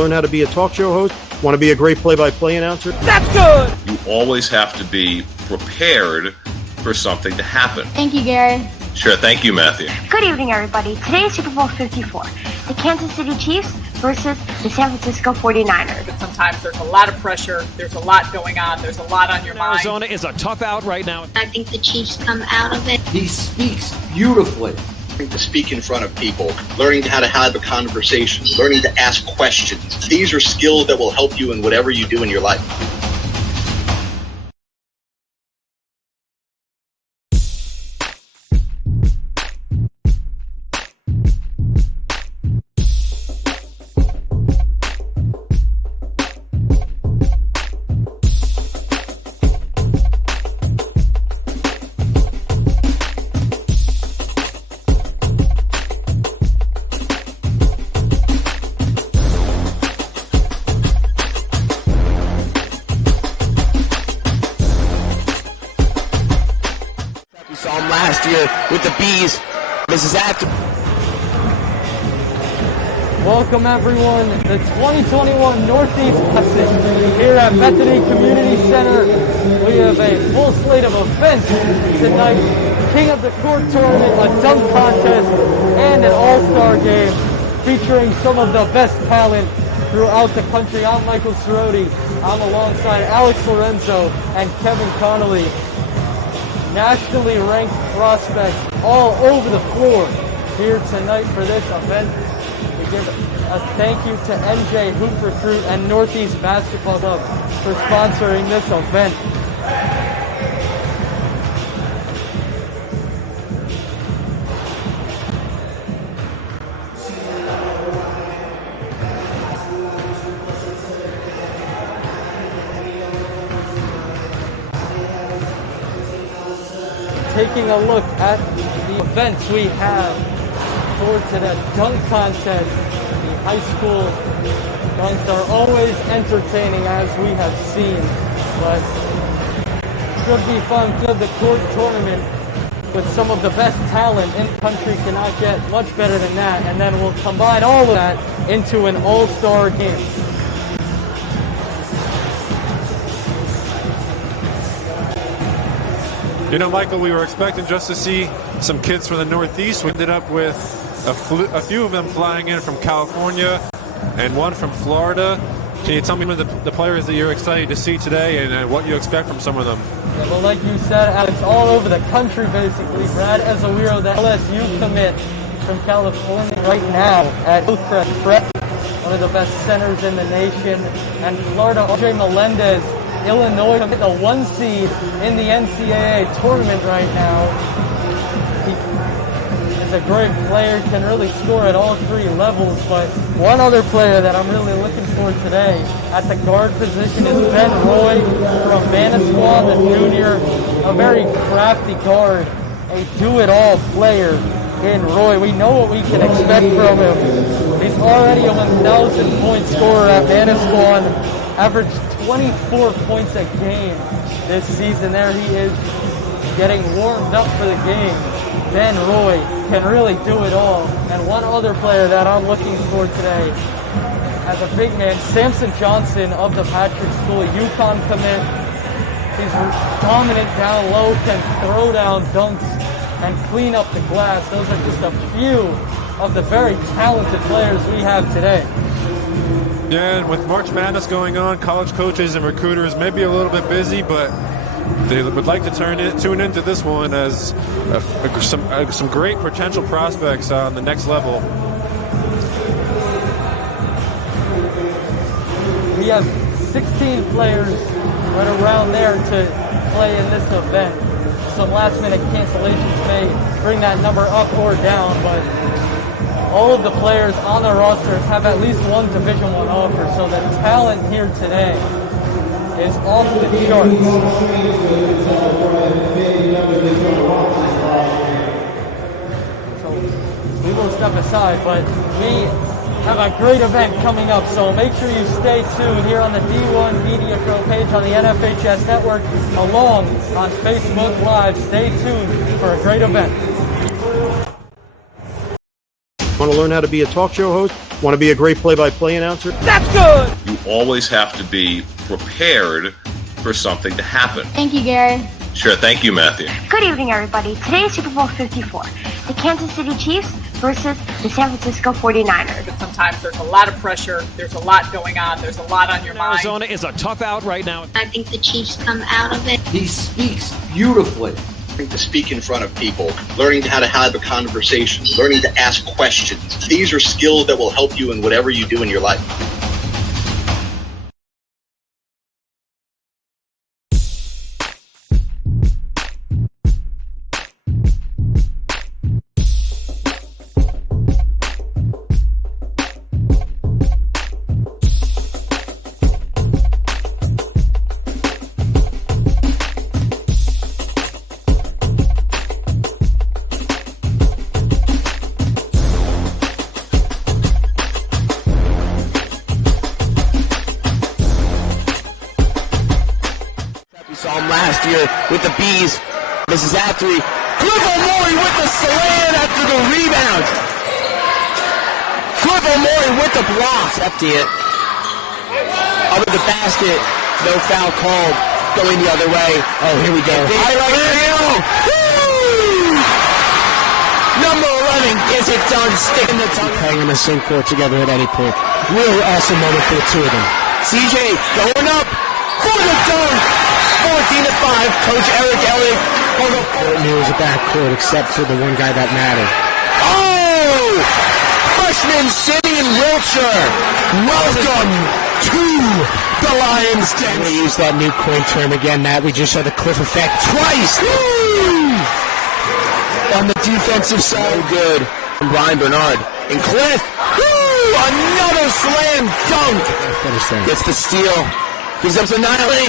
learn how to be a talk show host? Want to be a great play-by-play announcer? That's good! You always have to be prepared for something to happen. Thank you, Gary. Sure, thank you, Matthew. Good evening, everybody. Today is Super Bowl 54. The Kansas City Chiefs versus the San Francisco 49ers. But sometimes there's a lot of pressure, there's a lot going on, there's a lot on your mind. Arizona is a tough out right now. I think the Chiefs come out of it. He speaks beautifully. To speak in front of people, learning how to have a conversation, learning to ask questions. These are skills that will help you in whatever you do in your life. Saw him last year with the Bees. This is after. Welcome everyone, the 2021 Northeast Classic here at Bethany Community Center. We have a full slate of events tonight. King of the Court tournament, a dunk contest, and an all-star game featuring some of the best talent throughout the country. I'm Michael Cerroti. I'm alongside Alex Lorenzo and Kevin Connolly. Nationally ranked prospects all over the floor here tonight for this event. We give a thank you to NJ Hoop Recruit and Northeast Basketball Club for sponsoring this event. Taking a look at the events we have for today. Dunk contest. The high school dunks are always entertaining, as we have seen, but should be fun. King of the Court tournament with some of the best talent in the country. Cannot get much better than that, and then we'll combine all of that into an all-star game. You know, Michael, we were expecting just to see some kids from the Northeast. We ended up with a few of them flying in from California and one from Florida. Can you tell me the players that you're excited to see today and what you expect from some of them? Yeah, well, like you said, Alex, all over the country, basically. Brad Ezewiro, the LSU commit from California right now at Hillcrest Prep, one of the best centers in the nation. And Florida, RJ Melendez, Illinois, the 1 seed in the NCAA tournament right now. He is a great player, can really score at all three levels, but one other player that I'm really looking for today at the guard position is Ben Roy from Manasquan, the junior, a very crafty guard, a do-it-all player in Roy. We know what we can expect from him. He's already a 1,000-point scorer at Manasquan, averaged 24 points a game this season. There he is getting warmed up for the game. Ben Roy can really do it all. And one other player that I'm looking for today as a big man, Samson Johnson of the Patrick School, UConn commit. He's dominant down low, can throw down dunks and clean up the glass. Those are just a few of the very talented players we have today. Yeah, and with March Madness going on, college coaches and recruiters may be a little bit busy, but they would like to tune into this one as some great potential prospects on the next level. We have 16 players right around there to play in this event. Some last-minute cancellations may bring that number up or down, but all of the players on the rosters have at least one Division I offer, so the talent here today is off the charts. So we will step aside, but we have a great event coming up, so make sure you stay tuned here on the D1 Media Pro page on the NFHS Network, along on Facebook Live. Stay tuned for a great event. Want to learn how to be a talk show host? Want to be a great play-by-play announcer? That's good! You always have to be prepared for something to happen. Thank you, Gary. Sure, thank you, Matthew. Good evening, everybody. Today is Super Bowl 54. The Kansas City Chiefs versus the San Francisco 49ers. But sometimes there's a lot of pressure, there's a lot going on, there's a lot on your mind. Arizona is a tough out right now. I think the Chiefs come out of it. He speaks beautifully. Learning to speak in front of people, learning how to have a conversation, learning to ask questions. These are skills that will help you in whatever you do in your life. Saw him last year with the Bees. Misses after he. Cliff O'Morey with the slam after the rebound. Cliff O'Morey with the block. Empty it. Under the basket. No foul called. Going the other way. Oh, here we go. Highlight reel. Woo! Number 11 gets it done. Sticking the tongue. Hanging the same court together at any point. Really awesome moment for the two of them. CJ going up for the dunk. 14-5, Coach Eric Elliott. It was a backcourt except for the one guy that mattered. Oh! Freshman City in Wiltshire. Welcome to the Lions Den. I'm going to use that new coin term again, Matt. We just saw the Cliff effect twice. Woo! On the defensive side. So good. From Brian Bernard. And Cliff. Woo! Another slam dunk. Gets the steal. Gives up to Nile.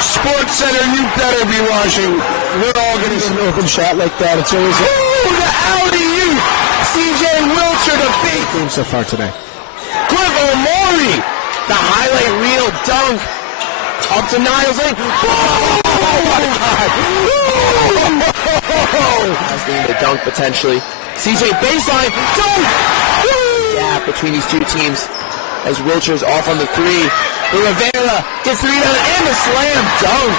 Sports Center, you better be watching. We're all going to get an open shot like that. It's always the alley-oop. CJ Wiltshire, the big game so far today. Cliff O'Morey, the highlight reel dunk. Up to Niles Lane. Oh, my God. That's the dunk potentially. CJ baseline. Dunk. Yeah, between these two teams. As Wiltshire's off on the three. Rivera gets the rebound and the slam dunk.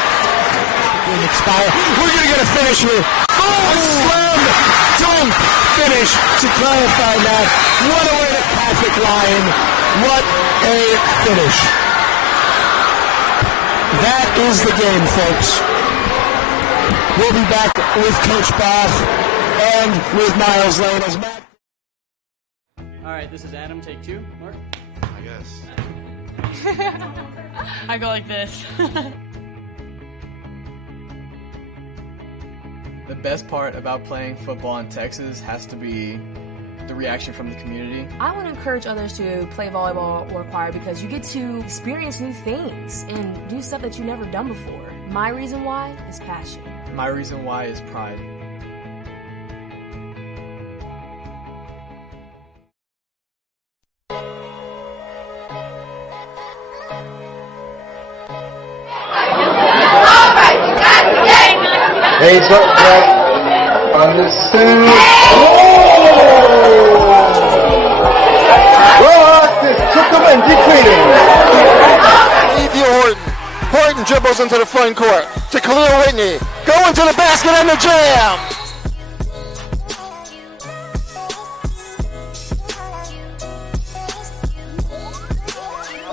Expire. We're going to get a finish here. Oh, slam dunk finish to clarify that. What a way to Catholic Lion. What a finish. That is the game, folks. We'll be back with Coach Boff and with Miles Lane as Matt. All right, this is Adam. Take two. Mark. I guess. I go like this. The best part about playing football in Texas has to be the reaction from the community. I want to encourage others to play volleyball or choir because you get to experience new things and do stuff that you've never done before. My reason why is passion. My reason why is pride. Hey, so on the suit. Rock this took them and decreasing. Horton. Horton dribbles into the front court to Khalil Whitney. Go into the basket and the jam.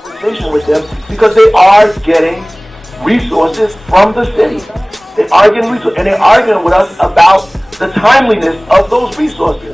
Conversation with them because they are getting resources from the city. They are getting resources, and they're arguing with us about the timeliness of those resources.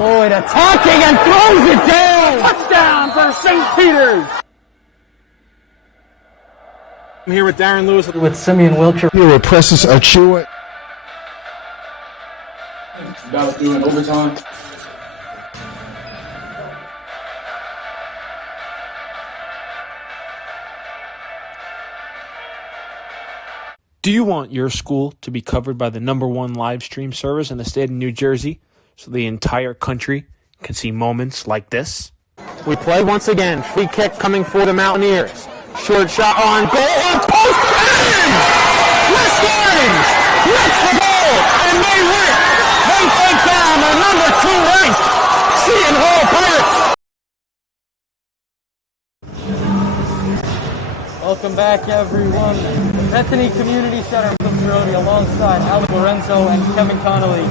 Lloyd attacking and throws it down. Touchdown for St. Peter's. I'm here with Darren Lewis. With Simeon Wiltshire. Here with Precious Achua. about doing overtime. Do you want your school to be covered by the #1 live stream service in the state of New Jersey so the entire country can see moments like this? We play once again. Free kick coming for the Mountaineers. Short shot on goal. On post. Bang! West Lions gets the goal, and they win. They take down the #2 ranked Seton Hall Pirates. Welcome back, everyone. The Bethany Community Center, Brooks Road, alongside Alex Lorenzo and Kevin Connolly.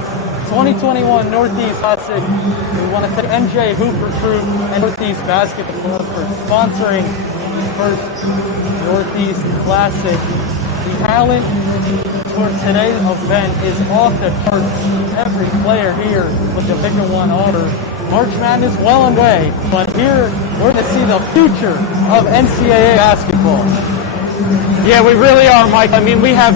2021 Northeast Classic. We want to thank NJ Hoop Recruit and Northeast Basketball for sponsoring the first Northeast Classic. The talent for today's event is off the charts. Every player here with Division I honor. March Madness well underway, but here we're going to see the future of NCAA basketball. Yeah, we really are, Mike. I mean, we have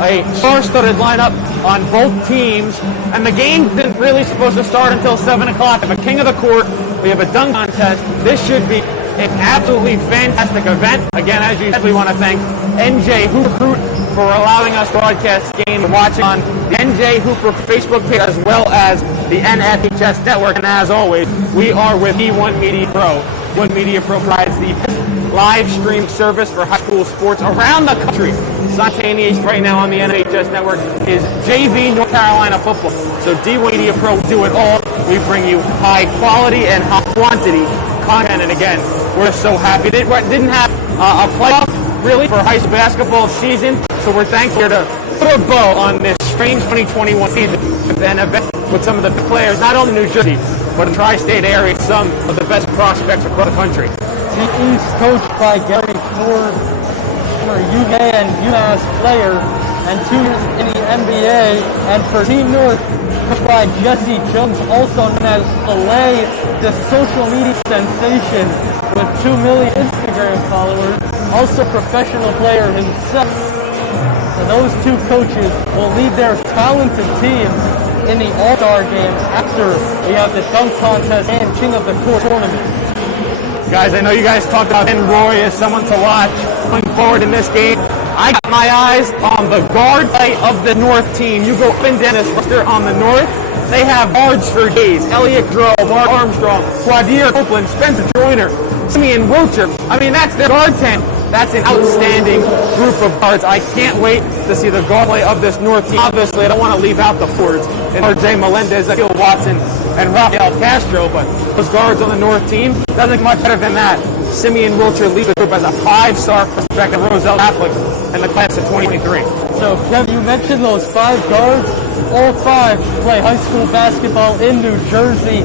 a star-studded lineup on both teams, and the game isn't really supposed to start until 7 o'clock. We have a king of the court. We have a dunk contest. This should be an absolutely fantastic event. Again, as you said, we want to thank NJ Hoop Recruit for allowing us to broadcast the game and watching on the NJ Hooper Facebook page as well as the NFHS Network. And as always, we are with E1 Media Pro. E1 Media Pro provides the live stream service for high school sports around the country. Simultaneous right now on the NHS Network is JV North Carolina football. So D1 Media Pro do it all. We bring you high quality and high quantity content. And again, we're so happy. Didn't have a playoff really for high school basketball season. So we're thankful to put a bow on this strange 2021 season and event with some of the players, not only New Jersey, but in the tri-state area, some of the best prospects across the country. The East coached by Gary Ford, former UVA and UMass player, and 2 years in the NBA. And for Team North, coached by Jesse Jones, also known as Filet, the social media sensation with 2 million Instagram followers, also professional player himself. And those 2 coaches will lead their talented teams in the All-Star game after we have the dunk contest and King of the Court tournament. Guys, I know you guys talked about Ben Roy as someone to watch going forward in this game. I got my eyes on the guard play of the North team. You go up and down this roster on the North. They have guards for days. Elliot Drow, Mark Armstrong, Quadir Copeland, Spencer Joyner, Simeon Wilcher. I mean, that's their guard 10. That's an outstanding group of guards. I can't wait to see the guard play of this North team. Obviously, I don't want to leave out the forwards. And R.J. Melendez, Akil Watson, and Rafael Castro, but those guards on the North team doesn't get much better than that. Simeon Wilcher leads the group as a 5-star prospect of Roselle Catholic in the class of 2023. So, Kevin, you mentioned those 5 guards. All 5 play high school basketball in New Jersey.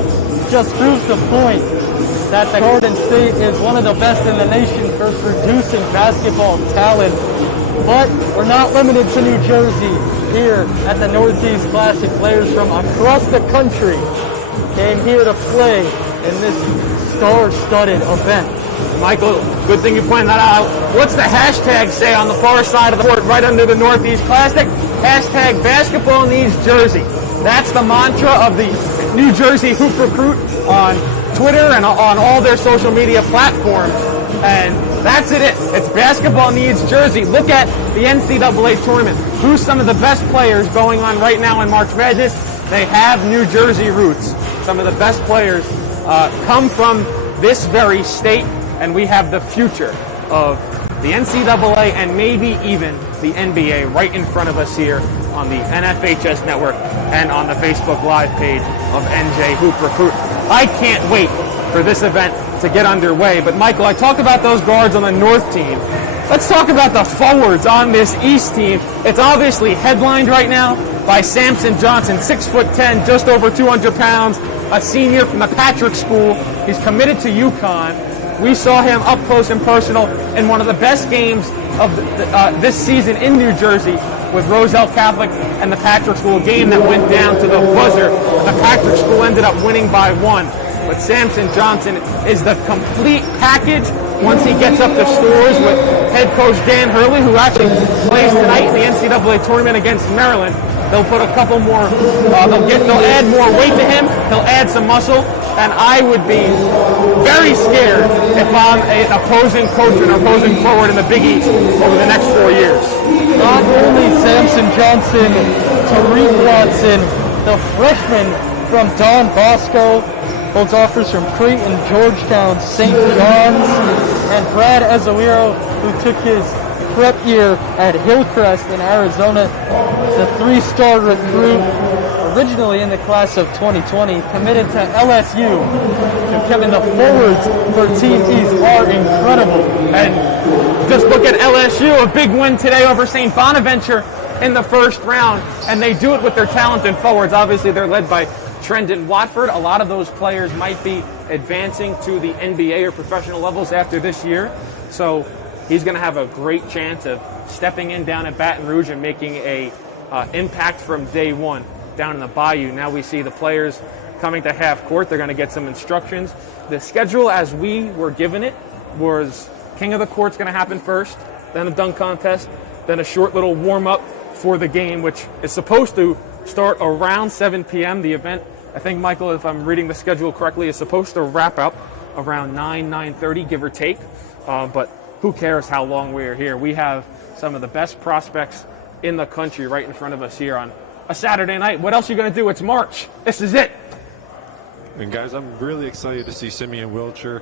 Just proves the point that the Garden State is one of the best in the nation for producing basketball talent. But we're not limited to New Jersey. Here at the Northeast Classic, players from across the country came here to play in this star-studded event. Michael, good thing you pointed that out. What's the hashtag say on the far side of the court right under the Northeast Classic? Hashtag basketball needs Jersey. That's the mantra of the New Jersey Hoop Recruit on Twitter and on all their social media platforms. And that's it. It's basketball needs Jersey. Look at the NCAA tournament. Who's some of the best players going on right now in March Madness? They have New Jersey roots. Some of the best players come from this very state, and we have the future of the NCAA and maybe even the NBA right in front of us here on the NFHS Network and on the Facebook Live page of NJ Hoop Recruit. I can't wait for this event to get underway. But Michael, I talked about those guards on the North team. Let's talk about the forwards on this East team. It's obviously headlined right now by Samson Johnson, 6'10", just over 200 pounds, a senior from the Patrick School. He's committed to UConn. We saw him up close and personal in one of the best games of this season in New Jersey with Roselle Catholic and the Patrick School, a game that went down to the buzzer. The Patrick School ended up winning by 1. But Samson Johnson is the complete package once he gets up to Stores with head coach Dan Hurley, who actually plays tonight in the NCAA tournament against Maryland. They'll put a couple more, they'll add more weight to him, he'll add some muscle, and I would be very scared if I'm an opposing coach and opposing forward in the Big East over the next 4 years. Not only Samson Johnson, Tariq Watson, the freshman from Don Bosco, holds offers from Creighton, Georgetown, St. John's, and Brad Ezewiro, who took his prep year at Hillcrest in Arizona, the 3-star recruit, originally in the class of 2020, committed to LSU. And Kevin, the forwards for Team East are incredible. And just look at LSU, a big win today over St. Bonaventure in the first round, and they do it with their talented forwards. Obviously, they're led by Trendon Watford. A lot of those players might be advancing to the NBA or professional levels after this year. So he's going to have a great chance of stepping in down at Baton Rouge and making a impact from day one down in the Bayou. Now we see the players coming to half court. They're going to get some instructions. The schedule as we were given it was King of the Court's going to happen first, then a dunk contest, then a short little warm-up for the game, which is supposed to start around 7 p.m. The event, I think, Michael, if I'm reading the schedule correctly, is supposed to wrap up around 9:30, give or take. But who cares how long we're here? We have some of the best prospects in the country right in front of us here on a Saturday night. What else are you going to do? It's March. This is it. And guys, I'm really excited to see Simeon Wilcher.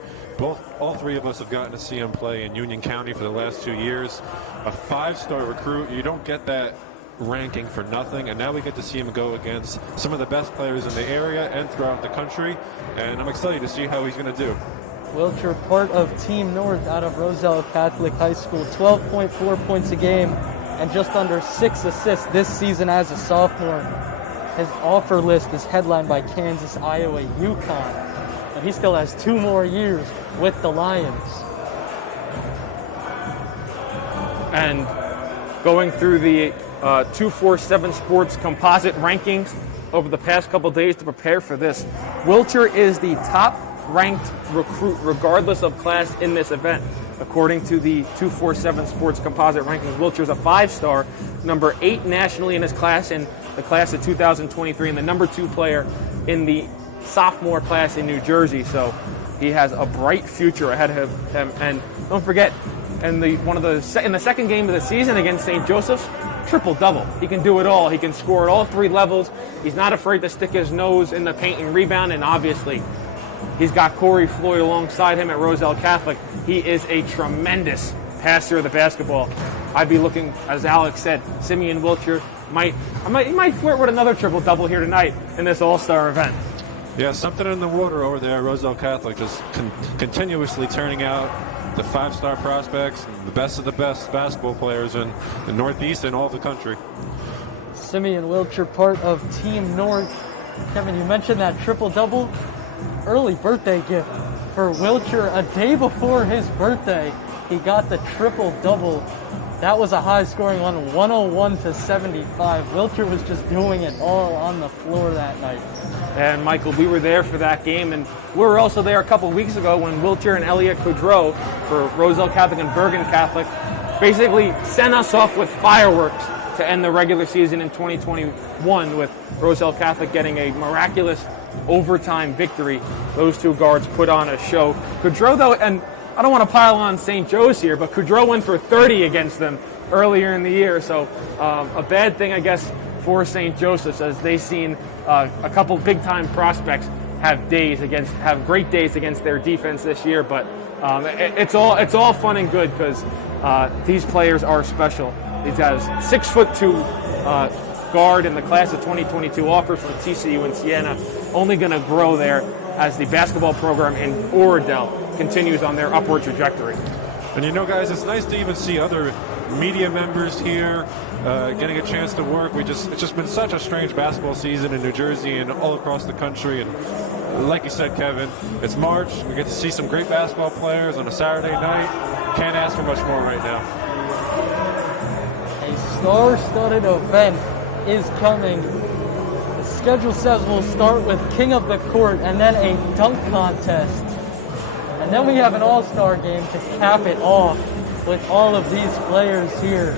All three of us have gotten to see him play in Union County for the last 2 years. A 5-star recruit. You don't get that ranking for nothing, and now we get to see him go against some of the best players in the area and throughout the country, and I'm excited to see how he's going to do. Wilcher, part of Team North out of Roselle Catholic High School, 12.4 points a game and just under 6 assists this season as a sophomore. His offer list is headlined by Kansas, Iowa, UConn, but he still has 2 more years with the Lions. And going through the 247 Sports composite rankings over the past couple days to prepare for this, Wilcher is the top-ranked recruit regardless of class in this event. According to the 247 Sports composite rankings, Wilcher's a 5-star, number 8 nationally in his class, in the class of 2023, and the number 2 player in the sophomore class in New Jersey. So he has a bright future ahead of him. And don't forget, in the second game of the season against St. Joseph's, triple-double. He can do it all. He can score at all 3 levels. He's not afraid to stick his nose in the paint and rebound, and obviously he's got Corey Floyd alongside him at Roselle Catholic. He is a tremendous passer of the basketball. I'd be looking, as Alex said, Simeon Wilcher he might flirt with another triple-double here tonight in this all-star event. Yeah, something in the water over there at Roselle Catholic, just continuously turning out the 5-star prospects, the best of the best basketball players in the Northeast and all of the country. Simeon Wilcher, part of Team North. Kevin, you mentioned that triple-double. Early birthday gift for Wilcher. A day before his birthday, he got the triple-double. That was a high-scoring one, 101-75. Wilcher was just doing it all on the floor that night. And Michael, we were there for that game, and we were also there a couple weeks ago when Wilcher and Elliot Coudreau for Roselle Catholic and Bergen Catholic basically sent us off with fireworks to end the regular season in 2021, with Roselle Catholic getting a miraculous overtime victory. Those 2 guards put on a show. Coudreau, though, and I don't want to pile on St. Joe's here, but Coudreau went for 30 against them earlier in the year, so a bad thing, I guess, for St. Joseph's, as they've seen a couple big-time prospects have great days against their defense this year. But it's all fun and good because these players are special. These guys, 6'2" guard in the class of 2022, offers from TCU and Siena, only going to grow there as the basketball program in Oradell continues on their upward trajectory. And you know, guys, it's nice to even see other media members here getting a chance to work. It's just been such a strange basketball season in New Jersey and all across the country. And like you said, Kevin, it's March. We get to see some great basketball players on a Saturday night. Can't ask for much more right now. A star-studded event is coming. The schedule says we'll start with King of the Court and then a dunk contest. And then we have an all-star game to cap it off with all of these players here.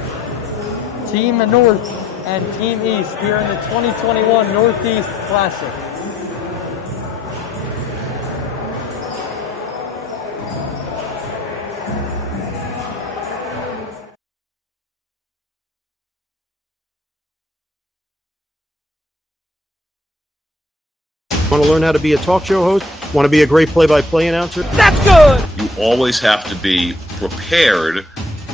Team North and Team East here in the 2021 Northeast Classic. Want to learn how to be a talk show host? Want to be a great play-by-play announcer? That's good! You always have to be prepared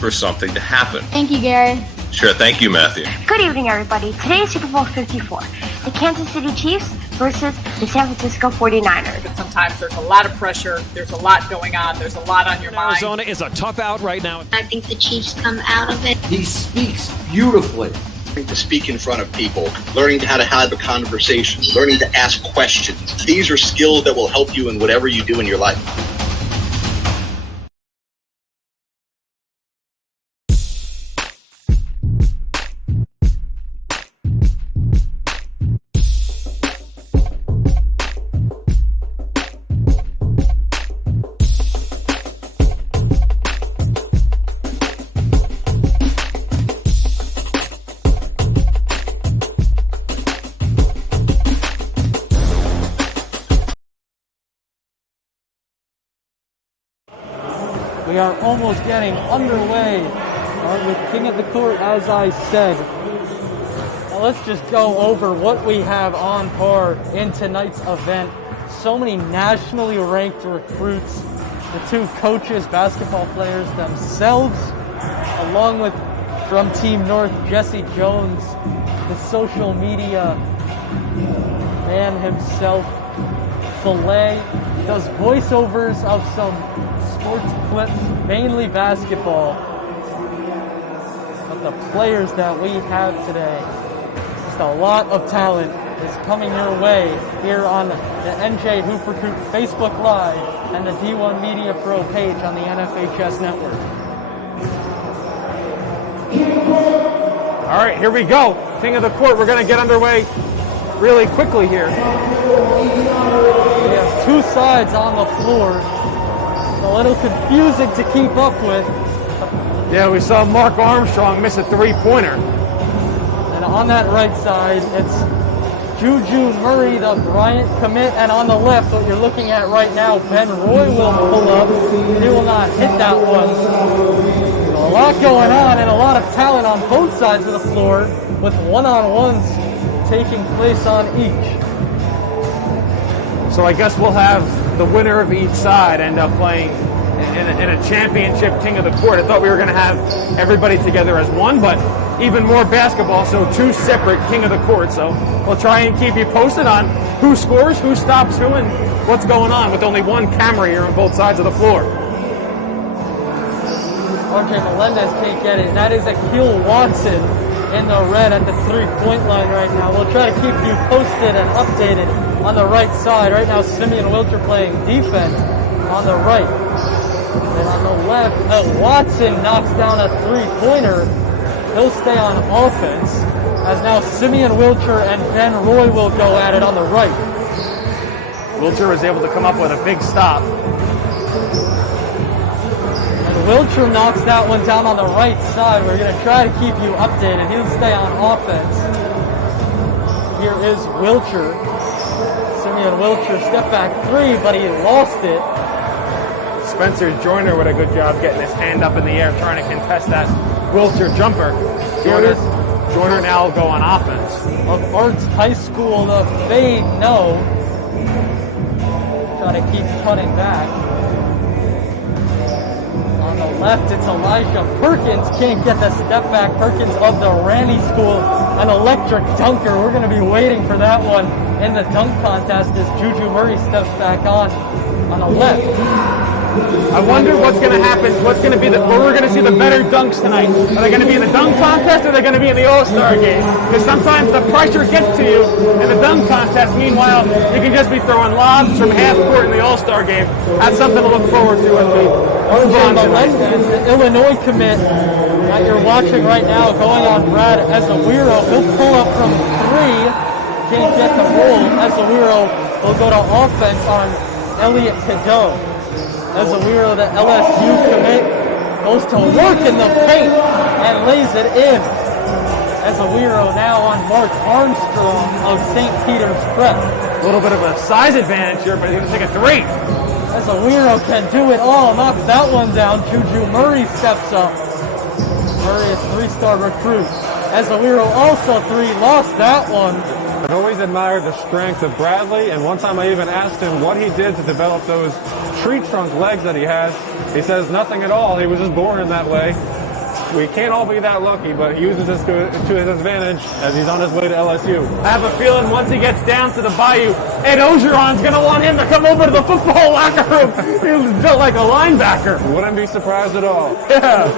for something to happen. Thank you, Gary. Sure, thank you, Matthew. Good evening, everybody. Today is Super Bowl 54. The Kansas City Chiefs versus the San Francisco 49ers. But sometimes there's a lot of pressure. There's a lot going on. There's a lot on your mind. Arizona is a tough out right now. I think the Chiefs come out of it. He speaks beautifully. To speak in front of people, learning how to have a conversation, learning to ask questions. These are skills that will help you in whatever you do in your life. We are almost getting underway with King of the Court, as I said. Now let's just go over what we have on par in tonight's event. So many nationally ranked recruits, the two coaches, basketball players themselves, along with from Team North, Jesse Jones, the social media man himself, Filet, does voiceovers of some sports clips, mainly basketball. But the players that we have today, just a lot of talent is coming your way here on the NJ Hoop Recruit Facebook Live and the D1 Media Pro page on the NFHS Network. All right, here we go. King of the Court, we're going to get underway really quickly here. We have two sides on the floor. A little confusing to keep up with. Yeah, we saw Mark Armstrong miss a three-pointer. And on that right side, it's Juju Murray, the Bryant commit. And on the left, what you're looking at right now, Ben Roy will pull up. He will not hit that one. A lot going on and a lot of talent on both sides of the floor with one-on-ones taking place on each. So I guess we'll have the winner of each side end up playing in a championship King of the Court. I thought we were going to have everybody together as one, but even more basketball, so two separate King of the Court. So we'll try and keep you posted on who scores, who stops who, and what's going on with only one camera here on both sides of the floor. RJ Melendez can't get it. That is Akil Watson in the red at the three-point line right now. We'll try to keep you posted and updated on the right side. Right now, Simeon Wilcher playing defense on the right. And on the left, Watson knocks down a three-pointer. He'll stay on offense, as now Simeon Wilcher and Ben Roy will go at it on the right. Wilcher was able to come up with a big stop. And Wilcher knocks that one down on the right side. We're going to try to keep you updated. He'll stay on offense. Here is Wilcher. Simeon Wilcher step back three, but he lost it. Spencer Joyner with a good job getting his hand up in the air trying to contest that Wilcher jumper. Joyner now will go on offense. Of Arts High School, the fade, no. Try to keep cutting back. On the left, it's Elijah Perkins. Can't get the step back. Perkins of the Randy School, an electric dunker. We're going to be waiting for that one in the dunk contest as Juju Murray steps back on the left. I wonder what's going to happen. What's going to be where we're going to see the better dunks tonight. Are they going to be in the dunk contest or are they going to be in the All-Star game? Because sometimes the pressure gets to you in the dunk contest. Meanwhile, you can just be throwing lobs from half court in the All-Star game. That's something to look forward to as we move on tonight. The Illinois commit that you're watching right now going on Brad Ezewiro. He'll pull up from three. Can't get the roll. Ezewiro will go to offense on Elliot Cadeau. Ezewiro, the LSU commit, goes to work in the paint and lays it in. Ezewiro now on Mark Armstrong of St. Peter's Prep. A little bit of a size advantage here, but he's going to take a three. Ezewiro can do it all. Knocks that one down. Juju Murray steps up. Murray is three-star recruit. Ezewiro also three. Lost that one. I've always admired the strength of Bradley, and one time I even asked him what he did to develop those tree trunk legs that he has. He says nothing at all. He was just born that way. We can't all be that lucky, but he uses this to his advantage as he's on his way to LSU. I have a feeling once he gets down to the Bayou, Ed Ogeron's going to want him to come over to the football locker room. He was built like a linebacker. Wouldn't be surprised at all. Yeah.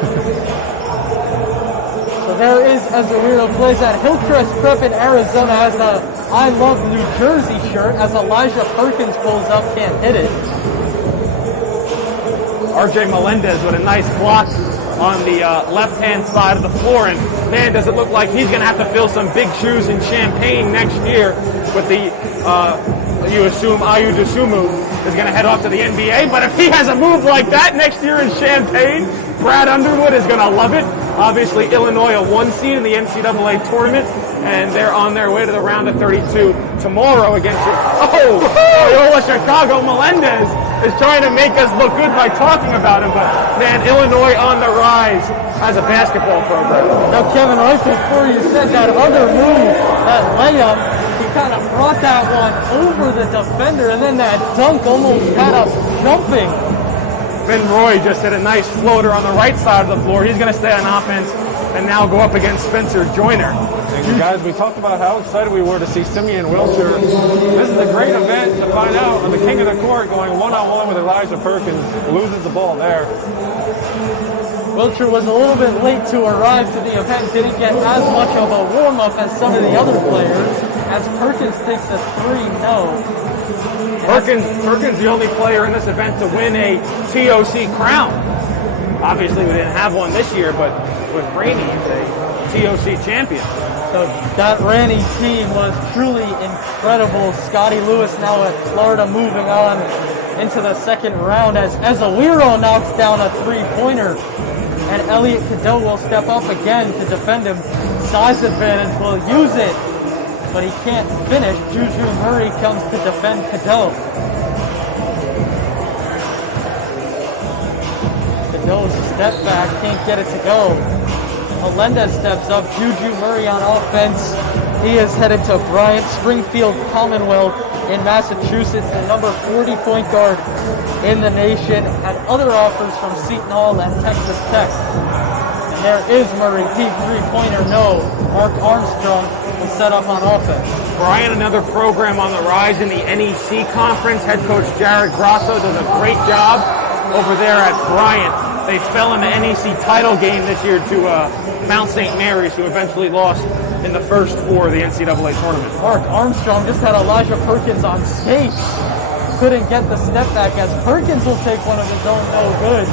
So there is Ezewiro, plays at Hillcrest Prep in Arizona, has a I Love New Jersey shirt as Elijah Perkins pulls up, can't hit it. RJ Melendez with a nice block on the left-hand side of the floor, and man, does it look like he's going to have to fill some big shoes in Champaign next year with the, you assume Ayu Dosunmu is going to head off to the NBA, but if he has a move like that next year in Champaign, Brad Underwood is going to love it. Obviously, Illinois a 1 seed in the NCAA tournament, and they're on their way to the round of 32 tomorrow against Loyola Chicago. Melendez is trying to make us look good by talking about him, but man, Illinois on the rise as a basketball program. Now, Kevin, right before you said that other move, that layup, he kind of brought that one over the defender, and then that dunk almost had us jumping. Ben Roy just hit a nice floater on the right side of the floor. He's going to stay on offense and now go up against Spencer Joyner. And guys, we talked about how excited we were to see Simeon Wilcher. This is a great event to find out on the king of the court going one-on-one with Elijah Perkins. Loses the ball there. Wilcher was a little bit late to arrive to the event, didn't get as much of a warm-up as some of the other players. As Perkins takes a 3-0. Perkins, the only player in this event to win a TOC crown. Obviously, we didn't have one this year, but with Rainey, he's a TOC champion. So that Rainey team was truly incredible. Scotty Lewis now at Florida, moving on into the second round as Ezewiro knocks down a three-pointer. And Elliot Cadeau will step up again to defend him. Size advantage, will use it, but he can't finish. Juju Murray comes to defend Cadeau. Cadeau's step back, can't get it to go. Melendez steps up. Juju Murray on offense. He is headed to Bryant Springfield Commonwealth in Massachusetts, the number 40 point guard in the nation, and other offers from Seton Hall and Texas Tech. And there is Murray, deep three-pointer, no. Mark Armstrong will set up on offense. Bryant, another program on the rise in the NEC conference. Head coach Jared Grasso does a great job over there at Bryant. They fell in the NEC title game this year to Mount St. Mary's, who eventually lost in the first four of the NCAA tournament. Mark Armstrong just had Elijah Perkins on skate. Couldn't get the step back as Perkins will take one of his own, no good.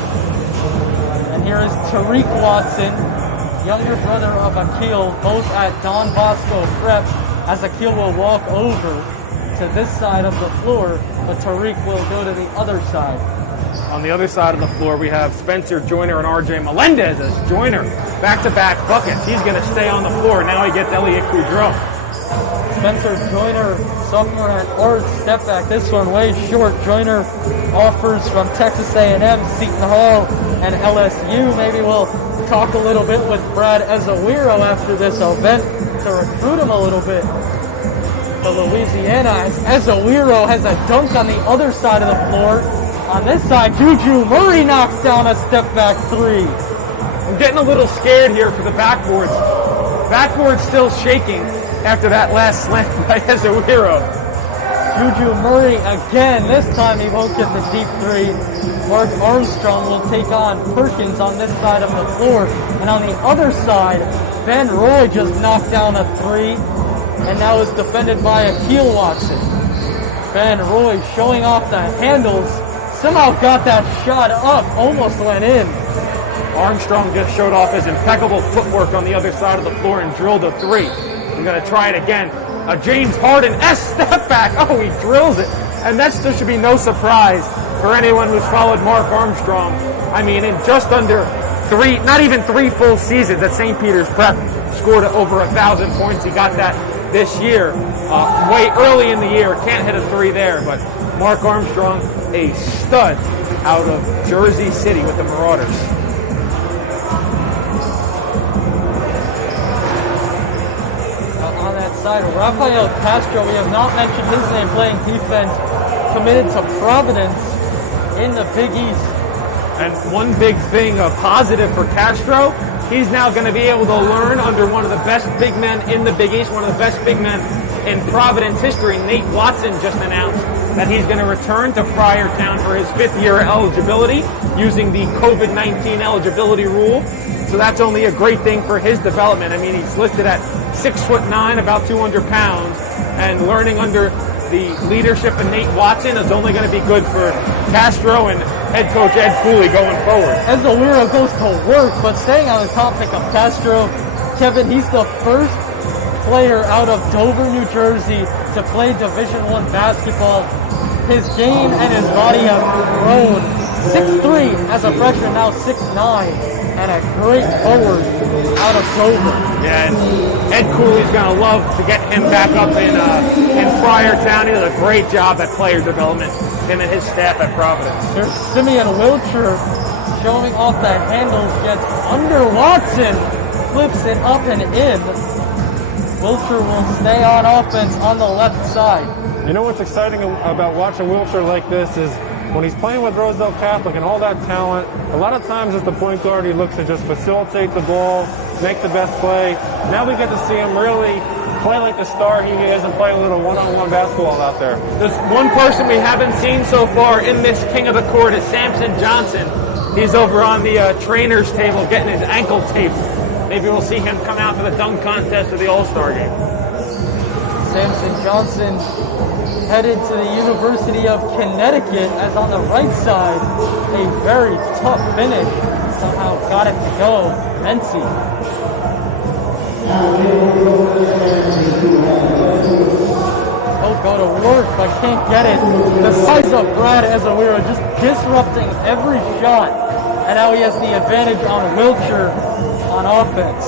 And here is Tariq Watson, younger brother of Akil, both at Don Bosco Prep, as Akil will walk over to this side of the floor, but Tariq will go to the other side. On the other side of the floor, we have Spencer Joyner and RJ Melendez as Joyner back-to-back buckets. He's going to stay on the floor. Now he gets Elliot Goudreau. Spencer Joyner, sophomore at Art, step back. This one way short. Joyner offers from Texas A&M, Seton Hall, and LSU. Maybe we'll talk a little bit with Brad Ezewiro after this event to recruit him a little bit to Louisiana. Ezewiro has a dunk on the other side of the floor. On this side, Juju Murray knocks down a step-back three. I'm getting a little scared here for the backboards. Backboard's still shaking after that last slam by Ezewiro. Juju Murray again. This time he won't get the deep three. Mark Armstrong will take on Perkins on this side of the floor. And on the other side, Ben Roy just knocked down a three. And now is defended by Akil Watson. Ben Roy showing off the handles. Somehow got that shot up, almost went in. Armstrong just showed off his impeccable footwork on the other side of the floor and drilled a three. We're going to try it again. A James Harden step back. Oh, he drills it. And there should be no surprise for anyone who's followed Mark Armstrong. I mean, in just under not even three full seasons at St. Peter's Prep, scored over 1,000 points. He got that this year, way early in the year. Can't hit a three there, but Mark Armstrong, a stud out of Jersey City with the Marauders. On that side, Rafael Castro, we have not mentioned his name, playing defense, committed to Providence in the Big East. And one big thing, a positive for Castro, he's now going to be able to learn under one of the best big men in the Big East, one of the best big men in Providence history. Nate Watson just announced that he's going to return to Friartown for his 5th year eligibility using the COVID-19 eligibility rule. So that's only a great thing for his development. I mean, he's listed at 6'9", about 200 pounds, and learning under the leadership of Nate Watson is only going to be good for Castro and head coach Ed Cooley going forward. As Owiro goes to work, but staying on the topic of Castro, Kevin, he's the first player out of Dover, New Jersey to play Division I basketball. His game and his body have grown. 6'3" as a freshman, now 6'9", and a great forward out of Dover. Yeah, and Ed Cooley's going to love to get him back up in Friartown. He does a great job at player development, him and his staff at Providence. There's Simeon Wilcher showing off the handles, gets under Watson, flips it up and in. Wilcher will stay on offense on the left side. You know what's exciting about watching Wilcher like this is when he's playing with Rosedale Catholic and all that talent, a lot of times as the point guard, he looks to just facilitate the ball, make the best play. Now we get to see him really play like the star he is and play a little one-on-one basketball out there. There's one person we haven't seen so far in this King of the Court is Samson Johnson. He's over on the trainer's table getting his ankle taped. Maybe we'll see him come out for the dunk contest or the All-Star game. Samson Johnson headed to the University of Connecticut, as on the right side, a very tough finish. Somehow got it to go. Mency. He'll go to work, but can't get it. The size of Brad Ezewiro just disrupting every shot. And now he has the advantage on Wilcher on offense.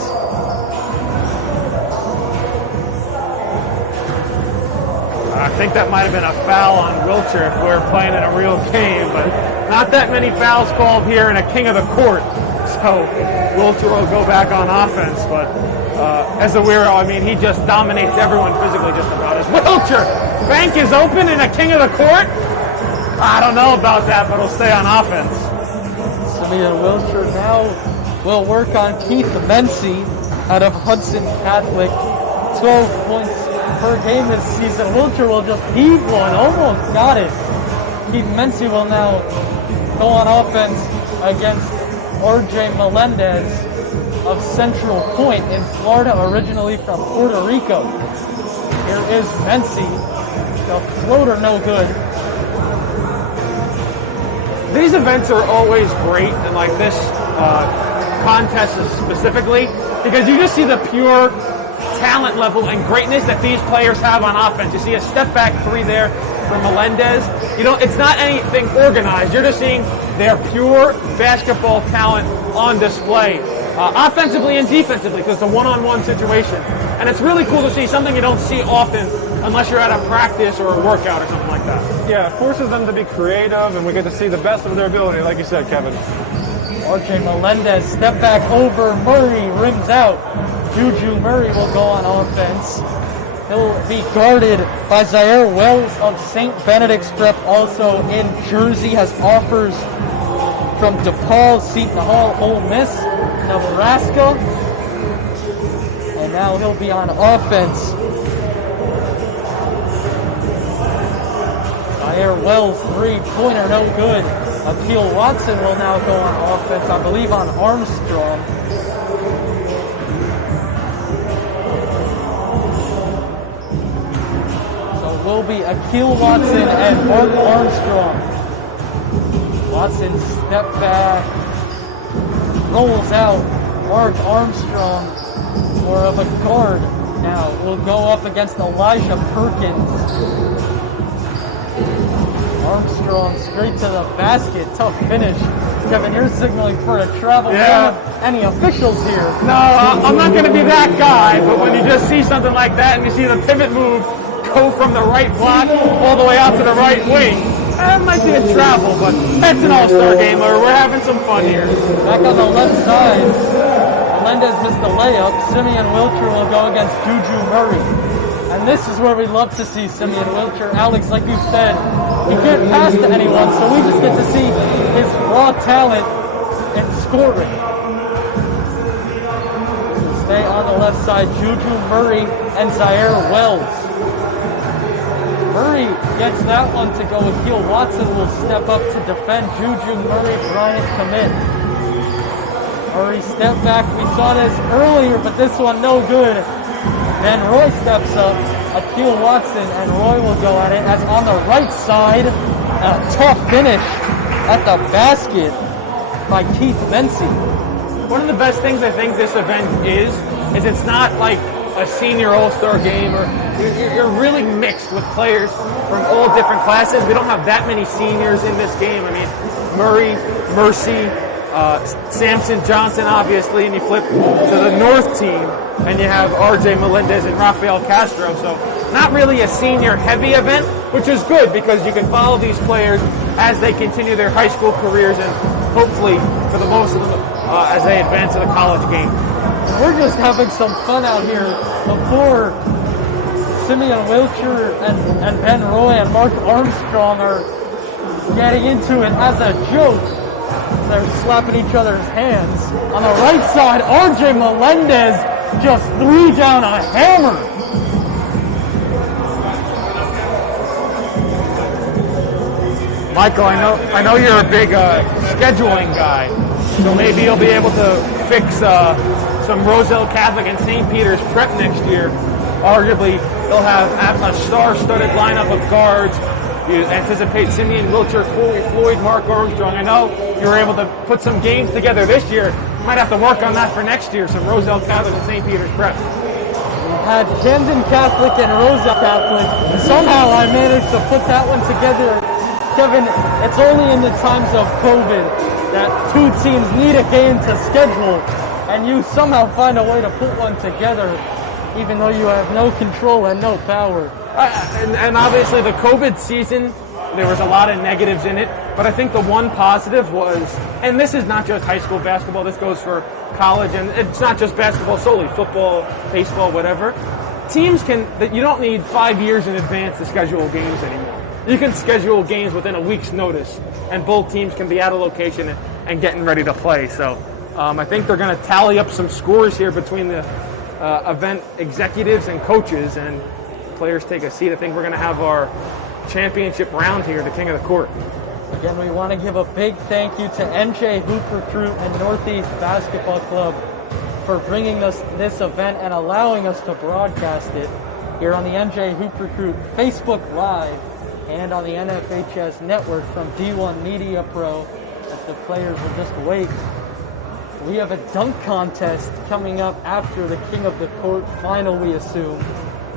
I think that might have been a foul on Wilcher if we were playing in a real game, but not that many fouls called here in a King of the Court. So Wilcher will go back on offense, but Ezewiro, I mean, he just dominates everyone physically just about. As Wilcher, bank is open in a King of the Court? I don't know about that, but he'll stay on offense. Simeon Wilcher now will work on Keith Mency out of Hudson Catholic. 12 points per game this season. Wilcher will just heave one, almost got it. Keith Mency will now go on offense against RJ Melendez of Central Point in Florida, originally from Puerto Rico. Here is Mency. The floater no good. These events are always great, and like this contest specifically, because you just see the pure talent level and greatness that these players have on offense. You see a step back three there from Melendez. You know, it's not anything organized. You're just seeing their pure basketball talent on display, offensively and defensively, because it's a one-on-one situation. And it's really cool to see, something you don't see often unless you're at a practice or a workout or something like that. Yeah, it forces them to be creative, and we get to see the best of their ability, like you said, Kevin. RJ Melendez, step back over Murray, rims out. Juju Murray will go on offense. He'll be guarded by Zaire Wells of St. Benedict's Prep, also in Jersey, has offers from DePaul, Seton Hall, Ole Miss, Nebraska. And now he'll be on offense. Zaire Wells, three-pointer, no good. Akil Watson will now go on offense, I believe on Armstrong. Will be Akil Watson and Mark Armstrong. Watson step back, rolls out. Mark Armstrong, more of a guard now, will go up against Elijah Perkins. Armstrong straight to the basket. Tough finish. Kevin, you're signaling for a travel. Yeah. Any officials here? No, I'm not going to be that guy, but when you just see something like that and you see the pivot move go from the right block all the way out to the right wing, that might be a travel, but that's an all-star game. We're having some fun here. Back on the left side, Melendez missed the layup. Simeon Wilcher will go against Juju Murray. And this is where we love to see Simeon Wilcher. Alex, like you said, he can't pass to anyone, so we just get to see his raw talent in scoring. So stay on the left side, Juju Murray and Zaire Wells. Murray gets that one to go. Akil Watson will step up to defend Juju Murray. Bryant commit. Murray step back. We saw this earlier, but this one no good. Then Roy steps up. Akil Watson and Roy will go at it. As on the right side, a tough finish at the basket by Keith Mency. One of the best things I think this event is it's not like a senior all-star game, or you're really mixed with players from all different classes. We don't have that many seniors in this game. I mean, Murray, Mercy, Samson Johnson, obviously, and you flip to the North team, and you have RJ Melendez and Rafael Castro. So not really a senior-heavy event, which is good because you can follow these players as they continue their high school careers and hopefully, for the most of them, as they advance to the college game. We're just having some fun out here before Simeon Wilcher and Ben Roy and Mark Armstrong are getting into it as a joke. They're slapping each other's hands. On the right side, RJ Melendez just threw down a hammer. Michael, I know you're a big scheduling guy, so maybe you'll be able to fix some Roselle Catholic and St. Peter's prep next year. Arguably, they'll have a star-studded lineup of guards. You anticipate Simeon Wilcher, Floyd, Mark Armstrong. I know you were able to put some games together this year. You might have to work on that for next year, some Roselle Catholic and St. Peter's prep. Had Camden Catholic and Roselle Catholic. Somehow I managed to put that one together. Kevin, it's only in the times of COVID that two teams need a game to schedule, and you somehow find a way to put one together, even though you have no control and no power. And obviously the COVID season, there was a lot of negatives in it, but I think the one positive was, and this is not just high school basketball, this goes for college, and it's not just basketball solely, football, baseball, whatever. Teams you don't need 5 years in advance to schedule games anymore. You can schedule games within a week's notice, and both teams can be out of location and getting ready to play. So I think they're going to tally up some scores here between the event executives and coaches, and players take a seat. I think we're going to have our championship round here, the King of the Court. Again, we want to give a big thank you to NJ Hoop Recruit and Northeast Basketball Club for bringing us this event and allowing us to broadcast it here on the NJ Hoop Recruit Facebook Live and on the NFHS network from D1 Media Pro, as the players will just wait. We have a dunk contest coming up after the King of the Court final, we assume,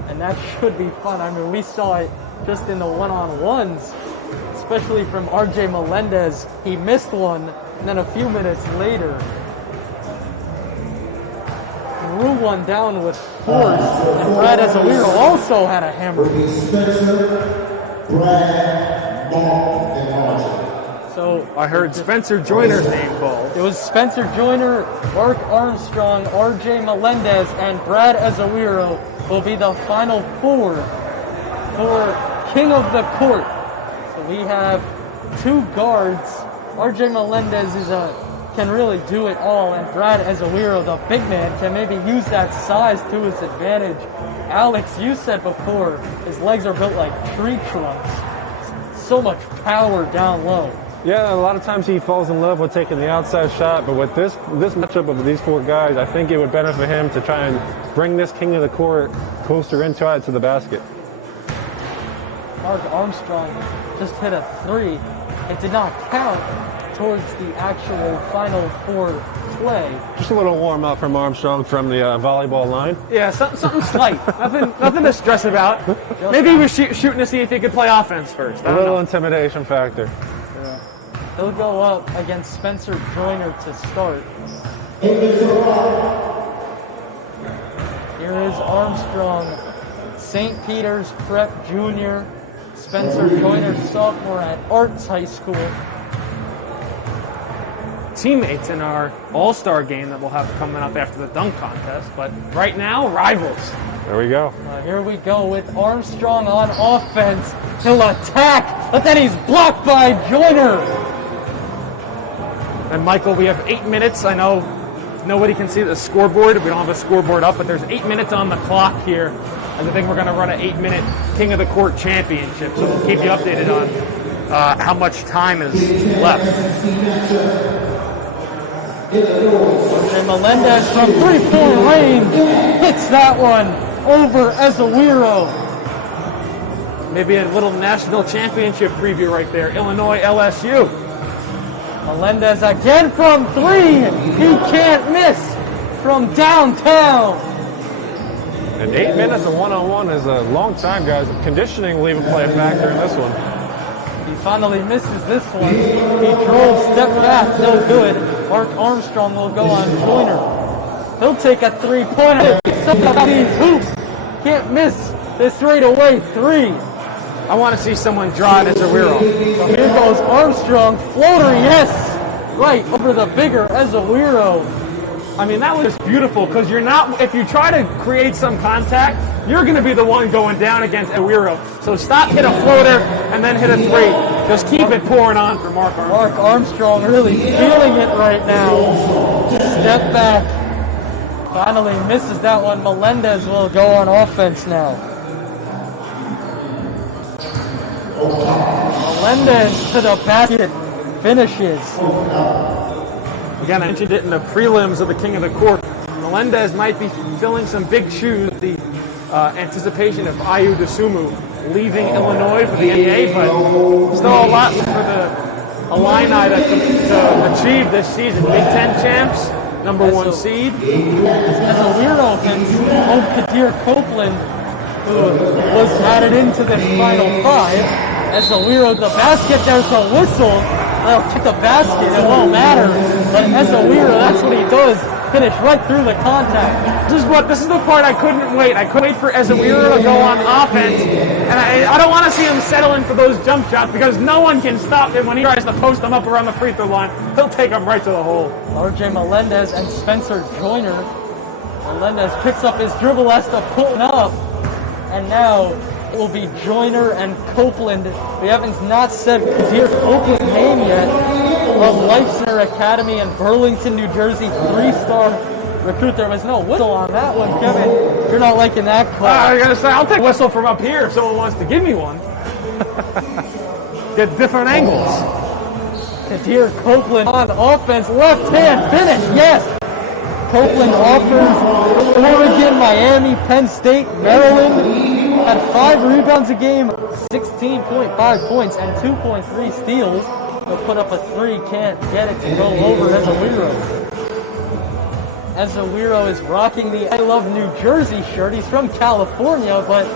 and that should be fun. I mean, we saw it just in the one-on-ones, especially from RJ Melendez. He missed one, and then a few minutes later threw one down with force, and Brad Ezewiro also had a hammer. So I heard Spencer Joyner's name called. It was Spencer Joyner, Mark Armstrong, RJ Melendez, and Brad Ezewiro will be the final four for King of the Court. So we have two guards. RJ Melendez can really do it all, and Brad Ezewiro, the big man, can maybe use that size to his advantage. Alex, you said before, his legs are built like tree trunks. So much power down low. Yeah, a lot of times he falls in love with taking the outside shot, but with this matchup of these four guys, I think it would benefit him to try and bring this King of the Court closer inside to the basket. Mark Armstrong just hit a three. It did not count, towards the actual Final Four play. Just a little warm up from Armstrong from the volleyball line. Yeah, something slight. nothing to stress about. Maybe he was shooting to see if he could play offense first. A little intimidation factor. Yeah. He'll go up against Spencer Joyner to start. Here is Armstrong, St. Peter's Prep Junior, Spencer Joyner, sophomore at Arts High School. Teammates in our All-Star game that we'll have coming up after the dunk contest, but right now, rivals. There we go. Here we go with Armstrong on offense. He'll attack, but then he's blocked by Joyner. And Michael, we have 8 minutes. I know nobody can see the scoreboard. We don't have a scoreboard up, but there's 8 minutes on the clock here. And I think we're going to run an 8-minute King of the Court championship, so we'll keep you updated on how much time is left. And Melendez from three-point range hits that one over Ezewiro. Maybe a little national championship preview right there. Illinois LSU. Melendez again from three. He can't miss from downtown. And 8 minutes of one-on-one is a long time, guys. Conditioning will even play a factor in this one. He finally misses this one. He drove, step back, no good. Mark Armstrong will go on Joyner. He'll take a three-pointer. Some of these hoops can't miss this straightaway three. I want to see someone drive Ezewiro. So here goes Armstrong, floater, yes! Right over the bigger Ezewiro. I mean, that was beautiful because you're not, if you try to create some contact, you're going to be the one going down against Ezewiro. So stop, hit a floater, and then hit a three. Just keep it pouring on for Mark Armstrong. Mark Armstrong really feeling it right now. Step back. Finally misses that one. Melendez will go on offense now. Melendez to the basket. Finishes. Again, I mentioned it in the prelims of the King of the Court. Melendez might be filling some big shoes with the anticipation of Ayu Dosunmu leaving Illinois for the NBA, but still a lot for the Illini to achieve this season. Big Ten champs, number one seed. As a weirdo against Kadir Copeland, who was added into the Final Five. As the weirdo the basket, there's a whistle. They'll kick the basket, it won't matter. But as a weirdo, that's what he does. Finish right through the contact. This is the part I couldn't wait. I couldn't wait for Ezewiro to go on offense. And I don't want to see him settling for those jump shots because no one can stop him when he tries to post them up around the free throw line. He'll take them right to the hole. RJ Melendez and Spencer Joyner. Melendez picks up his dribble, has to pull it up. And now it will be Joyner and Copeland. We haven't not said Kadir Copeland's name yet. Of Life Center Academy in Burlington, New Jersey, 3-star recruit. There was no whistle on that one, Kevin. You're not liking that call. I gotta say, I'll take a whistle from up here if someone wants to give me one. Get different angles. Kadir Copeland on offense, left hand finish, yes. Copeland offers Oregon, Miami, Penn State, Maryland. Had 5 rebounds a game, 16.5 points, and 2.3 steals. He'll put up a 3, can't get it to go over Ezewiro. Ezewiro is rocking the I Love New Jersey shirt. He's from California, but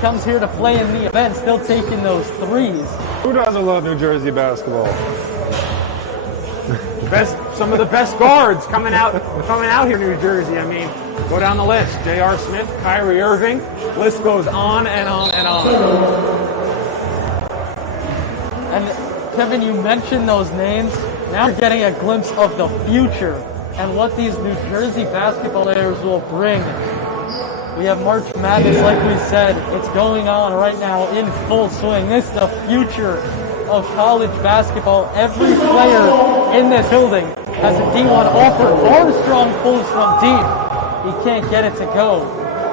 comes here to play in the event, still taking those threes. Who doesn't love New Jersey basketball? Some of the best guards coming out here in New Jersey. I mean, go down the list. J.R. Smith, Kyrie Irving. List goes on and on and on. And Kevin, you mentioned those names. Now we're getting a glimpse of the future and what these New Jersey basketball players will bring. We have March Madness, like we said. It's going on right now in full swing. This is the future of college basketball. Every player in this building has a D1 offer. Armstrong pulls from deep. He can't get it to go.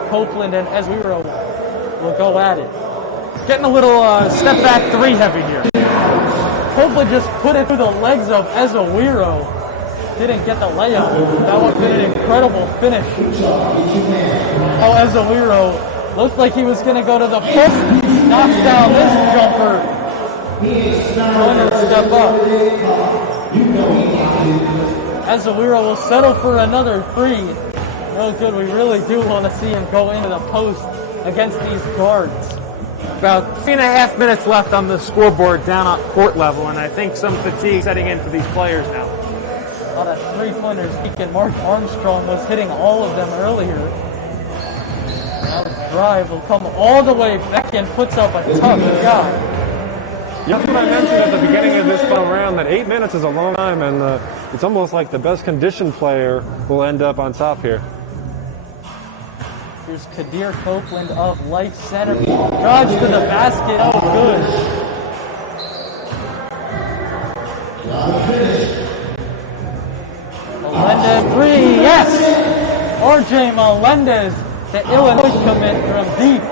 Copeland and Ezewiro will go at it. Getting a little step back 3 heavy here. Copeland just put it through the legs of Ezewiro. Didn't get the layup. That would have been an incredible finish. Oh, Ezewiro looked like he was going to go to the post. Knocks down this jumper. Joyner step up. Azuero will settle for another three. No good. We really do want to see him go into the post against these guards. About 3.5 minutes left on the scoreboard down at court level, and I think some fatigue setting in for these players now. A lot of three-pointers peeking. Mark Armstrong was hitting all of them earlier. Now the drive will come all the way back and puts up a tough shot. That's what I mentioned at the beginning of this final round, that 8 minutes is a long time, and it's almost like the best conditioned player will end up on top here. Here's Kadir Copeland of Life Center. Drives to the basket. Oh, good. Melendez three. Yes! RJ Melendez, the Illinois commit from deep.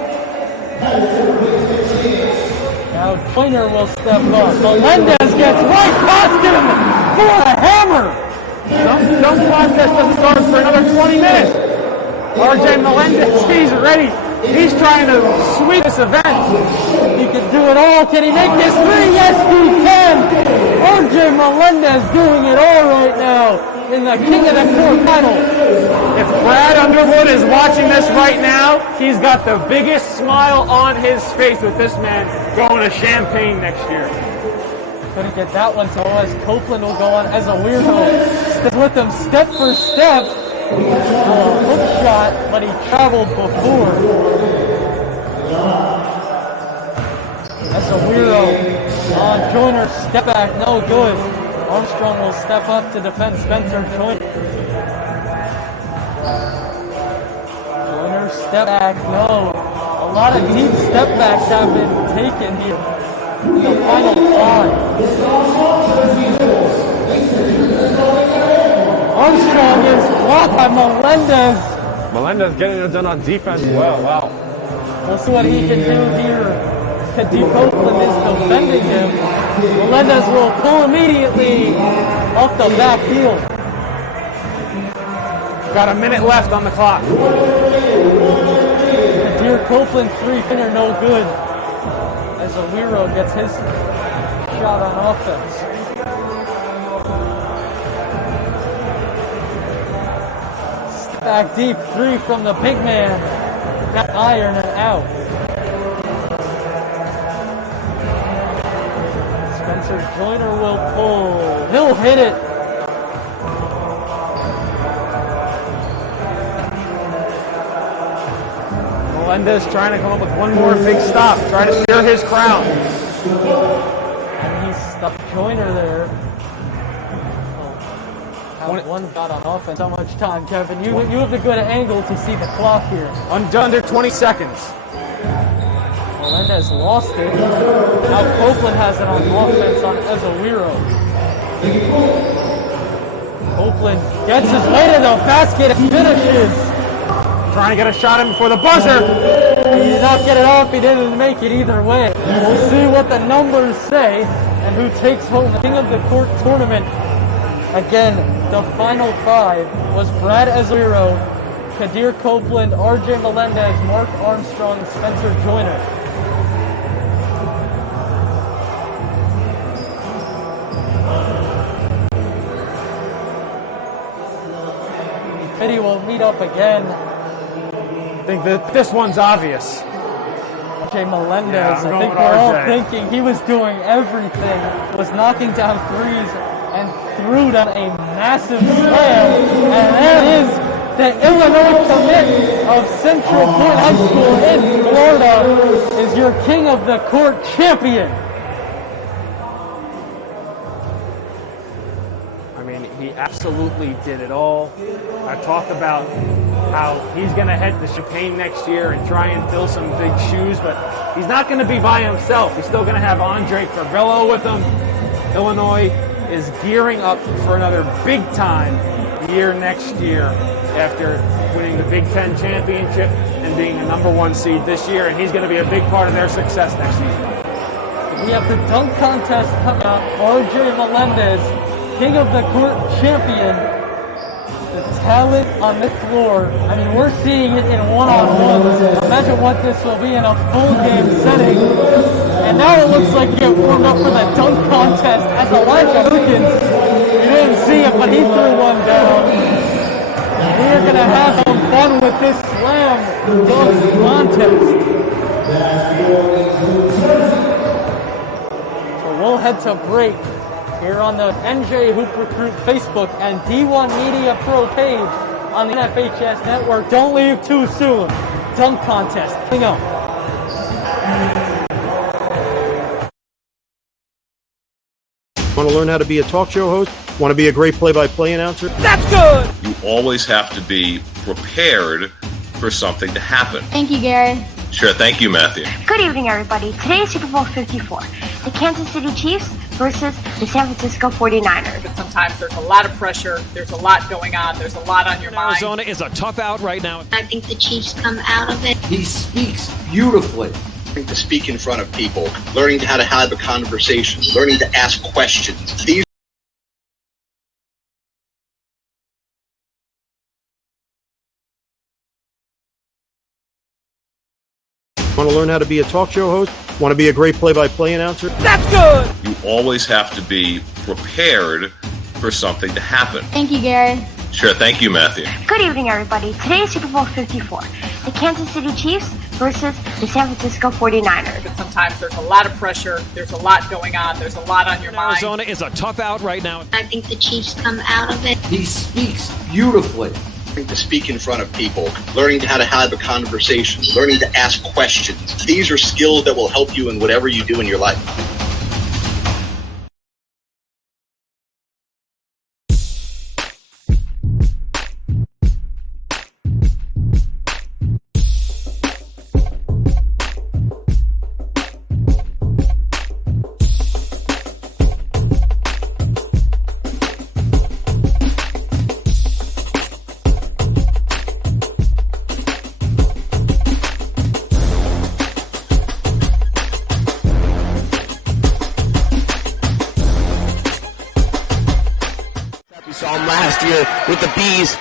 Now Joyner will step up. Melendez gets right past him for a hammer. Dunk contest doesn't start for another 20 minutes. RJ Melendez, he's ready. He's trying to sweep this event. He can do it all. Can he make this three? Yes, he can. RJ Melendez doing it all right now in the King of the Court final. If Brad Underwood is watching this right now, he's got the biggest smile on his face with this man going to Champaign next year. Couldn't get that one, so as Copeland will go on as a weirdo. With him step for step. Hook shot, but he traveled before. That's a weirdo. Joyner step back, no good. Armstrong will step up to defend Spencer Joyner. Joyner step back, no. A lot of deep step backs have been taken here. The final five. Armstrong is blocked by Melendez. Melendez getting it done on defense well. Wow. We'll see what he can do here. Kadir Copeland is defending him. Melendez will pull immediately off the back heel. Got a minute left on the clock. Kadir Copeland three-pointer, no good. As Awiro gets his shot on offense. Back deep, three from the big man. That iron and out. Spencer Joyner will pull. He'll hit it. Melendez trying to come up with one more big stop, trying to steer his crown. And he's stuck Joyner there. One got on offense. How much time, Kevin? You have a good angle to see the clock here. Under 20 seconds. Melendez lost it. Now Copeland has it on offense on Ezewiro. Copeland gets his way to the basket and finishes. Trying to get a shot in before the buzzer. He did not get it off. He didn't make it either way. We'll see what the numbers say and who takes home the King of the Court tournament. Again, the final five was Brad Ezewiro, Kadir Copeland, RJ Melendez, Mark Armstrong, and Spencer Joyner. Fitty will meet up again. I think that this one's obvious. RJ Melendez, I think we're all thinking he was doing everything, was knocking down threes and threw down a massive slam, and there is the Illinois commit of Central Point High School in Florida is your King of the Court champion. I mean, he absolutely did it all. I talked about how he's going to head to Champaign next year and try and fill some big shoes, but he's not going to be by himself. He's still going to have Andre Carvello with him. Illinois is gearing up for another big-time year next year after winning the Big Ten championship and being the #1 seed this year, and he's going to be a big part of their success next season. We have the dunk contest coming up. RJ Melendez, King of the Court champion. The talent on the floor. I mean, we're seeing it in one-on-ones. Imagine what this will be in a full game setting. And now it looks like you get warmed up for the dunk contest as Elijah Wilkins. You didn't see it, but he threw one down. We are going to have some fun with this slam dunk contest. So we'll head to break here on the NJ Hoop Recruit Facebook and D1 Media Pro page on the NFHS network. Don't leave too soon. Dunk contest. Hang on. Want to learn how to be a talk show host? Want to be a great play-by-play announcer? That's good! You always have to be prepared for something to happen. Thank you, Gary. Sure, thank you, Matthew. Good evening, everybody. Today is Super Bowl 54. The Kansas City Chiefs versus the San Francisco 49ers. But sometimes there's a lot of pressure. There's a lot going on. There's a lot on your mind. Arizona is a tough out right now. I think the Chiefs come out of it. He speaks beautifully. To speak in front of people, learning how to have a conversation, learning to ask questions. These Want to learn how to be a talk show host? Want to be a great play-by-play announcer? That's good! You always have to be prepared for something to happen. Thank you, Gary. Sure, thank you, Matthew. Good evening, everybody. Today is Super Bowl 54. The Kansas City Chiefs versus the San Francisco 49ers. But sometimes there's a lot of pressure. There's a lot going on. There's a lot on your mind. Arizona is a tough out right now. I think the Chiefs come out of it. He speaks beautifully. to speak in front of people, learning how to have a conversation, learning to ask questions. These are skills that will help you in whatever you do in your life. With the bees,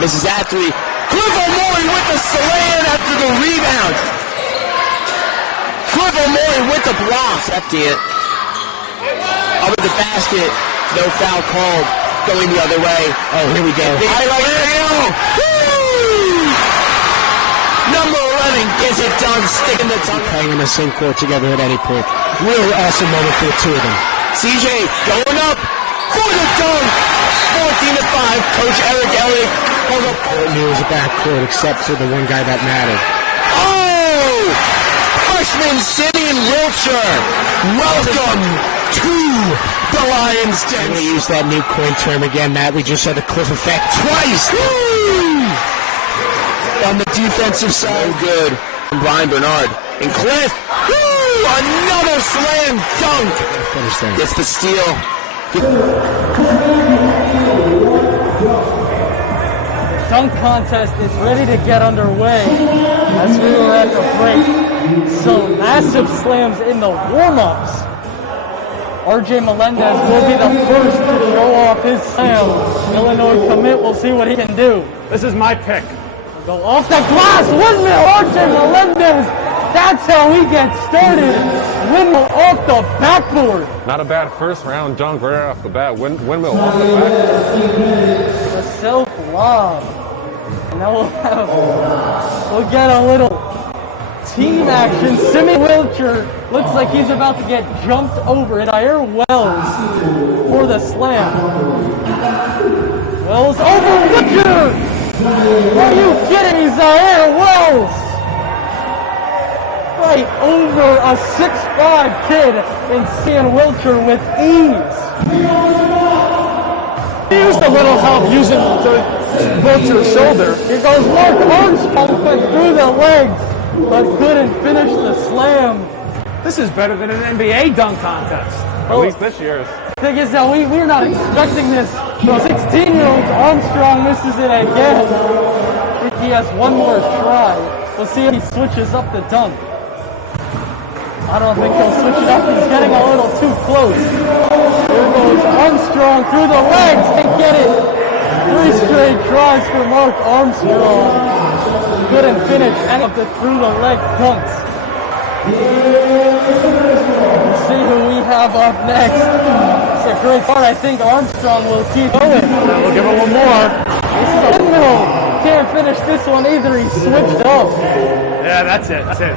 Mrs. Athley. Cliff O'Malley with the slam after the rebound. Cliff O'Malley with the block. Accepting it. Over the basket. No foul called. Going the other way. Oh, here we go. Highlight reel. Number 11 gets it done. Sticking the tongue. Playing in the same court together at any point. Really awesome moment for the two of them. CJ going up for the dunk. 14-5, Coach Eric Elliott pulls up. It was a backcourt except for the one guy that mattered. Oh! Freshman Simeon Wilcher, welcome to the Lions Den. I'm going to use that new coin term again, Matt. We just saw the Cliff effect twice. Woo! On the defensive side. So good from Brian Bernard. And Cliff, woo! Another slam dunk. Gets the steal. Dunk contest is ready to get underway as we were at the break. Some massive slams in the warm-ups. RJ Melendez will be the first to show off his slam. Illinois commit, we'll see what he can do. This is my pick. Go off the glass, windmill, RJ Melendez. That's how we get started. Windmill off the backboard. Not a bad first round dunk right off the bat. Windmill off the backboard. The self-lob. And then we'll get a little team action. Simeon Wilcher looks like he's about to get jumped over. And Jair Wells for the slam. Wells over Wilcher! Are you kidding me, Jair Wells? Right over a 6'5" kid in Simeon Wilcher with ease. He used a little help using Wilcher's shoulder. Here goes Mark Armstrong, went through the legs, but couldn't finish the slam. This is better than an NBA dunk contest. At least this year's. The thing is that we're not expecting this. So 16-year-old Armstrong misses it again. I think he has one more try. We'll see if he switches up the dunk. I don't think he'll switch it up. He's getting a little too close. Here goes Armstrong through the legs. Can't get it. 3 straight tries for Mark Armstrong. Couldn't finish any of the through-the-leg dunks. Let's see who we have up next. It's a great part. I think Armstrong will keep going. We'll give it one more. This is a windmill. Can't finish this one either. He switched up. Yeah, that's it. That's it.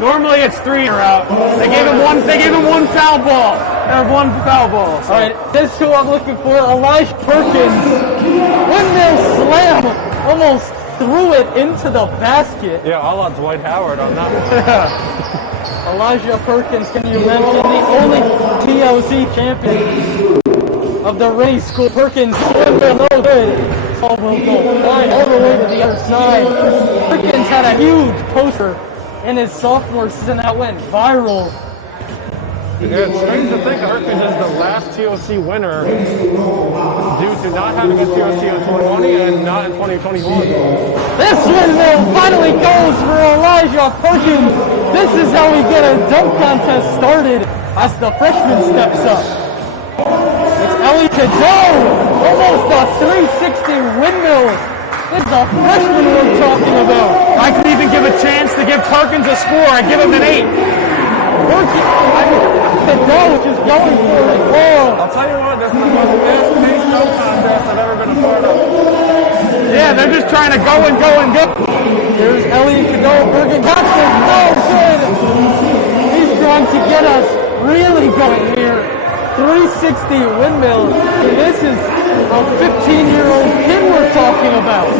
Normally it's 3 or out. They gave him one. They gave him one foul ball. Or one foul ball. So. All right, this is who I'm looking for. Elijah Perkins. Windmill slam. Almost threw it into the basket. Yeah, a la Dwight Howard on that one. Elijah Perkins, can you mention the only TOC champion of the race school? Perkins, windmill, no good. Ball will go flying all the way to the other side. Perkins had a huge poster in his sophomore season that went viral. Yeah, it's strange to think Perkins is the last TOC winner due to not having a TOC in 2020 and not in 2021. This windmill finally goes for Elijah Perkins. This is how we get a dunk contest started as the freshman steps up. It's Ellie Cadeau, almost a 360 windmill. This is a freshman we're talking about. I could even give a chance to give Perkins a score. I'd give him an 8. Cadeau is going for it. Whoa. I'll tell you what, this is the most fast-paced dunk contest I've ever been a part of. Yeah, they're just trying to go and go and go. Here's Elliot Cadeau. Perkins got it. No good. He's trying to get us really going here. 360 windmill. And this is a 15-year-old kid we're talking about.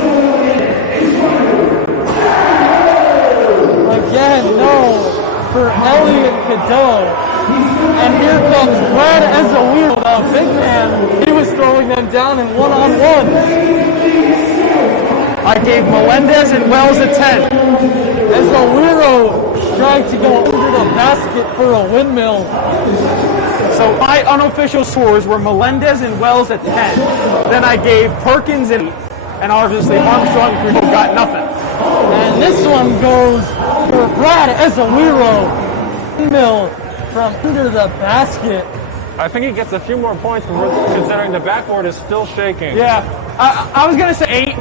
Again, no. For Elliot Cadeau. And here comes Brad Ezewiro, the big man. He was throwing them down in one-on-one. I gave Melendez and Wells a 10. Ezewiro trying to go under the basket for a windmill. So my unofficial scores were Melendez and Wells at 10. Then I gave Perkins and obviously Armstrong who got nothing. And this one goes for Brad Ezewiro. Windmill from under the basket. I think he gets a few more points considering the backboard is still shaking. Yeah, I was going to say 8.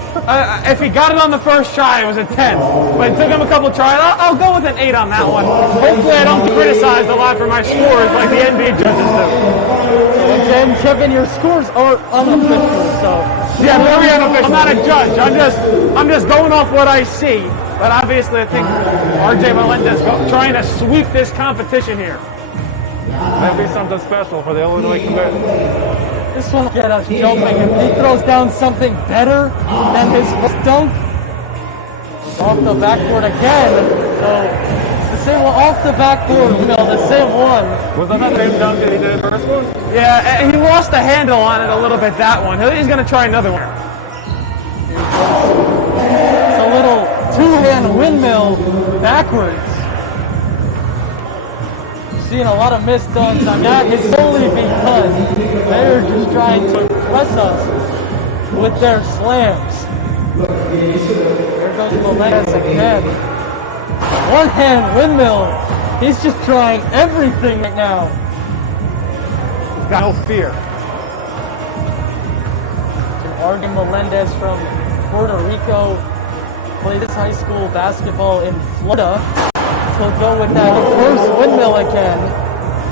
If he got it on the first try, it was a 10. But it took him a couple tries. I'll go with an 8 on that one. Hopefully I don't get criticized a lot for my scores like the NBA judges do. Again, Kevin, your scores are unofficial, so... Yeah, very unofficial. I'm not a judge. I'm just going off what I see. But obviously I think RJ Melendez trying to sweep this competition here. That'd be something special for the Illinois commit. This one will get us jumping. If he throws down something better than his first dunk, off the backboard again. So it's the same one off the backboard. The same one. Was that the same dunk that he did in the first one? Yeah, he lost the handle on it a little bit, that one. He's going to try another one. It's a little two-hand windmill backwards. Seeing a lot of missed dunks on that is solely because they're just trying to impress us with their slams. There goes Melendez again. One-hand windmill. He's just trying everything right now. Got no fear. Arden Melendez from Puerto Rico played his high school basketball in Florida. He'll go with that first windmill again.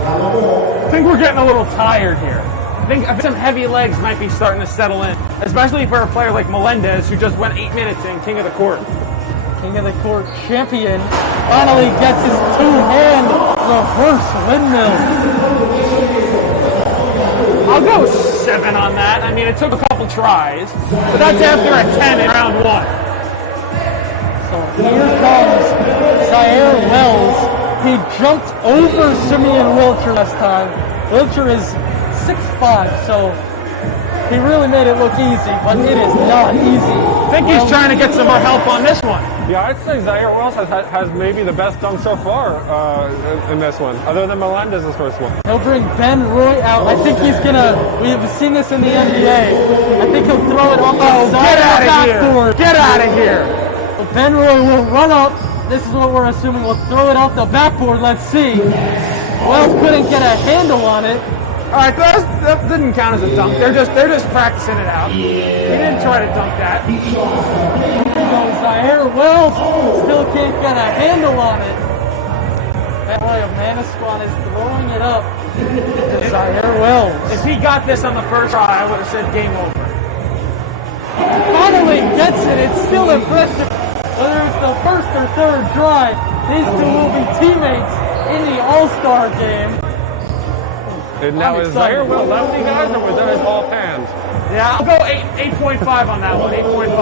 I think we're getting a little tired here. I think some heavy legs might be starting to settle in, especially for a player like Melendez, who just went 8 minutes in King of the Court. King of the Court champion finally gets his two-hand reverse windmill. I'll go 7 on that. I mean, it took a couple tries, but that's after a 10 in round 1. So here comes Zaire Wells. He jumped over Simeon Wilcher last time. Wilcher is 6'5", so he really made it look easy, but it is not easy. I think he's trying to get some more help on this one. Yeah, I'd say Zaire Wells has maybe the best dunk so far in this one, other than Melendez's first one. He'll bring Ben Roy out. I think he's gonna. We've seen this in the NBA. I think he'll throw it off the side of the backboard. Get out of here! Ben Roy will run up. This is what we're assuming. We'll throw it off the backboard. Let's see. Wells couldn't get a handle on it. All right, that didn't count as a dunk. They're just practicing it out. He didn't try to dunk that. Zaire Wells still can't get a handle on it. That way, Manasquan is throwing it up to Zaire Wells. If he got this on the first try, I would have said game over. He finally gets it. It's still impressive. Whether it's the first or third try, these two will be teammates in the All-Star game. And now is Zaire Wells lefty, guys, or was that his off hands? Yeah, I'll go 8.5 on that one. 8.5.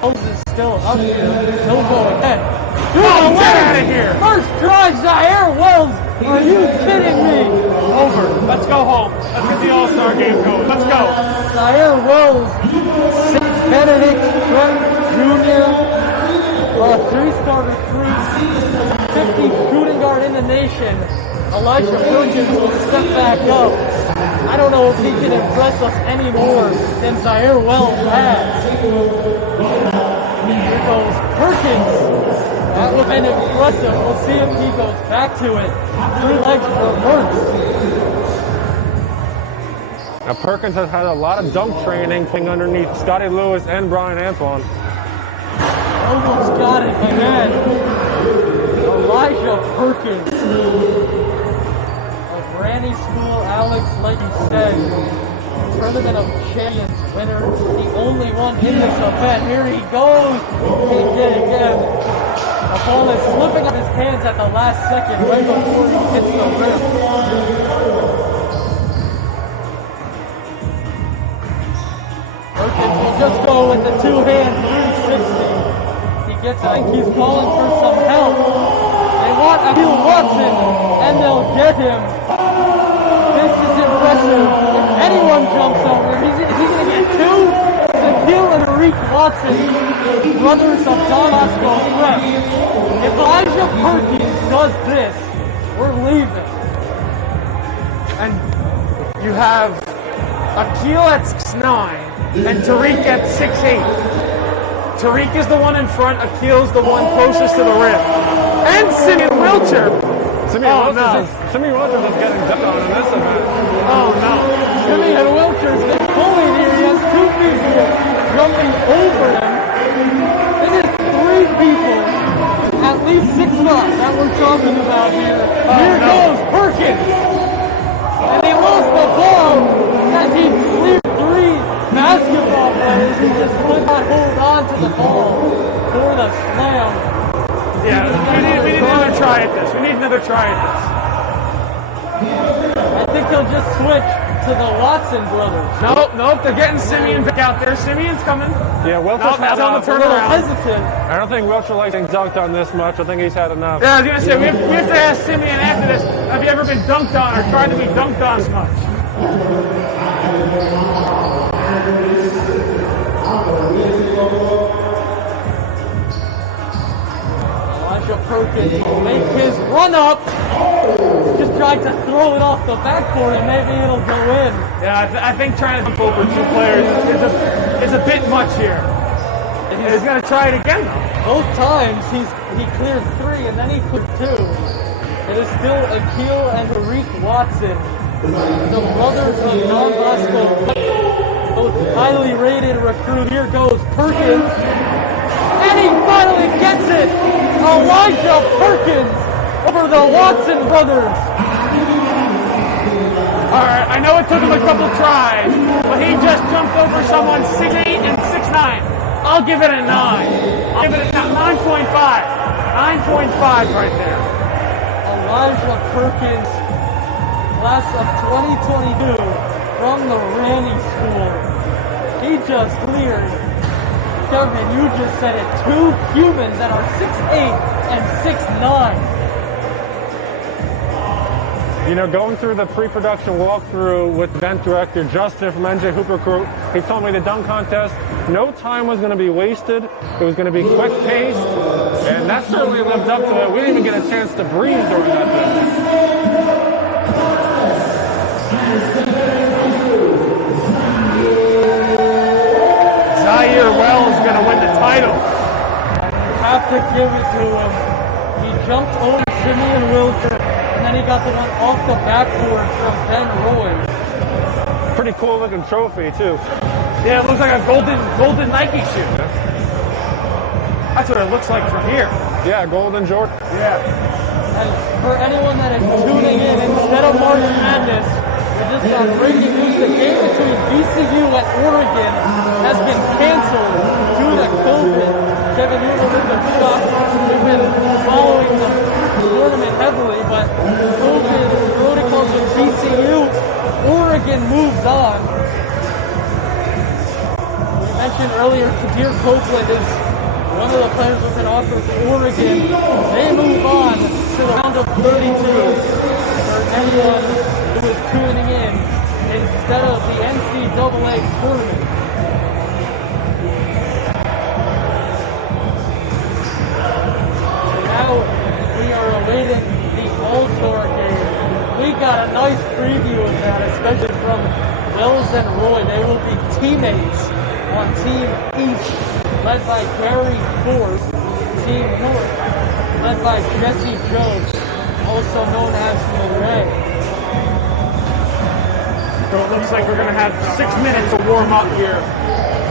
Wells is still up here. He'll go again. Oh, get out of here! First try, Zaire Wells. Are you kidding me? Over. Let's go home. Let's get the All-Star game going. Let's go. Zaire Wells, Benedict Trent Jr., three-star recruit, 50 shooting guard in the nation. Elijah Perkins will step back up. I don't know if he can impress us any more than Zaire Wells has. Here goes Perkins. That would have been impressive. We'll see if he goes back to it. 3 legs reverse. Now Perkins has had a lot of dunk training playing underneath Scotty Lewis and Brian Antoine. Almost got it again. Elijah Perkins. Of Randy School, Alex, like you said, Tournament of Champions winner, the only one in this event. Here he goes. Can't get it again. The ball is slipping out of his hands at the last second, right before he hits the rim. Perkins will just go with the two-hand 360. He gets it. I think he's calling for some help. They want Akil Watson, and they'll get him. This is impressive. If anyone jumps over, is he going to get two? Akil and Arik Watson, brothers of Don Bosco Prep. If Elijah Perkins does this, we're leaving. And you have Akil at 6'9", and Tariq at 6'8". Tariq is the one in front, Akil's the one closest to the rim. And Simeon Wilcher. Simeon Wilcher is getting dunked on in this event. Oh no. Simeon Wilcher's been bullied here. He has 2 people jumping over him. This is 3 people, at least 6 that we're talking about here. Here goes Perkins. And he lost the ball as he cleared 3 basketball players who just could not hold on to the ball for the slam. Yeah, we need another try at this. We need another try at this. I think he'll just switch to the Watson brothers. Nope, they're getting Simeon back out there. Simeon's coming. Yeah, Wilcher's on the turnaround. Hesitant. I don't think Wilcher likes being dunked on this much. I think he's had enough. Yeah, I was going to say, we have to ask Simeon after this, have you ever been dunked on or tried to be dunked on as much? Elijah Perkins will make his run up. Just trying to throw it off the backboard and maybe it'll go in. Yeah, I think trying to jump over 2 players is a bit much here. And he's going to try it again. Both times he cleared 3 and then he cleared 2. It is still Akil and Tariq Watson, the brothers of Don Bosco, both highly rated recruit. Here goes Perkins, and he finally gets it. Elijah Perkins over the Watson brothers. All right, I know it took him a couple tries, but he just jumped over someone 6'8" and 6'9". I'll give it a 9. I'll give it a 9.5. 9.5 right there. Elijah Perkins, class of 2022 from the Randy School. He just cleared, Kevin, you just said it, 2 humans that are 6'8" and 6'9". You know, going through the pre-production walkthrough with event director Justin from NJ Hooper Crew, he told me the dunk contest, no time was going to be wasted. It was going to be quick paced, and that certainly lived up to it. We didn't even get a chance to breathe during that business. Zaire Wells going to win the title. You have to give it to him. He jumped over Simeon Wilcher, and then then he got the one off the backboard from Ben Roy. Pretty cool looking trophy too. Yeah, it looks like a golden Nike shoe. That's what it looks like from here. Yeah, golden Jordan. Yeah. And for anyone that is tuning in, instead of March Madness, we're just on breaking news. The game between VCU and Oregon has been canceled due to COVID. Kevin, you were with the shop. We've been following the tournament heavily, but COVID protocols in VCU, Oregon moved on. We mentioned earlier, Kadir Copeland is one of the players with an offer for Oregon. They move on to the round of 32 for anyone who is tuning in instead of the NCAA tournament. Now we are awaiting the All-Star game. We got a nice preview of that, especially from Wells and Roy. They will be teammates on Team East, led by Gary Ford. Team North, led by Jesse Jones, also known as Moray. So it looks like we're going to have 6 minutes to warm up here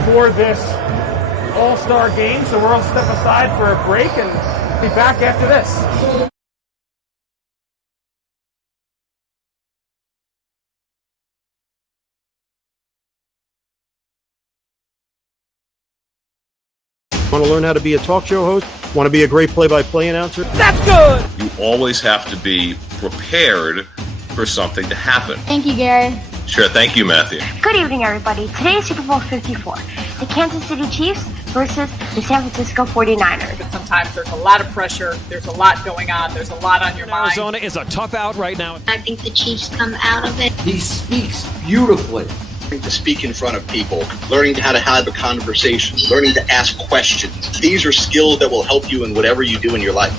for this All-Star game. So we're going to step aside for a break and be back after this. Want to learn how to be a talk show host? Want to be a great play-by-play announcer? That's good! You always have to be prepared for something to happen. Thank you, Gary. Sure, thank you, Matthew. Good evening, everybody. Today is Super Bowl 54. The Kansas City Chiefs versus the San Francisco 49ers. But sometimes there's a lot of pressure. There's a lot going on. There's a lot on your mind. Arizona is a tough out right now. I think the Chiefs come out of it. He speaks beautifully. To speak in front of people, learning how to have a conversation, learning to ask questions. These are skills that will help you in whatever you do in your life.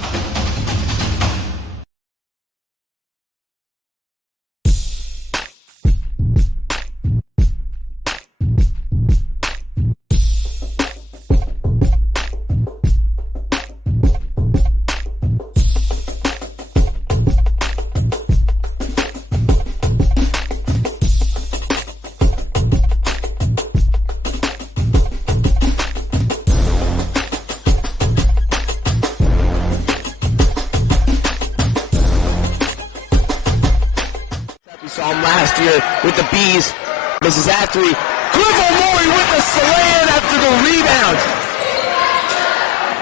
Saw him last year with the Bees. Misses at three. Cliff O'Mori with the slam after the rebound.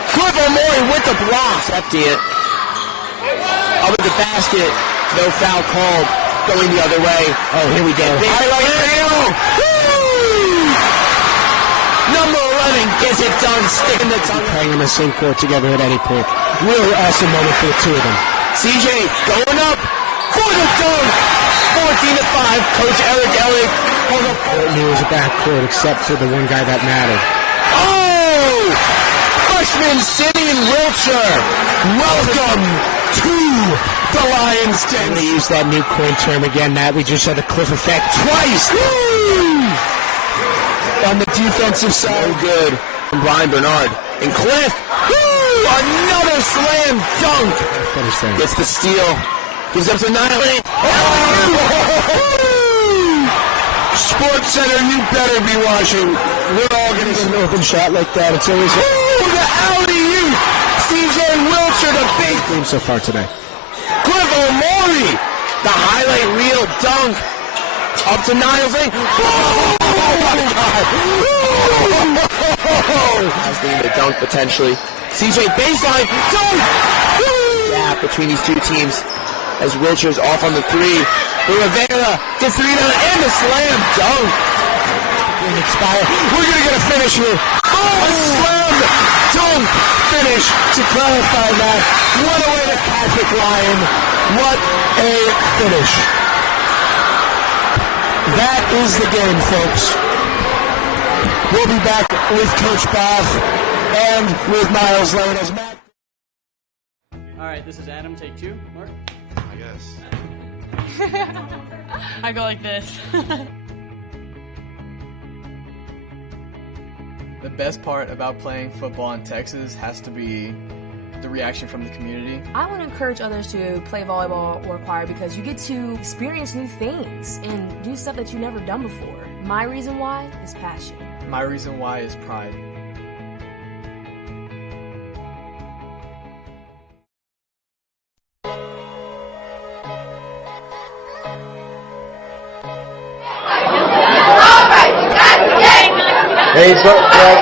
Cliff O'Mori with the block. Empty it. Over the basket. No foul called. Going the other way. Oh, here we go. Highlight reel. Number 11 gets it done. Sticking the tongue. Playing in the same court together at any point. Really awesome moment for the two of them. CJ going up for the dunk. 14-5, Coach Eric Elliott hold up. It was a backcourt except for the one guy that mattered. Oh! Freshman Simeon Wilcher, welcome to the Lions Den. I'm going to use that new coin term again, Matt. We just had the Cliff effect twice. Woo! On the defensive side. So good from Brian Bernard. And Cliff, woo! Another slam dunk. Gets the steal. Gives up to Nile. Sports Center, you better be watching. We're all going to get an open shot like that. It's always the alley-oop. CJ Wilcher, the big game so far today. Cliff O'Mori, the highlight reel dunk. Up to Niles Lane. Oh, my God. Has the dunk potentially. CJ baseline. Dunk. Gap between these two teams. As Wilcher's off on the three. Rivera gets three down and a slam dunk. Expire. We're going to get a finish here. Oh, a slam dunk finish to clarify that. What a way to Catholic Lion. What a finish. That is the game, folks. We'll be back with Coach Bob and with Miles Lane as Matt. All right, this is Adam. Take two. Mark? I guess. I go like this. The best part about playing football in Texas has to be the reaction from the community. I would encourage others to play volleyball or choir because you get to experience new things and do stuff that you've never done before. My reason why is passion. My reason why is pride. Heads up, Jack.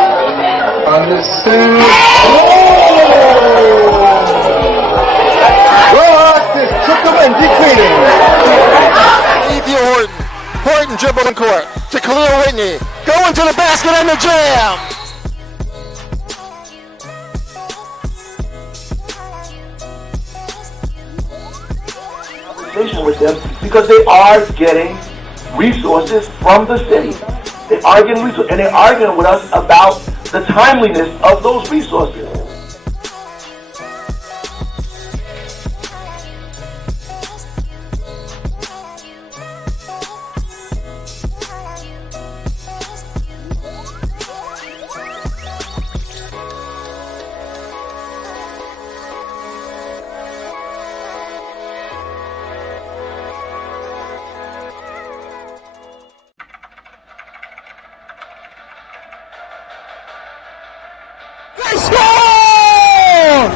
On the suit. This took him and defeated. Ethan Horton. Horton dribbling court to Khalil Whitney. Going to the basket and the jam. Conversation with them because they are getting resources from the city. They are getting resources, and they're arguing with us about the timeliness of those resources.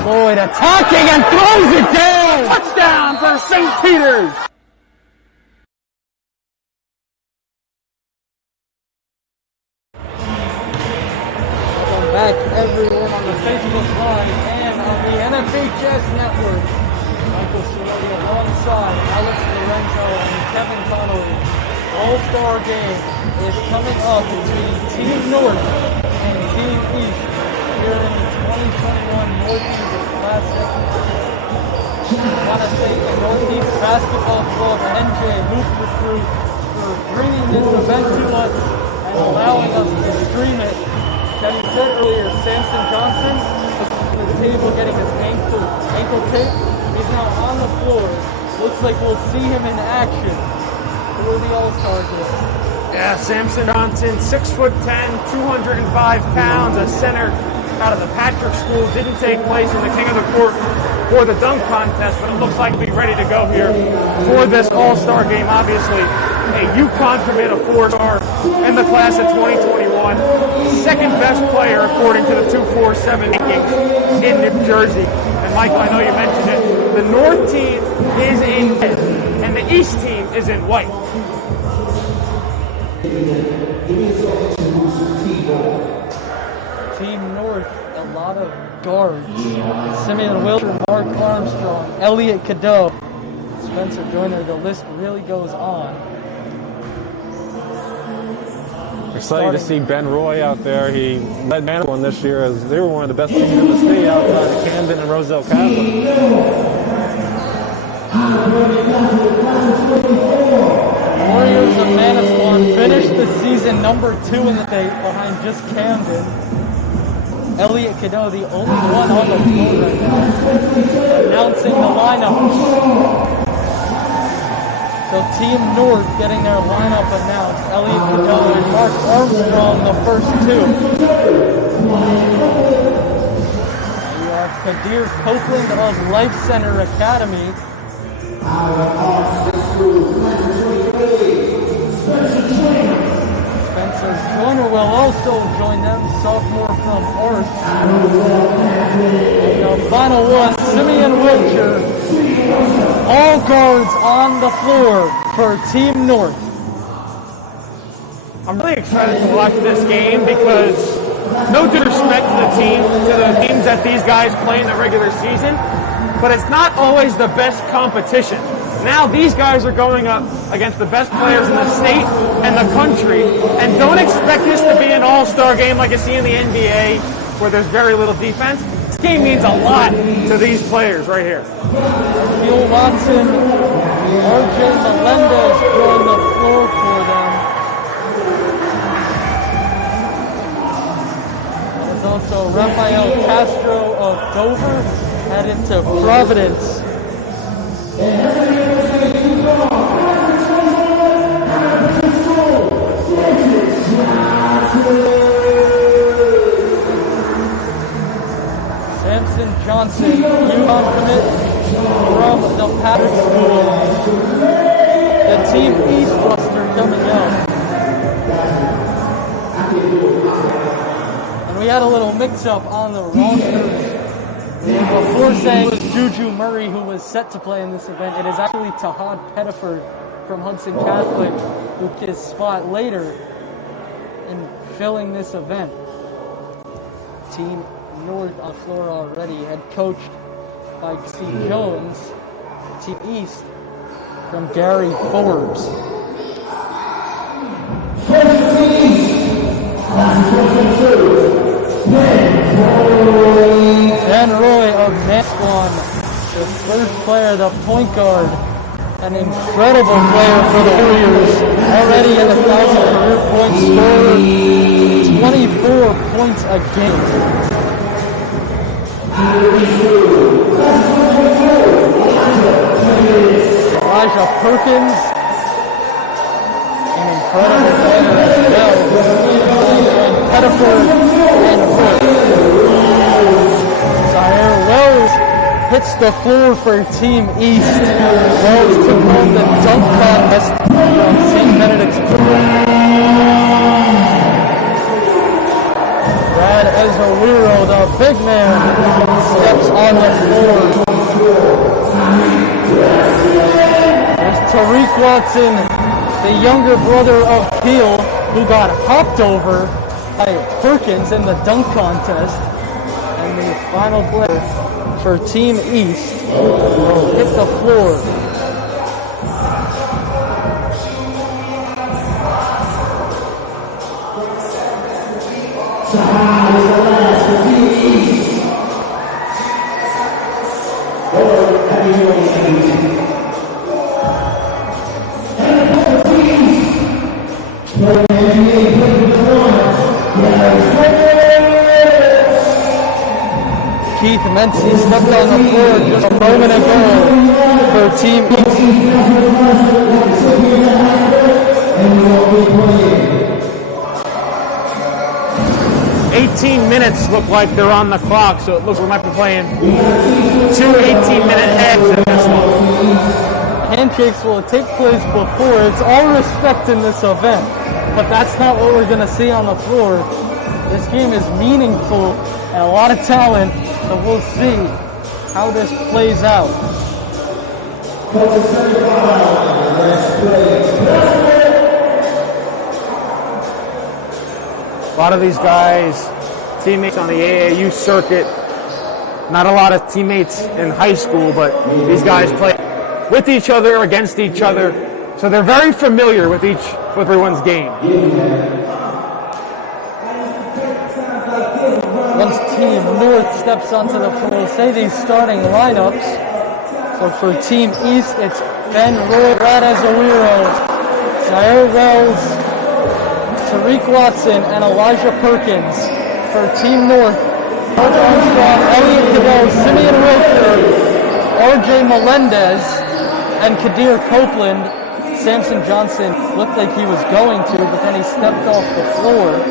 Lloyd attacking and throws it down! Touchdown for St. Peter's! Welcome back everyone on the Facebook Live and on the NFHS Network. Michael Cerulli alongside Alex Lorenzo and Kevin Connolly. All-Star Game is coming up between Team North and Team East here in the 2021 Northeast Class F. I want to thank the Northeast Basketball Club and NJ Hooper Crew for bringing this event to us and allowing us to stream it. As you said earlier, Samson Johnson was on the table getting his ankle taped. He's now on the floor. Looks like we'll see him in action for the All-Star Game. Yeah, Samson Johnson, 6'10", 205 pounds, a center out of the Patrick School. Didn't take place in the King of the Court for the dunk contest, but it looks like he'll be ready to go here for this All-Star Game. Obviously, a UConn commit, a 4-star in the class of 2021. Second best player according to the 247 rankings in New Jersey. And Michael, I know you mentioned it. The North team is in red, and the East team is in white. Team North, a lot of guards. Simeon Wilcher, Mark Armstrong, Elliot Cadeau, Spencer Joyner. The list really goes on. Excited to see Ben Roy out there. He led Manitowoc this year as they were one of the best teams in the state outside of Camden and Roselle Catholic. Warriors of Manasquan finished the season number 2 in the state behind just Camden. Elliot Cadeau, the only one on the floor right now, announcing the lineup. So Team North getting their lineup announced. Elliot Cadeau and Mark Armstrong, the first two. We have Kadir Copeland of Life Center Academy. Spencer Joyner will also join them, sophomore from Arts. And the final one, Simeon Wilcher. All guards on the floor for Team North. I'm really excited to watch this game because no disrespect to the teams that these guys play in the regular season, but it's not always the best competition. Now these guys are going up against the best players in the state and the country, and don't expect this to be an all-star game like you see in the NBA where there's very little defense. This game means a lot to these players right here. Phil Watson, RJ Melendez on the floor for them. There's also Rafael Castro of Dover headed to Providence. Samson Johnson Johnson, UConn commit from the Patrick School. The Team East roster coming out. And we had a little mix-up on the roster. Before saying it was Juju Murray who was set to play in this event, it is actually Tahad Pettiford from Hudson Catholic who took his spot later in filling this event. Team North on the floor already, head coached by Steve Jones. Team East from Gary Forbes. Dan Roy of Manasquan, the first player, the point guard, an incredible player for the Warriors, already in the 1,000 career point scorer, 24 points a game. Elijah Perkins, an incredible player as well. Pettiford and Wood. Zaire Wells hits the floor for Team East. Wells took home the dunk contest from St. Benedict's program. Brad Ezewiro, the big man, steps on the floor. There's Tariq Watson, the younger brother of Peel, who got hopped over by Perkins in the dunk contest. And the final player for Team East will hit the floor. Keith Mency stepped on the floor just a moment ago for Team East. 18 minutes look like they're on the clock, so it looks like we might be playing 2 18-minute halves in this one. Handshakes will take place before. It's all respect in this event, but that's not what we're going to see on the floor. This game is meaningful and a lot of talent, so we'll see how this plays out. A lot of these guys, teammates on the AAU circuit, not a lot of teammates in high school, but these guys play with each other, against each other, so they're very familiar with everyone's game. Once Team North steps onto the floor, we'll say these starting lineups. So for Team East, it's Ben Roy, Brad Ezewiro, Zaire Wells, Tariq Watson, and Elijah Perkins. For Team North, Mark Armstrong, Elliot Cadeau, Simeon Wilker, RJ Melendez, and Kadir Copeland. Samson Johnson looked like he was going to, but then he stepped off the floor.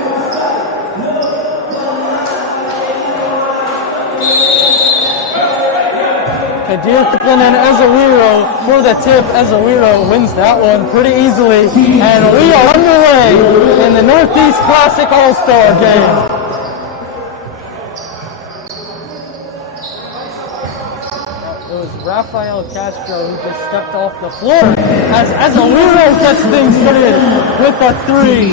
Kadir Copeland and Ezewiro for the tip. Ezewiro wins that one pretty easily. And we are underway in the Northeast Classic All-Star Game. It was Rafael Castro who just stepped off the floor as Ezewiro gets things started with a three.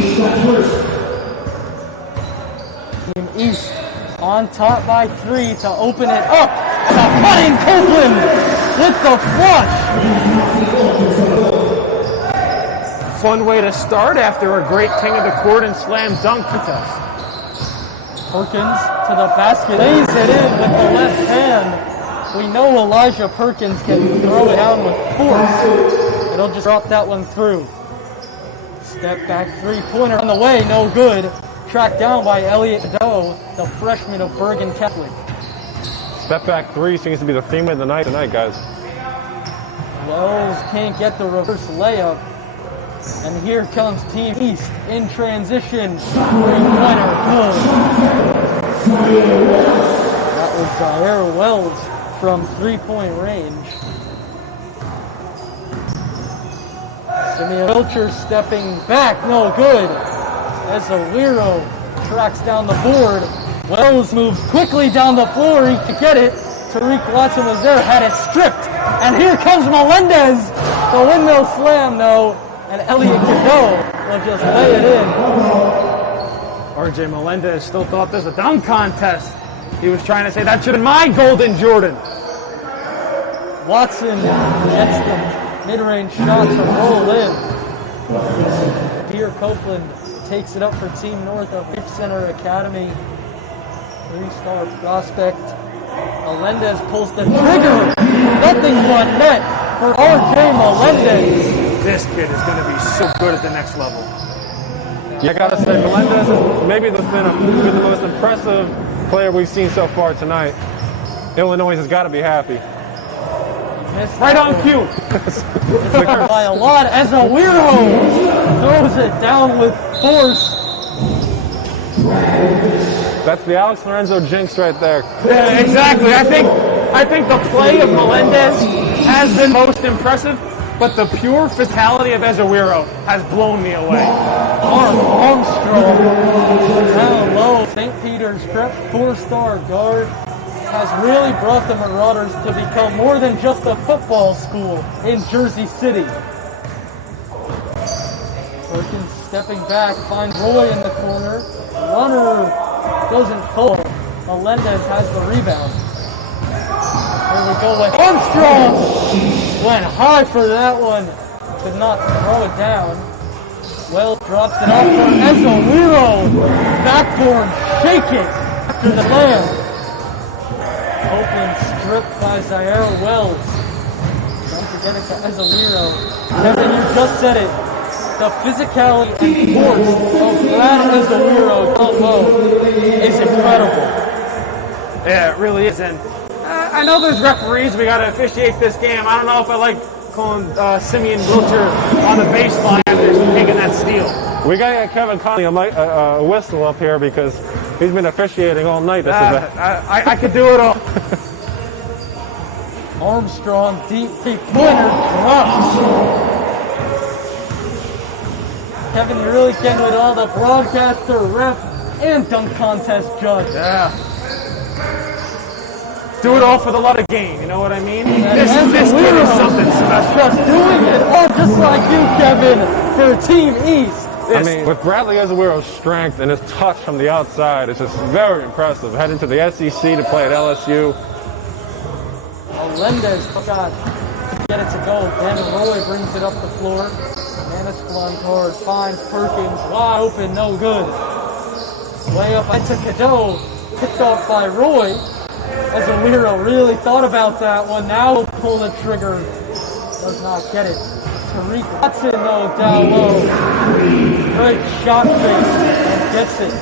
Team East on top by 3 to open it up. Cutting Copeland with the flush. Fun way to start after a great king of the court and slam dunk contest. Perkins to the basket, lays it in with the left hand. We know Elijah Perkins can throw it down with force. It'll just drop that one through. Step back three-pointer on the way, no good. Tracked down by Elliot Cadeau, the freshman of Bergen Catholic. Step back three seems to be the theme of the night tonight, guys. Wells can't get the reverse layup. And here comes Team East in transition. Three-pointer good. That for Zaire Wells from three-point range. Simeon Wilcher stepping back, no good. As Awiro tracks down the board. Wells moves quickly down the floor to get it. Tariq Watson was there, had it stripped. And here comes Melendez. The windmill slam, though. And Elliot Cadeau will just lay it in. RJ Melendez still thought this was a dunk contest. He was trying to say, that should have been my golden Jordan. Watson gets the mid-range shot to roll in. Pierre Copeland takes it up for Team North of Life Center Academy. Three-star prospect. Melendez pulls the trigger. Nothing but net for RJ Melendez. This kid is going to be so good at the next level. I gotta say, Melendez has maybe been the most impressive player we've seen so far tonight. Illinois has got to be happy. Right on cue. By a lot as Awiro throws it down with force. That's the Alex Lorenzo jinx right there. Yeah, exactly. I think the play of Melendez has been most impressive, but the pure fatality of Ezewiro has blown me away. Armstrong down low. St. Peter's prep four-star guard has really brought the Marauders to become more than just a football school in Jersey City. Perkins stepping back, finds Roy in the corner. Runner doesn't fall. Melendez has the rebound. Here we go with Armstrong. Went high for that one. Could not throw it down. Wells drops it off for Ezewiro. Backboard shaking after the land. Open stripped by Zaire Wells. Trying to get it to Ezewiro. Kevin, you just said it. The physicality and force of Brad Ezewiro down low is incredible. Yeah, it really is. And I know there's referees. We got to officiate this game. I don't know if I like calling Simeon Wilcher on the baseline after taking that steal. We got to get Kevin Conley a whistle up here because he's been officiating all night. I could do it all. Armstrong, deep three-pointer drops. Kevin, you're really getting with all the broadcaster, ref, and dunk contest judge. Yeah. Do it all for the love of the game, you know what I mean? This kid is something special. Just doing it all just like you, Kevin, for Team East. I mean, with Bradley Ezewiro's strength and his touch from the outside, it's just very impressive. Heading to the SEC to play at LSU. Melendez forgot to get it to go. Then Roy brings it up the floor. Manasquan guard finds Perkins. Wide open, no good. Way up into Cadeau. Picked off by Roy. Ezewiro really thought about that one. Now he'll pull the trigger. Does not get it. Tariq Watson, though, down low. Great shot fake and gets it.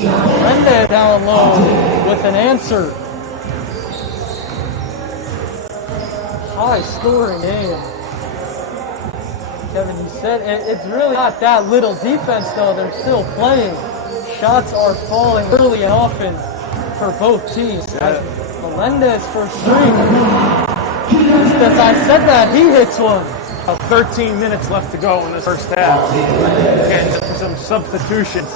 Melendez down low with an answer. High scoring game. Kevin, you said it's really not that little defense, though. They're still playing. Shots are falling early and often for both teams. As Melendez for three. Just as I said that, he hits one. 13 minutes left to go in this first half. And some substitutions.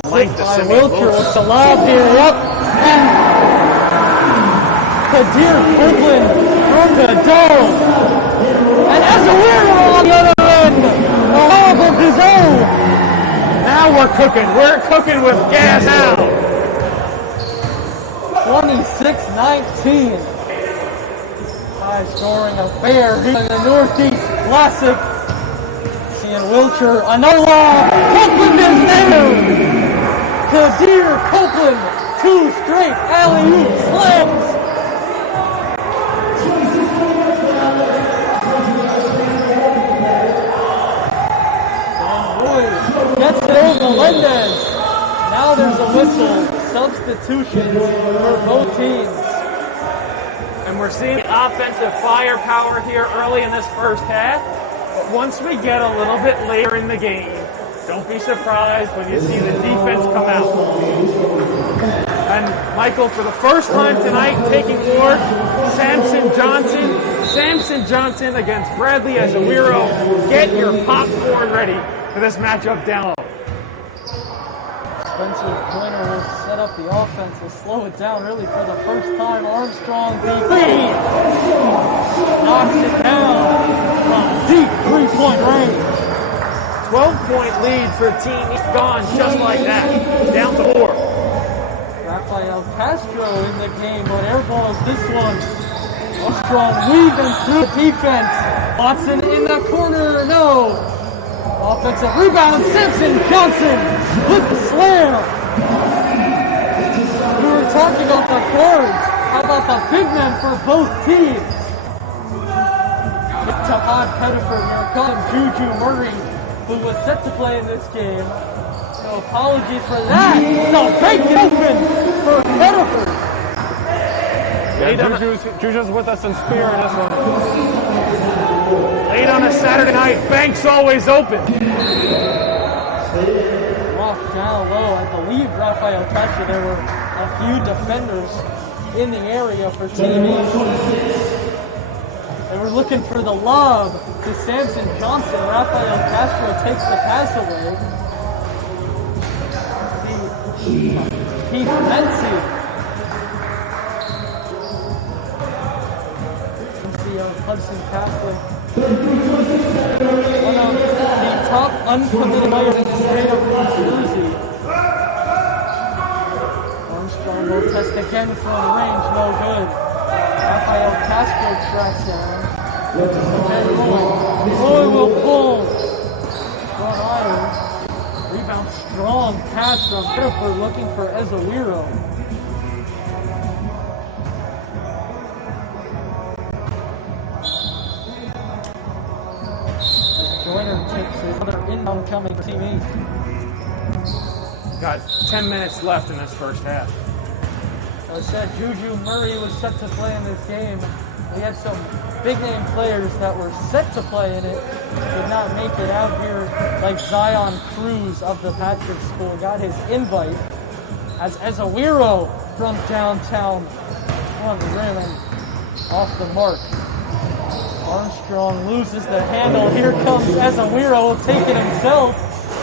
The length of Wilcher with the lob here up. And Kadir Copeland from the dome. And Ezewiro on the other end. A lob of his own. Now we're cooking. We're cooking with gas now. 26-19. High scoring affair here in the Northeast Classic. Seeing Wilcher, another lob. Copeland is there. Kadir Copeland, two straight alley-oop slams. Gets it over Melendez. Now there's a whistle. Substitution for both teams. And we're seeing offensive firepower here early in this first half. once we get a little bit later in the game, don't be surprised when you see the defense come out. And Michael, for the first time tonight, taking forward Samson Johnson. Samson Johnson against Bradley Azawiro. Get your popcorn ready for this matchup down low. Spencer Joyner will set up the offense, will slow it down really for the first time. Armstrong deep lead. Knocks it down from deep three-point range. 12-point lead for Team East, gone just like that. Down to 4. Rafael Castro in the game, but airballs this one. Armstrong weaving through the defense. Watson in the corner, no. Offensive rebound, Samson Johnson with the slam. We were talking about the guards. How about the big men for both teams? Todd Pettiford, we're calling Juju Murray, who was set to play in this game. So apologies for that. So break it open for Pettiford. Yeah, Juju's with us in spirit in this one. Late on a Saturday night, Banks always open. Walk down low. I believe Rafael Castro, there were a few defenders in the area for Team East. They were looking for the lob to Samson Johnson. Rafael Castro takes the pass away. Keith Mency. Of Hudson Catholic. One of the top uncommitted players in the state of New Jersey. Armstrong will test again from range, no good. Rafael Castro tracks down. Roy will pull. Front iron. Rebound strong pass from Pettiford looking for Ezawiro. Joyner takes another inbound coming Team East. Got 10 minutes left in this first half. As I said, Juju Murray was set to play in this game. We had some big-name players that were set to play in it, did not make it out here, like Zion Cruz of the Patrick School. Got his invite as Ezawiro from downtown on the rim and off the mark. Armstrong loses the handle. Here comes Ezawiro, will take it himself.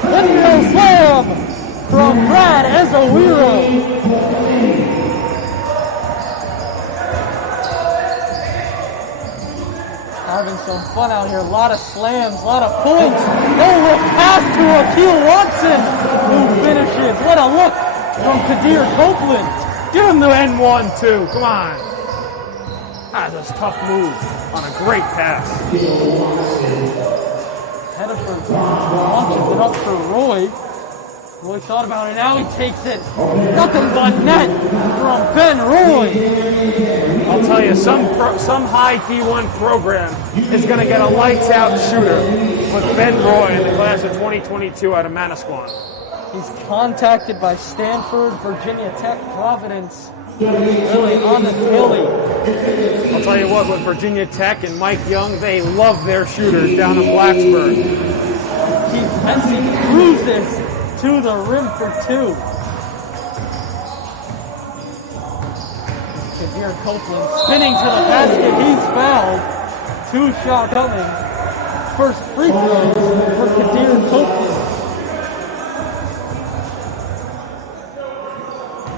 Windmill slam from Brad Ezawiro. Having some fun out here. A lot of slams, a lot of points. No look pass to Akil Watson, who finishes. What a look from Kadir Copeland. Give him the N1 too. Come on. That's a tough move on a great pass. Pettiford launches it up for Roy. Roy thought about it, now he takes it. Nothing but net from Ben Roy. I'll tell you, some high D1 program is going to get a lights-out shooter with Ben Roy in the class of 2022 out of Manasquan. He's contacted by Stanford, Virginia Tech, Providence. Really on the daily. I'll tell you what, with Virginia Tech and Mike Young, they love their shooters down in Blacksburg. Keith Mency cruises to the rim for 2. Kadir Copeland spinning to the basket. He's fouled. 2 shot coming. First free throw for Kadir Copeland.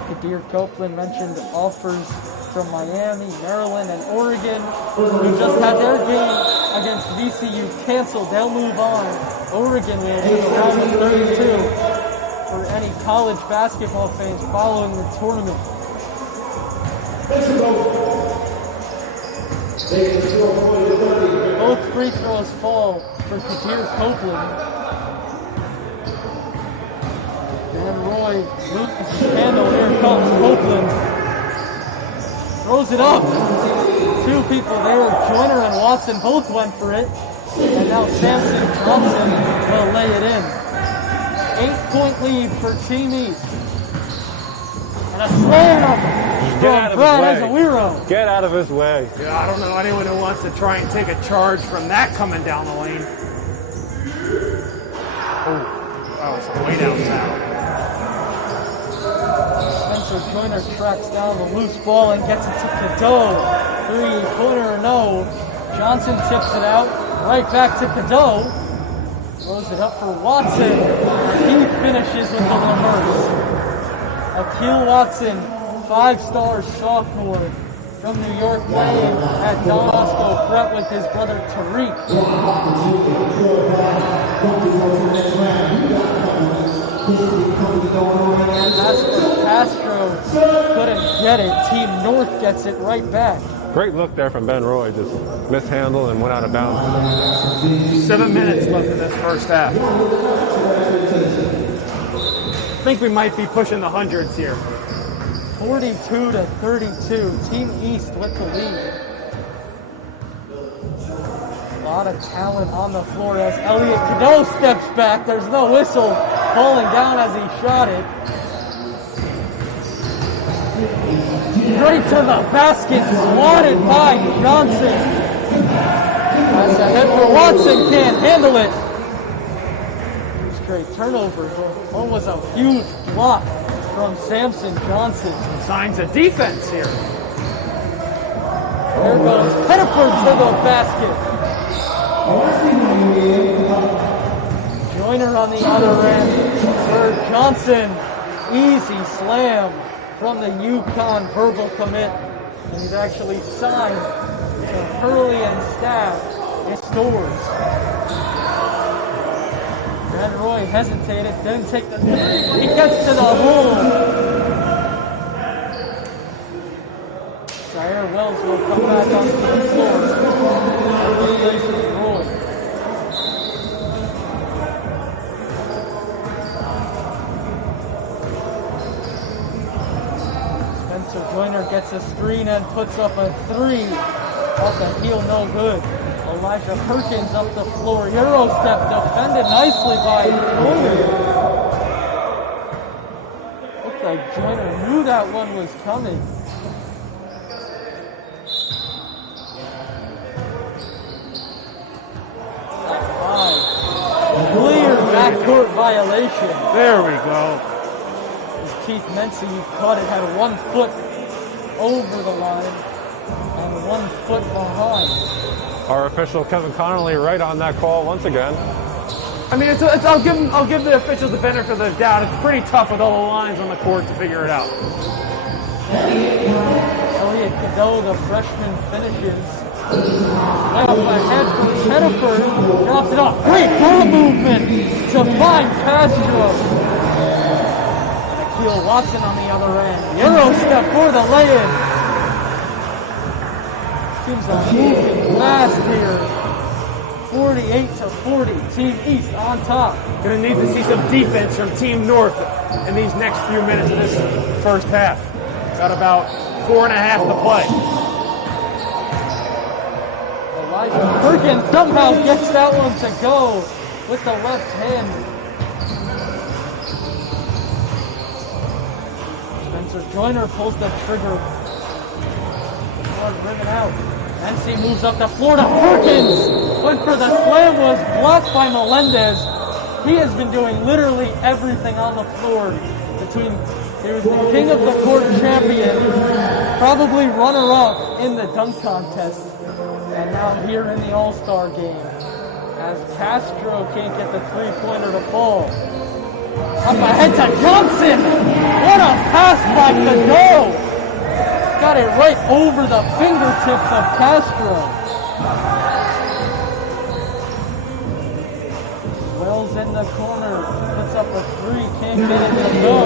Kadir Copeland mentioned offers from Miami, Maryland, and Oregon, who just had their game against VCU canceled. They'll move on. Oregon will to the round of 32 for any college basketball fans following the tournament. Both free throws fall for Kadir Copeland. Dan Roy loses his handle. Here comes Copeland. Throws it up. 2 people there. Joyner and Watson both went for it. And now Samson Johnson will lay it in. 8-point lead for Team East. And a slam from Brad Ezawiro. Get out of his way. Yeah, I don't know anyone who wants to try and take a charge from that coming down the lane. it's a way down foul. Spencer Joyner tracks down the loose ball and gets it to Cadeau. 3-pointer, no. Johnson tips it out. Right back to Cadeau. Throws it up for Watson. He finishes with the reverse. Akil Watson, 5-star sophomore from New York, playing at Don Bosco Prep with his brother Tariq. Castro couldn't get it. Team North gets it right back. Great look there from Ben Roy, just mishandled and went out of bounds. 7 minutes left in this first half. I think we might be pushing the hundreds here. 42-32. Team East with the lead. A lot of talent on the floor as Elliot Cadeau steps back. There's no whistle, falling down as he shot it. Right to the basket, swatted by Johnson. That's ahead for Watson, can't handle it. Straight turnovers. One was a huge block from Samson Johnson. Signs of defense here. There goes Pettiford to the basket. Joyner on the other end for Johnson. Easy slam from the UConn verbal commit. And he's actually signed to Hurley and staff in stores. Ben Roy hesitated, didn't take the three. He gets to the hole. Jair Wells will come back onto the floor. Replaces Roy. Spencer Joyner gets a screen and puts up a three. Off the heel, no good. Elijah Perkins up the floor. Euro step defended nicely by Joyner. Looked like Joyner knew that one was coming. Clear backcourt violation. There we go. As Keith Mency caught it, had 1 foot over the line and 1 foot behind. Our official Kevin Connolly right on that call once again. I mean, I'll give the officials the benefit of the doubt. It's pretty tough with all the lines on the court to figure it out. Elliot Cadeau, the freshman, finishes. Up ahead for Pettiford, drops it off. Great ball movement to find Castro. And Akil Watson on the other end. Euro step for the lay-in. Teams are moving fast here. 48-40. Team East on top. Gonna need to see some defense from Team North in these next few minutes of this first half. Got about 4.5 to play. Elijah Perkins somehow gets that one to go with the left hand. Spencer Joyner pulls the trigger. Hard ribbon out. NC moves up the floor to Perkins. Went for the slam, was blocked by Melendez. He has been doing literally everything on the floor. He was the king of the court champion, probably runner-up in the dunk contest. And now here in the All-Star game, as Castro can't get the three-pointer to fall. Up ahead to Johnson! What a pass by Cadeau! Got it right over the fingertips of Castro. Wells in the corner, puts up a three, can't get it to go.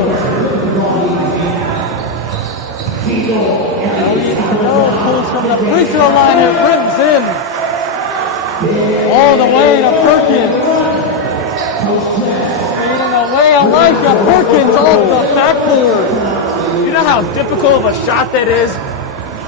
Elliot Cadeau pulls from the free throw line and rims in. All the way to Perkins. Fading away, Elijah Perkins off the backboard. You know how difficult of a shot that is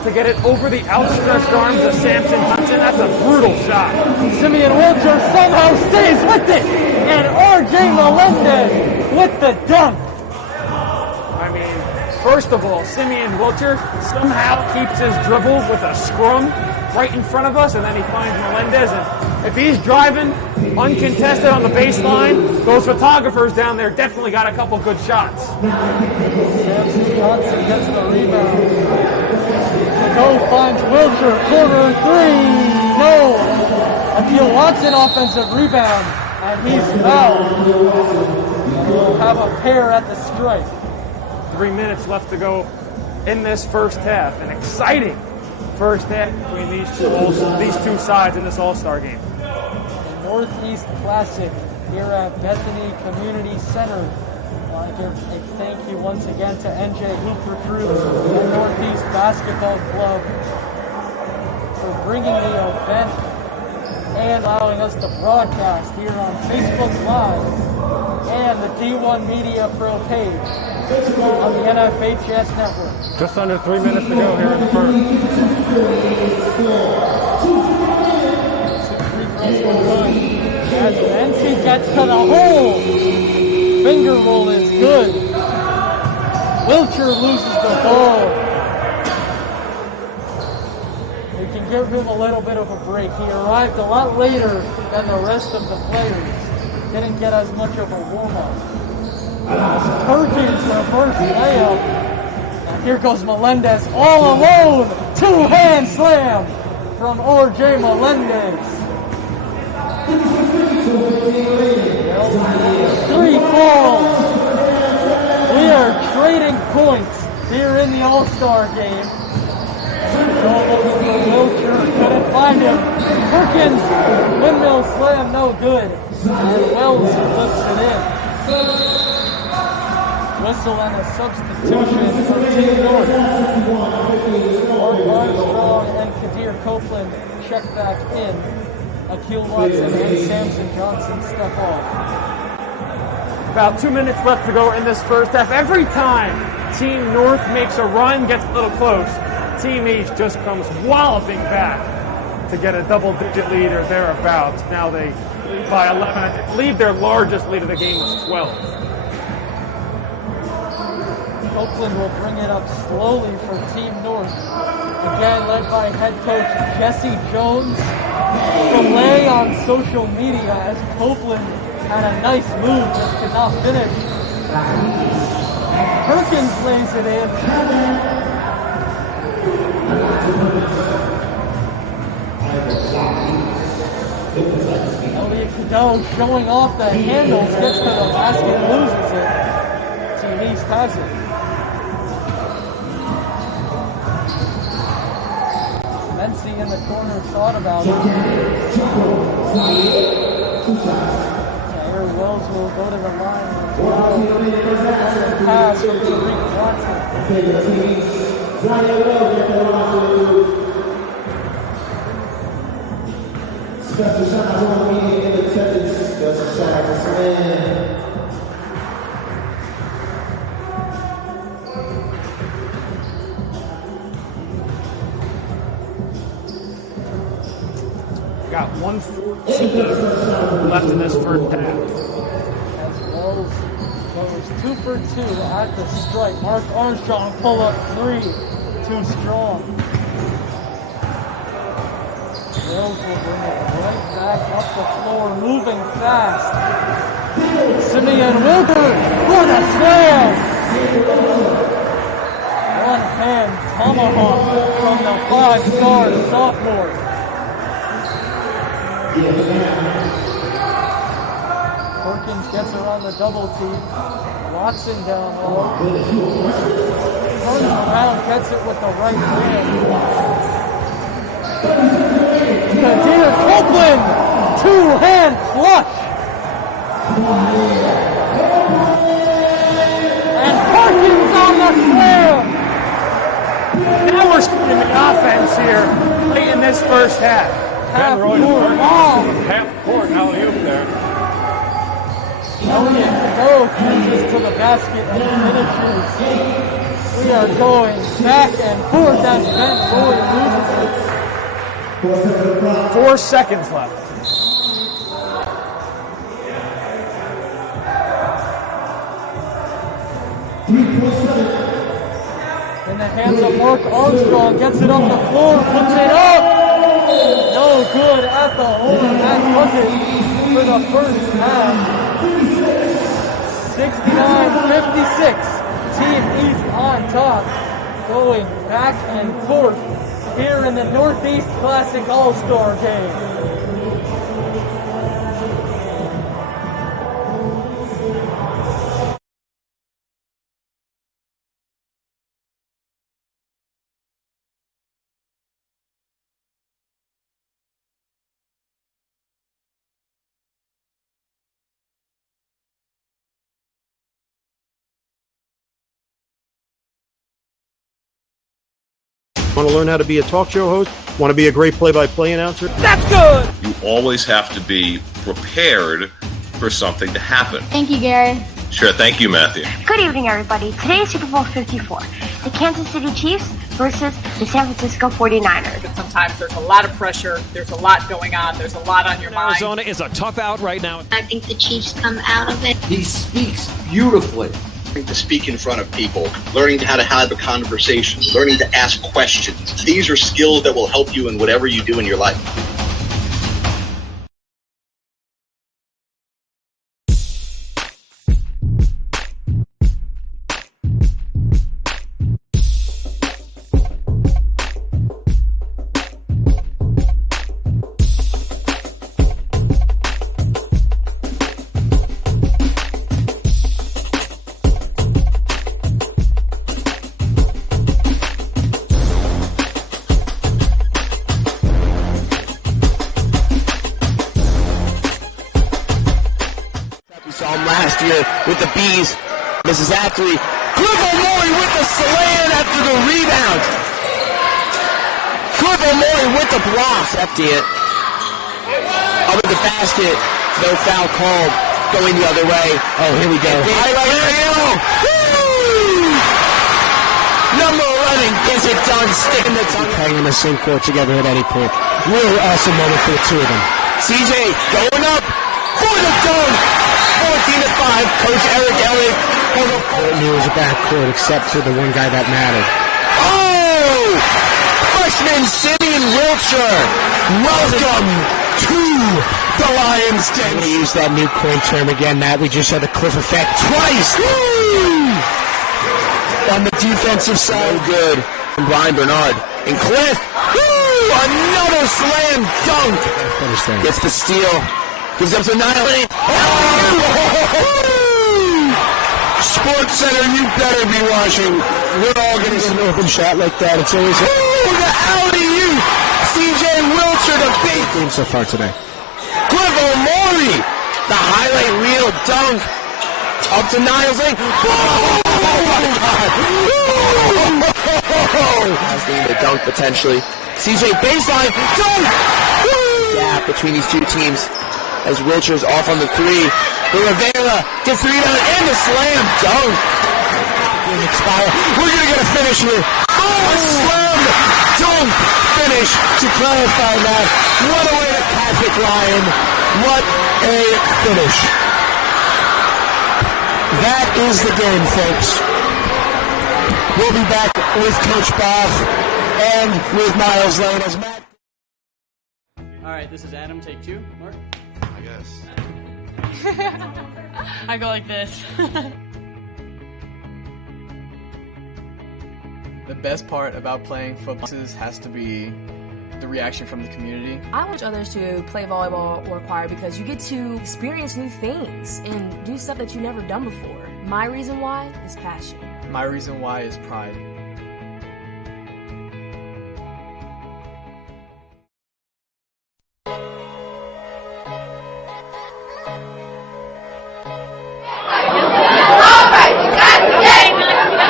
to get it over the outstretched arms of Samson Johnson? That's a brutal shot. Simeon Wilcher somehow stays with it. And RJ Melendez with the dunk. I mean, First of all, Simeon Wilcher somehow keeps his dribble with a scrum right in front of us, and then he finds Melendez. And if he's driving uncontested on the baseline, those photographers down there definitely got a couple good shots. Samson Johnson gets the rebound. Go finds Wilcher, corner three. No! Akil Watson offensive rebound, and he's fouled. We'll have a pair at the stripe. 3 minutes left to go in this first half. An exciting first half between these two sides in this All-Star game. The Northeast Classic here at Bethany Community Center. I want to give a thank you once again to NJ Hoop Recruits and Northeast Basketball Club for bringing the event and allowing us to broadcast here on Facebook Live and the D1 Media Pro page on the NFHS network. Just under 3 minutes to go here in the first. As Mency gets to the hole. Finger roll is good. Wilcher loses the ball. We can give him a little bit of a break. He arrived a lot later than the rest of the players. Didn't get as much of a warm-up. Perkins for a first layup. And here goes Melendez all alone. Two-hand slam from RJ Melendez. 3 falls. We are trading points here in the All-Star game. Wilcher couldn't find him. Perkins, windmill slam, no good. And Wells lifts it in. Whistle and a substitution for Team North. Mark Armstrong and Kadir Copeland check back in. Akil Watson and Samson Johnson step off. About 2 minutes left to go in this first half. Every time Team North makes a run, gets a little close, Team East just comes walloping back to get a double-digit lead or thereabouts. Now they lead by 11. I believe their largest lead of the game was 12. Oakland will bring it up slowly for Team North. Again, led by head coach Jesse Jones. Delay on social media as Copeland had a nice move, just could not finish. Perkins lays it in. Elliot Cadeau showing off the handles, gets to the basket, loses it. Team East has it. Mency in the corner thought about it. Jair Wells will go to the line. Pass from Tariq Johnson. Special shout out to all the media in attendance. Special shout out to Slam. Got 1:14 left in this first half. As Wells goes 2 for 2 at the stripe. Mark Armstrong pull up 3. Too strong. Wells will bring it right back up the floor, moving fast. Simeon Wilcher for the slam. One hand tomahawk from the 5-star sophomore. Perkins gets around the double team. Watson down low. Turns around, gets it with the right hand. Kadir Copeland, 2-hand flush. And Perkins on the slam. Now we're starting the offense here late in this first half. Ben Roy half court alley-oop there. Elliot Cadeau catches to the basket and finishes. We are going back and forth as Ben Roy loses it. 4 seconds left. In the hands of Mark Armstrong, gets it up the floor, puts it up! No good at the hole, that bucket for the first half. 69-56, Team East on top, going back and forth here in the Northeast Classic All-Star Game. Want to learn how to be a talk show host? Want to be a great play-by-play announcer? That's good! You always have to be prepared for something to happen. Thank you, Gary. Sure, thank you, Matthew. Good evening, everybody. Today is Super Bowl 54. The Kansas City Chiefs versus the San Francisco 49ers. But sometimes there's a lot of pressure. There's a lot going on. There's a lot on your mind. Arizona is a tough out right now. I think the Chiefs come out of it. He speaks beautifully. To speak in front of people, learning how to have a conversation, learning to ask questions. These are skills that will help you in whatever you do in your life. Last year with the Bees, Mrs. Athley, Cliff O'Malley with the slam after the rebound. Cliff O'Malley with the block. Empty it. Under the basket, no foul called. Going the other way. Oh, here we go. Number 11 gets it done, sticking the tongue. Playing in the same court together at any point. Really awesome moment for the two of them. CJ going up for the dunk. 14-5, Coach Eric Elliott. It was a backcourt except for the one guy that mattered. Oh! Freshman Simeon Wiltshire, welcome to the Lions Den. I'm going to use that new coin term again, Matt. We just had the Cliff effect twice. Woo! On the defensive side. So good. From Brian Bernard. And Cliff. Woo! Another slam dunk. Gets the steal. Gives up to Nile. Sports Center, you better be watching. We're all going to get an open shot like that. It's always the alley-oop. CJ Wiltshire, the big game so far today. Cliff O'Malley, the highlight reel dunk. Up to Niles Lane. Oh my God! The dunk potentially. CJ baseline dunk. Gap between these two teams. As Wiltshire's off on the three. The Rivera gets the rebound and the slam dunk. We're going to get a finish here. Oh, a slam dunk finish to clarify that. What a way to Patrick Ryan. What a finish. That is the game, folks. We'll be back with Coach Boff and with Miles Lane as Matt. All right, this is Adam. Take two. Mark? I guess. I go like this. The best part about playing football has to be the reaction from the community. I want others to play volleyball or choir because you get to experience new things and do stuff that you've never done before. My reason why is passion. My reason why is pride.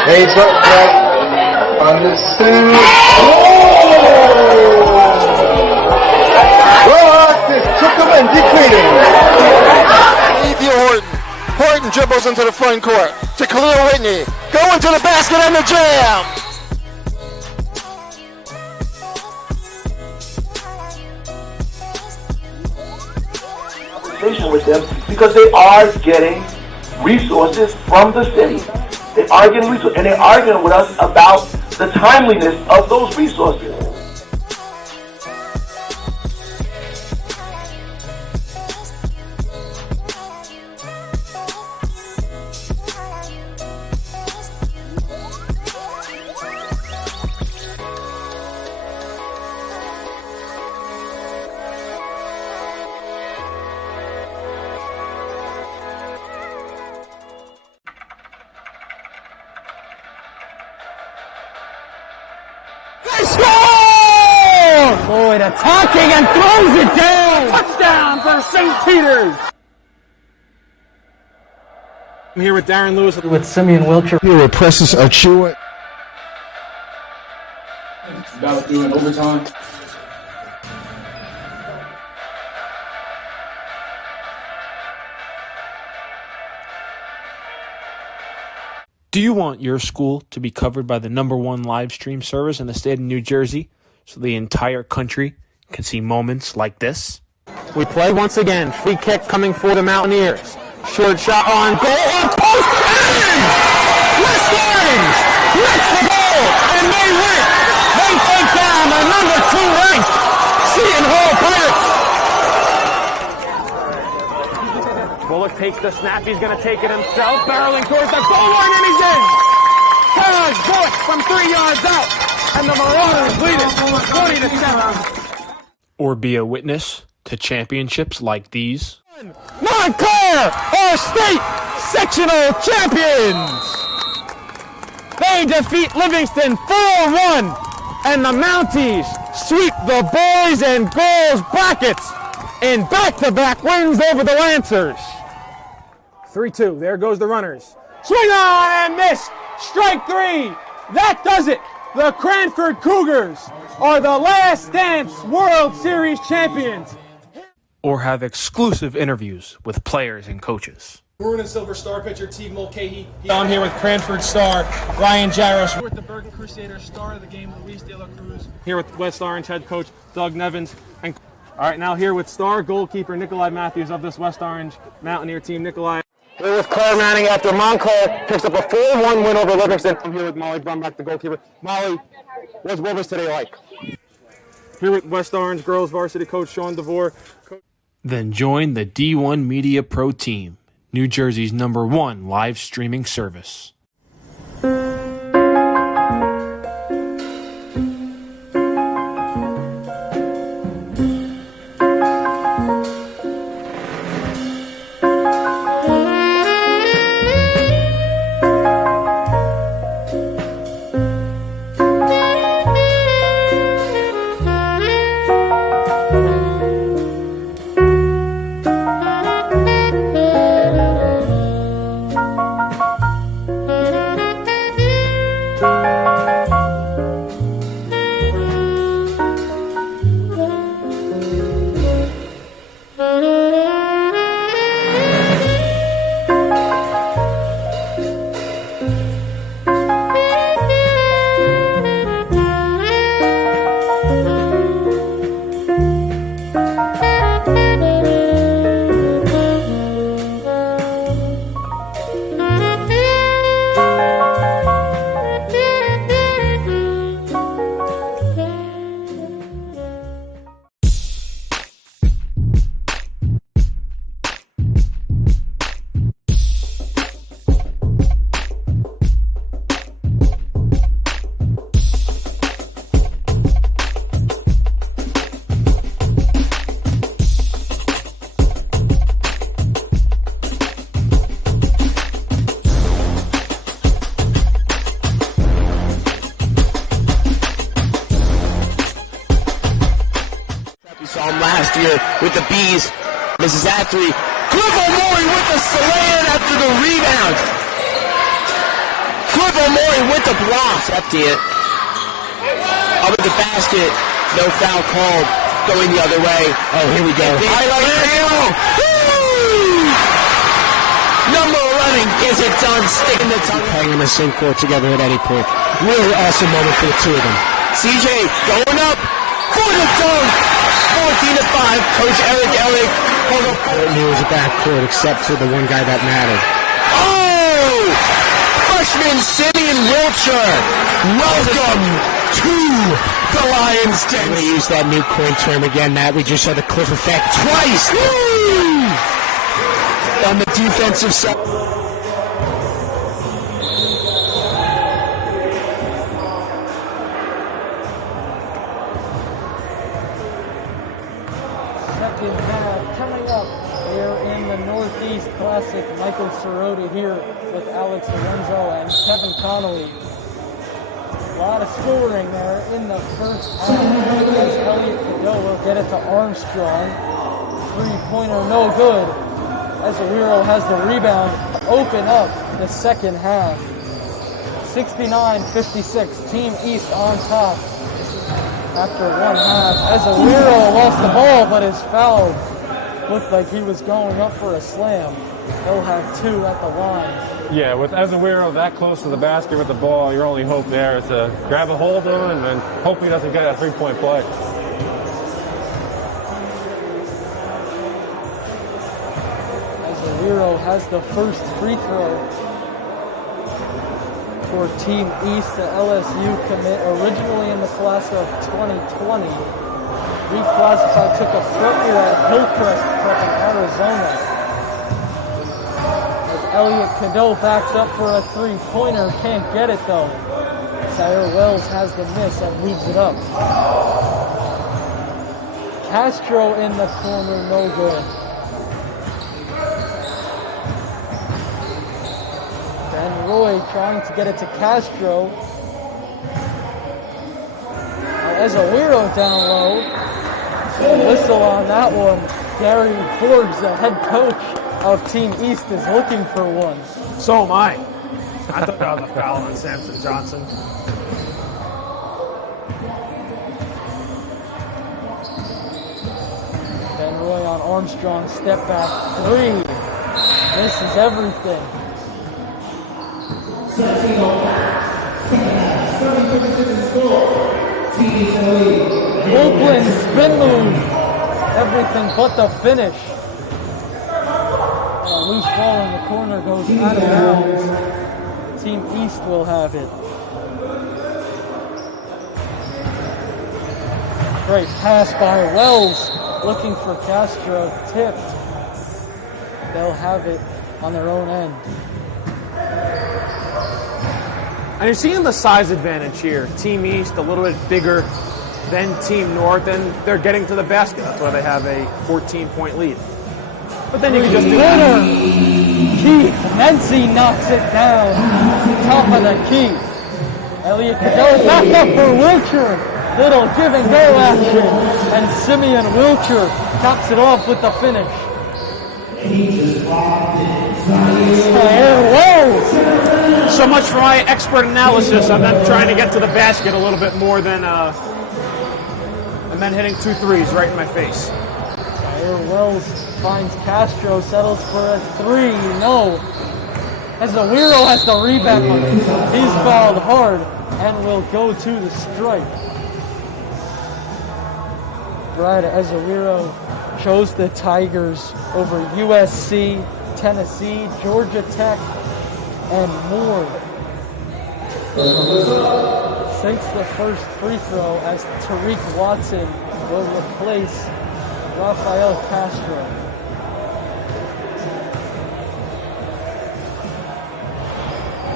Hey, Brett, on the suit. Took him and decreasing. Ethan Horton. Horton dribbles into the front court to Khalil Whitney. Going to the basket and the jam. Conversation with them because they are getting resources from the city. They're arguing with us about the timeliness of those resources. Lloyd attacking and throws it down! Touchdown for St. Peter's! I'm here with Darren Lewis. With Simeon Wilcher. Here with Precious Achiuwa. About doing overtime. Do you want your school to be covered by the #1 live stream service in the state of New Jersey so the entire country can see moments like this? We play once again. Free kick coming for the Mountaineers. Short shot on goal. On post. And West Orange gets the goal. And they win. They take down the #2 ranked Seton Hall Pirates. Bullock takes the snap. He's going to take it himself. Barreling towards the goal line, and he's in. Charles Bullock from 3 yards out. And the Marauders lead it 20-7. Or be a witness to championships like these? Montclair are state sectional champions! They defeat Livingston 4-1, and the Mounties sweep the boys and girls brackets in back-to-back wins over the Lancers. 3-2. There goes the runners. Swing on and miss. Strike 3. That does it. The Cranford Cougars are the Last Dance World Series champions. Or have exclusive interviews with players and coaches. Bruin and Silver Star pitcher Teague Mulcahy. I'm here with Cranford star Ryan Jaros. We're with the Bergen Crusaders, star of the game, Luis De La Cruz. Here with West Orange head coach Doug Nevins. And all right, now here with star goalkeeper Nikolai Matthews of this West Orange Mountaineer team. Nikolai. We're with Claire Manning after Montclair picks up a 4-1 win over Livingston. I'm here with Molly Brumback, the goalkeeper. Molly, what was today like? Here with West Orange girls varsity coach Sean DeVore. Then join the D1 Media Pro team, New Jersey's #1 live streaming service. Last year with the Bees. Mrs. Athry. Cliff O'Mori with the slam after the rebound. Cliff O'Mori with the block. Empty it. Over the basket. No foul called. Going the other way. Oh, here we go. Highlight reel. Number 11 gets it done. Sticking the tongue. Playing in the same court together at any point. Really awesome moment for the two of them. CJ going up for the dunk. 14-5, Coach Eric Ellick. It was a backcourt except for the one guy that mattered. Oh! A freshman Simeon Wilcher. Welcome to the Lions Den. I'm going to use that new coin term again, Matt. We just saw the cliff effect twice. Woo! On the defensive side. Second half coming up here in the Northeast Classic. Michael Sirota here with Alex Lorenzo and Kevin Connolly. A lot of scoring there in the first half as Elliot Cadeau will get it to Armstrong. Three-pointer no good as Awiro has the rebound. Open up the second half. 69-56, Team East on top after one half as Awiro lost the ball, but his foul looked like he was going up for a slam. They'll have two at the line. Yeah, with Ezewiro that close to the basket with the ball, your only hope there is to grab a hold of him and then hope he doesn't get a three-point play. Ezewiro has the first free throw for Team East, the LSU commit, originally in the class of 2020. Reclassified, took a front year at Hillcrest Prep in Arizona. Elliot Cadeau backs up for a three-pointer, can't get it though. Tyre Wells has the miss and moves it up. Castro in the corner, no good. Ben Roy trying to get it to Castro. Now Ezewiro down low. Whistle on that one. Gary Forbes, the head coach of Team East, is looking for one. So am I. I thought that was a foul on Samson Johnson. Ben Roy on Armstrong, step back three. This is everything. Copeland spin move. Everything but the finish. A loose ball in the corner goes out of bounds. Team East will have it. Great pass by Wells, looking for Castro, tipped. They'll have it on their own end. And you're seeing the size advantage here. Team East a little bit bigger than Team North, and they're getting to the basket. That's why they have a 14-point lead. But then you can just do that. Keith Mency knocks it down. Top of the key. Elliot Cadeau back up for Wilcher. Little give and go action. And Simeon Wilcher tops it off with the finish. So much for my expert analysis. I'm then trying to get to the basket a little bit more than and then hitting 2 threes right in my face. Wells finds Castro, settles for a three. No. Ezewiro has the rebound. He's fouled hard and will go to the strike. Brad Ezewiro chose the Tigers over USC, Tennessee, Georgia Tech, and more. Sinks the first free throw as Tariq Watson will replace Rafael Castro.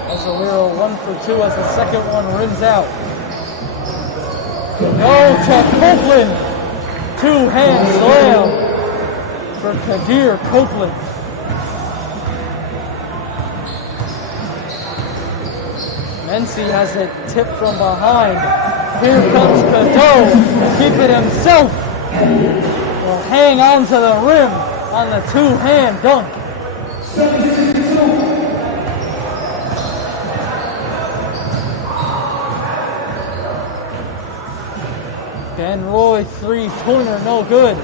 Ezewiro 1 for 2 as the second one rims out. No to Copeland. Two-hand slam for Kadir Copeland. Mency has it tipped from behind. Here comes Cadeau. Keep it himself. Will hang on to the rim on the two-hand dunk. Ben Roy, three-pointer, no good.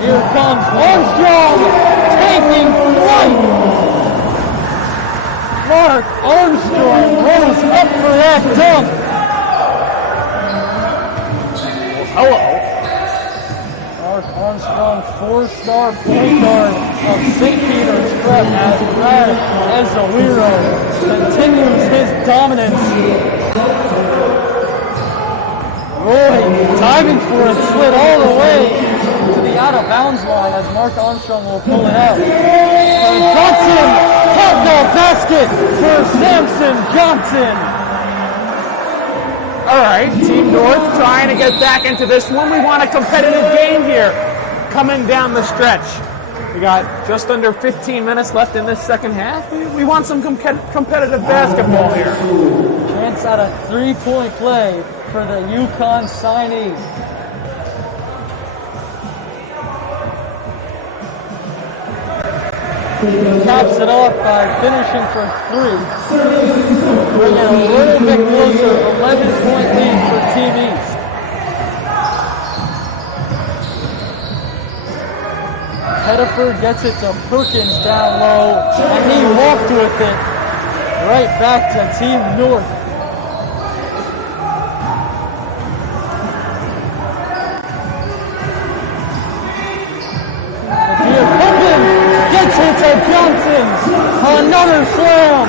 Here comes Armstrong, taking flight. Mark Armstrong rose up for that dunk. Hello. Mark Armstrong, 4-star point guard of St. Peter's Prep, as Brad Ezewiro continues his dominance. Roy diving for it, slid all the way to the out-of-bounds line as Mark Armstrong will pull it out. Johnson, top ball basket for Samson Johnson. All right, Team North trying to get back into this one. We want a competitive game here coming down the stretch. We got just under 15 minutes left in this second half. We want some competitive basketball here. Chance at a three-point play for the UConn signee. Caps it off by finishing for three. Bringing a little bit closer, 11-point lead for Team East. Pettiford gets it to Perkins down low, and he walked with it right back to Team North. Gets it to Johnson. Another slam.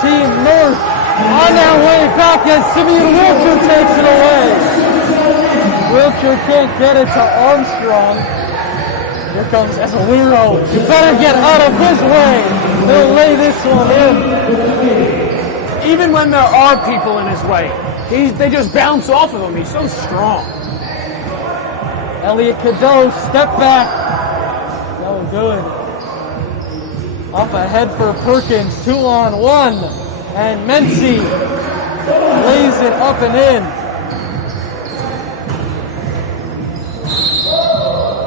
Team North on their way back as Simeon Wiltshire takes it away. Wiltshire can't get it to Armstrong. Here comes Ezewiro. You better get out of his way. They'll lay this one in. Even when there are people in his way, they just bounce off of him. He's so strong. Elliot Cadeau, step back. No good. Up ahead for Perkins, 2-on-1. And Mency lays it up and in.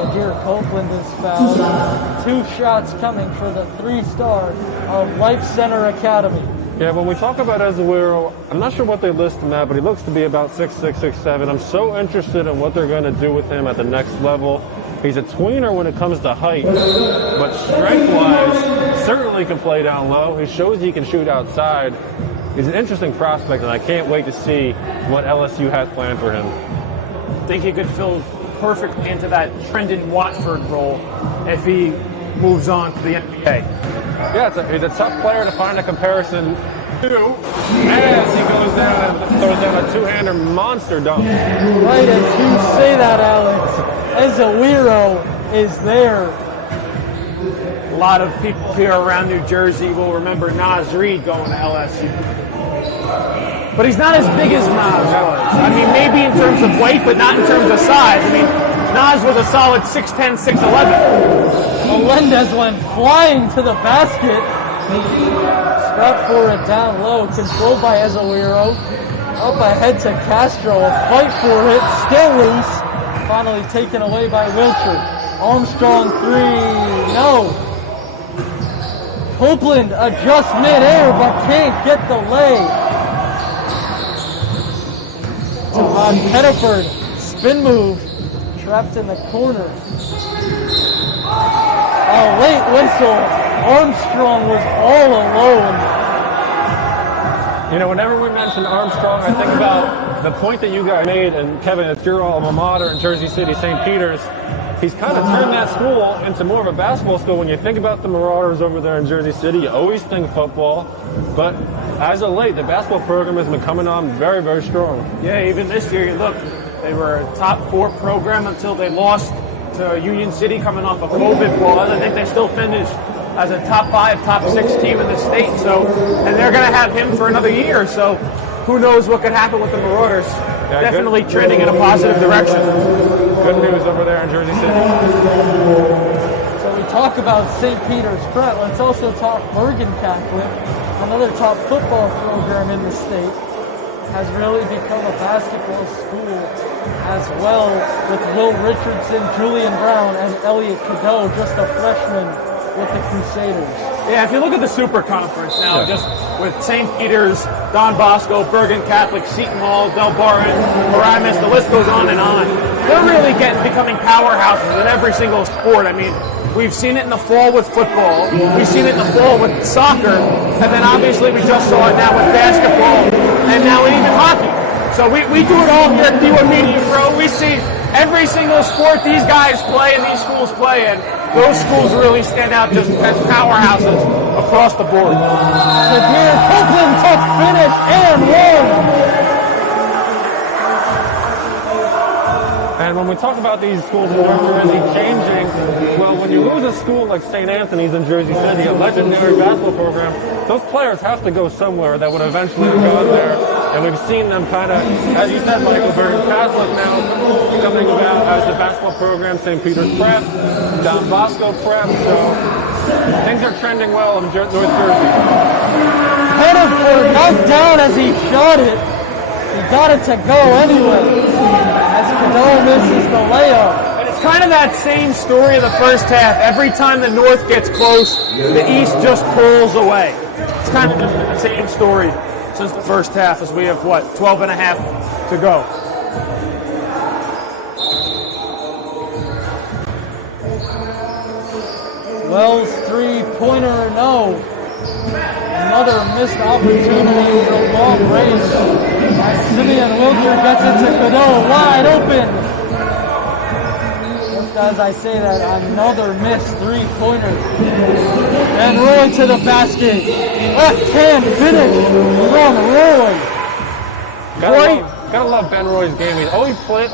Kadir Copeland is fouled. 2 shots coming for the 3-star of Life Center Academy. Yeah, when we talk about Ezewiro, I'm not sure what they list him at, but he looks to be about 6'6", 6'7". I'm so interested in what they're going to do with him at the next level. He's a tweener when it comes to height, but strength-wise, certainly can play down low. He shows he can shoot outside. He's an interesting prospect, and I can't wait to see what LSU has planned for him. I think he could fill perfectly into that Trendon Watford role if he moves on to the NBA. Yeah, he's a tough player to find a comparison to as he goes down and throws down a two-hander monster dunk. Right as you say that, Alex, Ezewiro is there. A lot of people here around New Jersey will remember Naz Reid going to LSU. But he's not as big as Naz was. I mean, maybe in terms of weight, but not in terms of size. I mean, Naz was a solid 6'10", 6'11". Melendez went flying to the basket. Scott for it down low, controlled by Ezewiro. Up ahead to Castro, a fight for it, still loose. Finally taken away by Wiltshire. Armstrong 3, no. Copeland adjusts mid-air, but can't get the lay. On Pettiford, spin move, trapped in the corner. A late whistle. Armstrong was all alone. You know, whenever we mention Armstrong, I think about the point that you guys made, and Kevin, it's your alma mater in Jersey City, St. Peter's. He's kind of turned that school into more of a basketball school. When you think about the Marauders over there in Jersey City, you always think football. But as of late, the basketball program has been coming on very, very strong. Yeah, even this year, you look, they were a top 4 program until they lost to Union City coming off a COVID pause. I think they still finished as a top 5, top 6 team in the state. So, and they're going to have him for another year. So, who knows what could happen with the Marauders? Yeah, definitely trending in a positive direction. Good news over there in Jersey City. So we talk about St. Peter's Prep. Let's also talk Bergen Catholic, another top football program in the state. Has really become a basketball school as well, with Will Richardson, Julian Brown, and Elliot Cadeau, just a freshman with the Crusaders. Yeah, if you look at the Super Conference now, just with St. Peter's, Don Bosco, Bergen Catholic, Seton Hall, Del Barron, Paramus, the list goes on and on. They're really becoming powerhouses in every single sport. I mean, we've seen it in the fall with football. We've seen it in the fall with soccer. And then obviously we just saw it now with basketball and now even hockey. So we do it all here at D1 Media Pro. We see every single sport these guys play and these schools play in, those schools really stand out just as powerhouses across the board. Shakir Copeland, tough finish and one. And when we talk about these schools in North Jersey changing, well, when you lose a school like St. Anthony's in Jersey City, a legendary basketball program, those players have to go somewhere that would eventually have gone there. And we've seen them kind of, as you said, Michael, very Catholic now, coming about as the basketball program, St. Peter's Prep, Don Bosco Prep, so things are trending well in North Jersey. Pettiford knocked down as he shot it. He got it to go anyway. As Cano misses the layup. And it's kind of that same story of the first half. Every time the North gets close, the East just pulls away. It's kind of the same story since the first half, as we have, 12 and a half to go. Wells three-pointer, no. Another missed opportunity for long range. Simeon Wilker gets it to Cano, wide open. Just as I say that, another missed three-pointer. And Roy to the basket. Left-hand finish from Roy. Gotta love Ben Roy's game. He always plays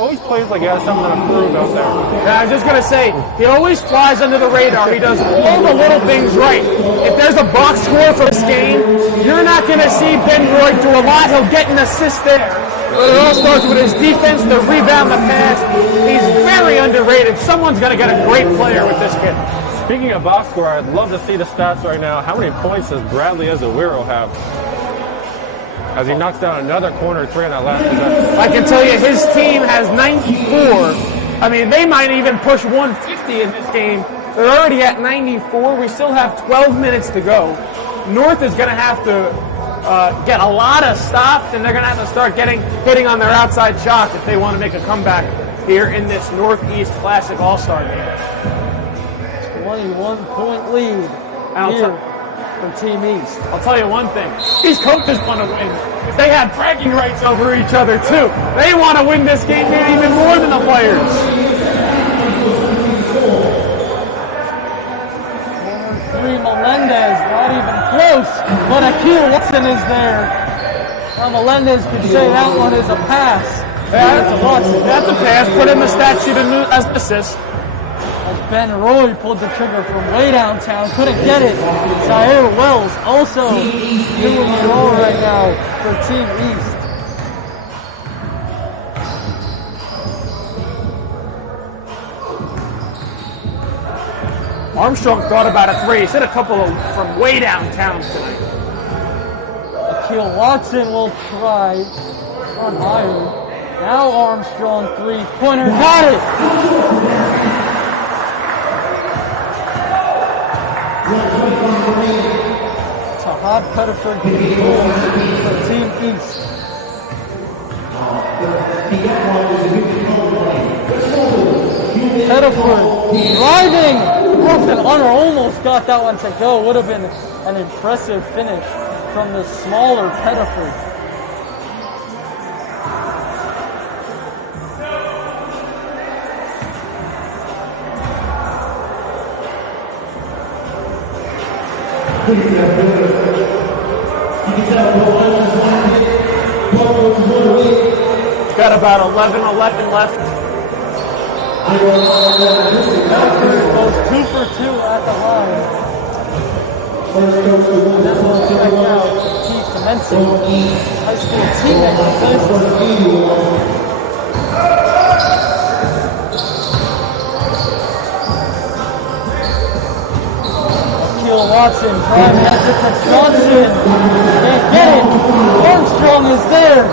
like he has something to prove out there. Yeah, I was just going to say, he always flies under the radar. He does all the little things right. If there's a box score for this game, you're not going to see Ben Roy do a lot. He'll get an assist there. But it all starts with his defense, the rebound, the pass. He's very underrated. Someone's going to get a great player with this kid. Speaking of box score, I'd love to see the stats right now. How many points does Bradley Ezewiro have? As he knocks down another corner three in that last possession. I can tell you his team has 94. I mean, they might even push 150 in this game. They're already at 94. We still have 12 minutes to go. North is going to have to get a lot of stops, and they're going to have to start hitting on their outside shots if they want to make a comeback here in this Northeast Classic All-Star game. 21-point lead here for Team East. I'll tell you one thing. These coaches want to win. If they have bragging rights over each other, too. They want to win this game even more than the players. Three, Melendez, not even close, but Akil Watson is there. Well, Melendez could say that one is a pass. Yeah, that's a pass. Put in the stat sheet as an assist. As Ben Roy pulled the trigger from way downtown, couldn't get it. Zaire Wells also doing it all right now for Team East. Armstrong thought about a three. He's hit a couple from way downtown tonight. Akil Watson will try on higher. Now Armstrong three-pointer, got it! Tahad Pettiford for Team East. Pettiford driving! Wilson Hunter almost got that one to go. Would have been an impressive finish from the smaller Pettiford. Got about 11 left. Goes 2 for 2 at the line. Check out Keith Commencing, high school teammate. Akil Watson driving at it for Johnson. Can't get it. Armstrong is there.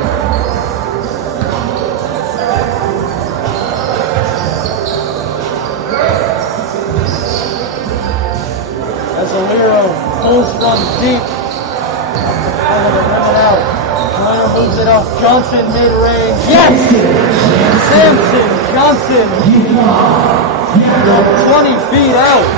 Ezewiro pulls from deep. Out. Joyner moves it up. Johnson mid-range. Yes! Samson Johnson. 20 feet out.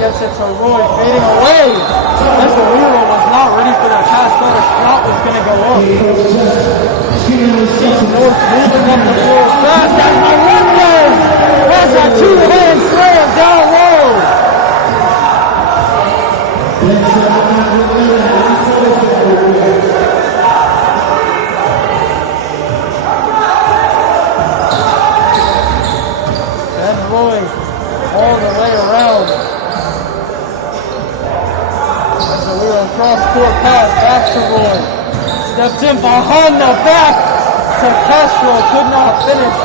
Gets it to Roy, fading away. Ezewiro was not ready for that pass. Roy all the way around. So we were across court pass, back to Roy. Stepped in behind the back to Castro, could not finish.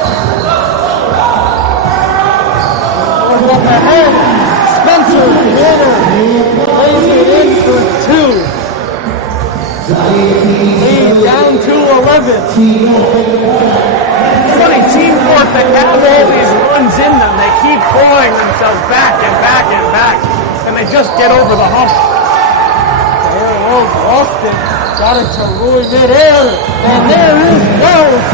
Up ahead, Spencer Winner lays it in for two. Lead down to 11. Funny teamwork that have all these runs in them. They keep clawing themselves back and back and back, and they just get over the hump. There goes Austin. Got it to Roy midair, and there is Wells.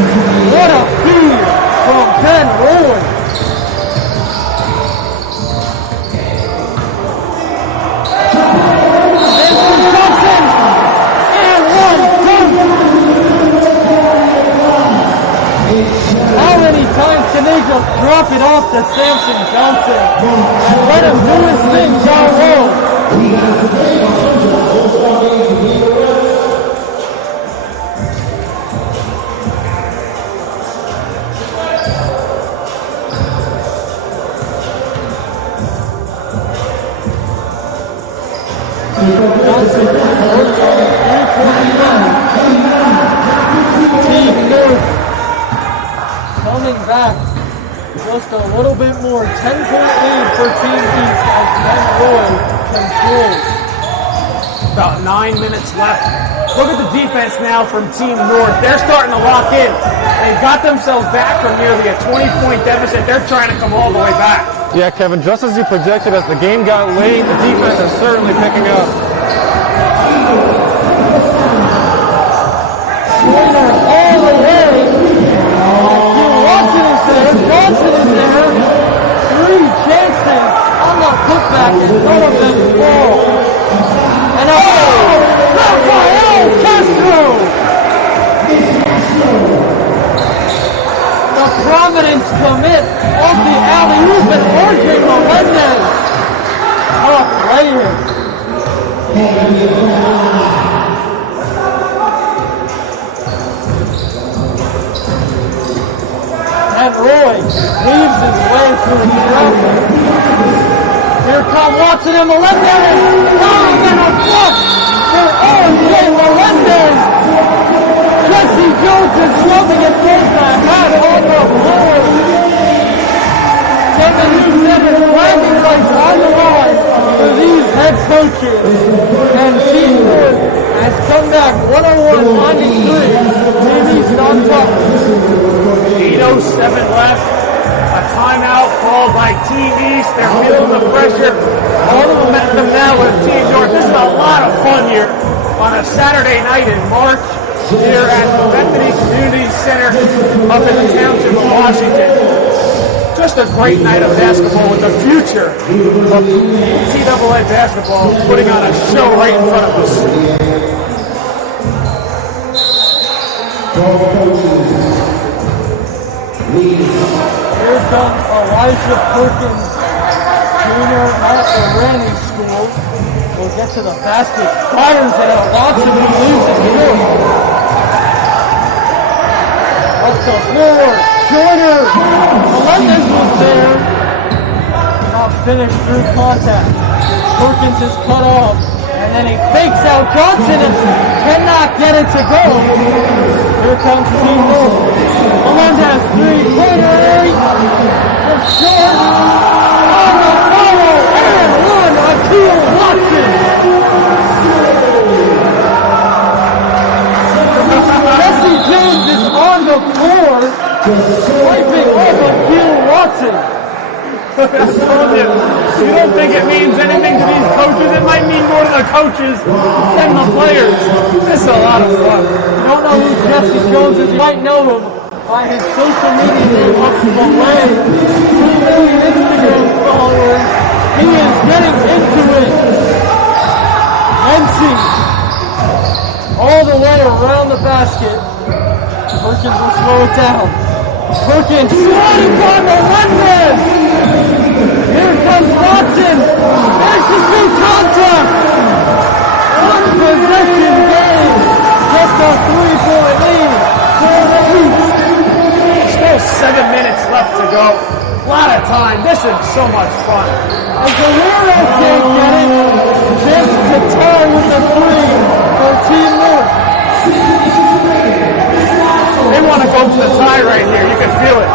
What a feed from Ken Roy. How many times can they just drop it off to Samson Johnson and let him do his thing down low? Johnson works on 3:29. Team North coming back, just a little bit more, 10-point lead for Team East as Ken Roy controls. About 9 minutes left. Look at the defense now from Team North. They're starting to lock in. They've got themselves back from nearly a 20-point deficit. They're trying to come all the way back. Yeah, Kevin, just as you projected, as the game got late, the defense is certainly picking up. Joyner all the way. Watson is there. Johnson is there. Three chances on the putback, and none of them fall. And Rafael Castro! The Providence commit off the alley-oop, and RJ Melendez. What a player. And Roy weaves his way through the traffic. Here come Watson and Melendez. Long and a block for RJ Melendez. Jesse Jones is shoving it towards the hat on the floor. Kevin, you said it, bragging rights on the line for these head coaches. And Team North has come back 101-93. Jimmy's on top. 8:07 left. A timeout called by Team East. They're feeling the pressure. All the momentum now with Team North. This is a lot of fun here on a Saturday night in March here at the Bethany Community Center up in the township of Washington. Just a great night of basketball with the future of NCAA basketball putting on a show right in front of us. Here comes Elijah Perkins Jr. at the Randy School. Will get to the basket, fires it out, Watson who leaves it here. Up the floor, Joyner, Melendez was there. Not finished through contact. Perkins is cut off, and then he fakes out Johnson and cannot get it to go. Here comes Team North. Melendez, three-pointer, for short, on the follow, and one, Akil Watson. Jesse Jones is on the floor, swiping off Akil Watson. I told you, you don't think it means anything to these coaches. It might mean more to the coaches than the players. This is a lot of fun. You don't know who Jesse Jones is, you might know him by his social media name up the way. 2 million Instagram followers. He is getting into it. Nancy. All the way around the basket. Perkins will slow it down. Perkins swatting on the Melendez. Here comes Watson. There's the big contact. One possession game. Just a 3-point lead for the East. Still 7 minutes left to go. A lot of time. This is so much fun. As the Wero can't get it, just to tie with the 3 for Team North. They want to go to the tie right here. You can feel it.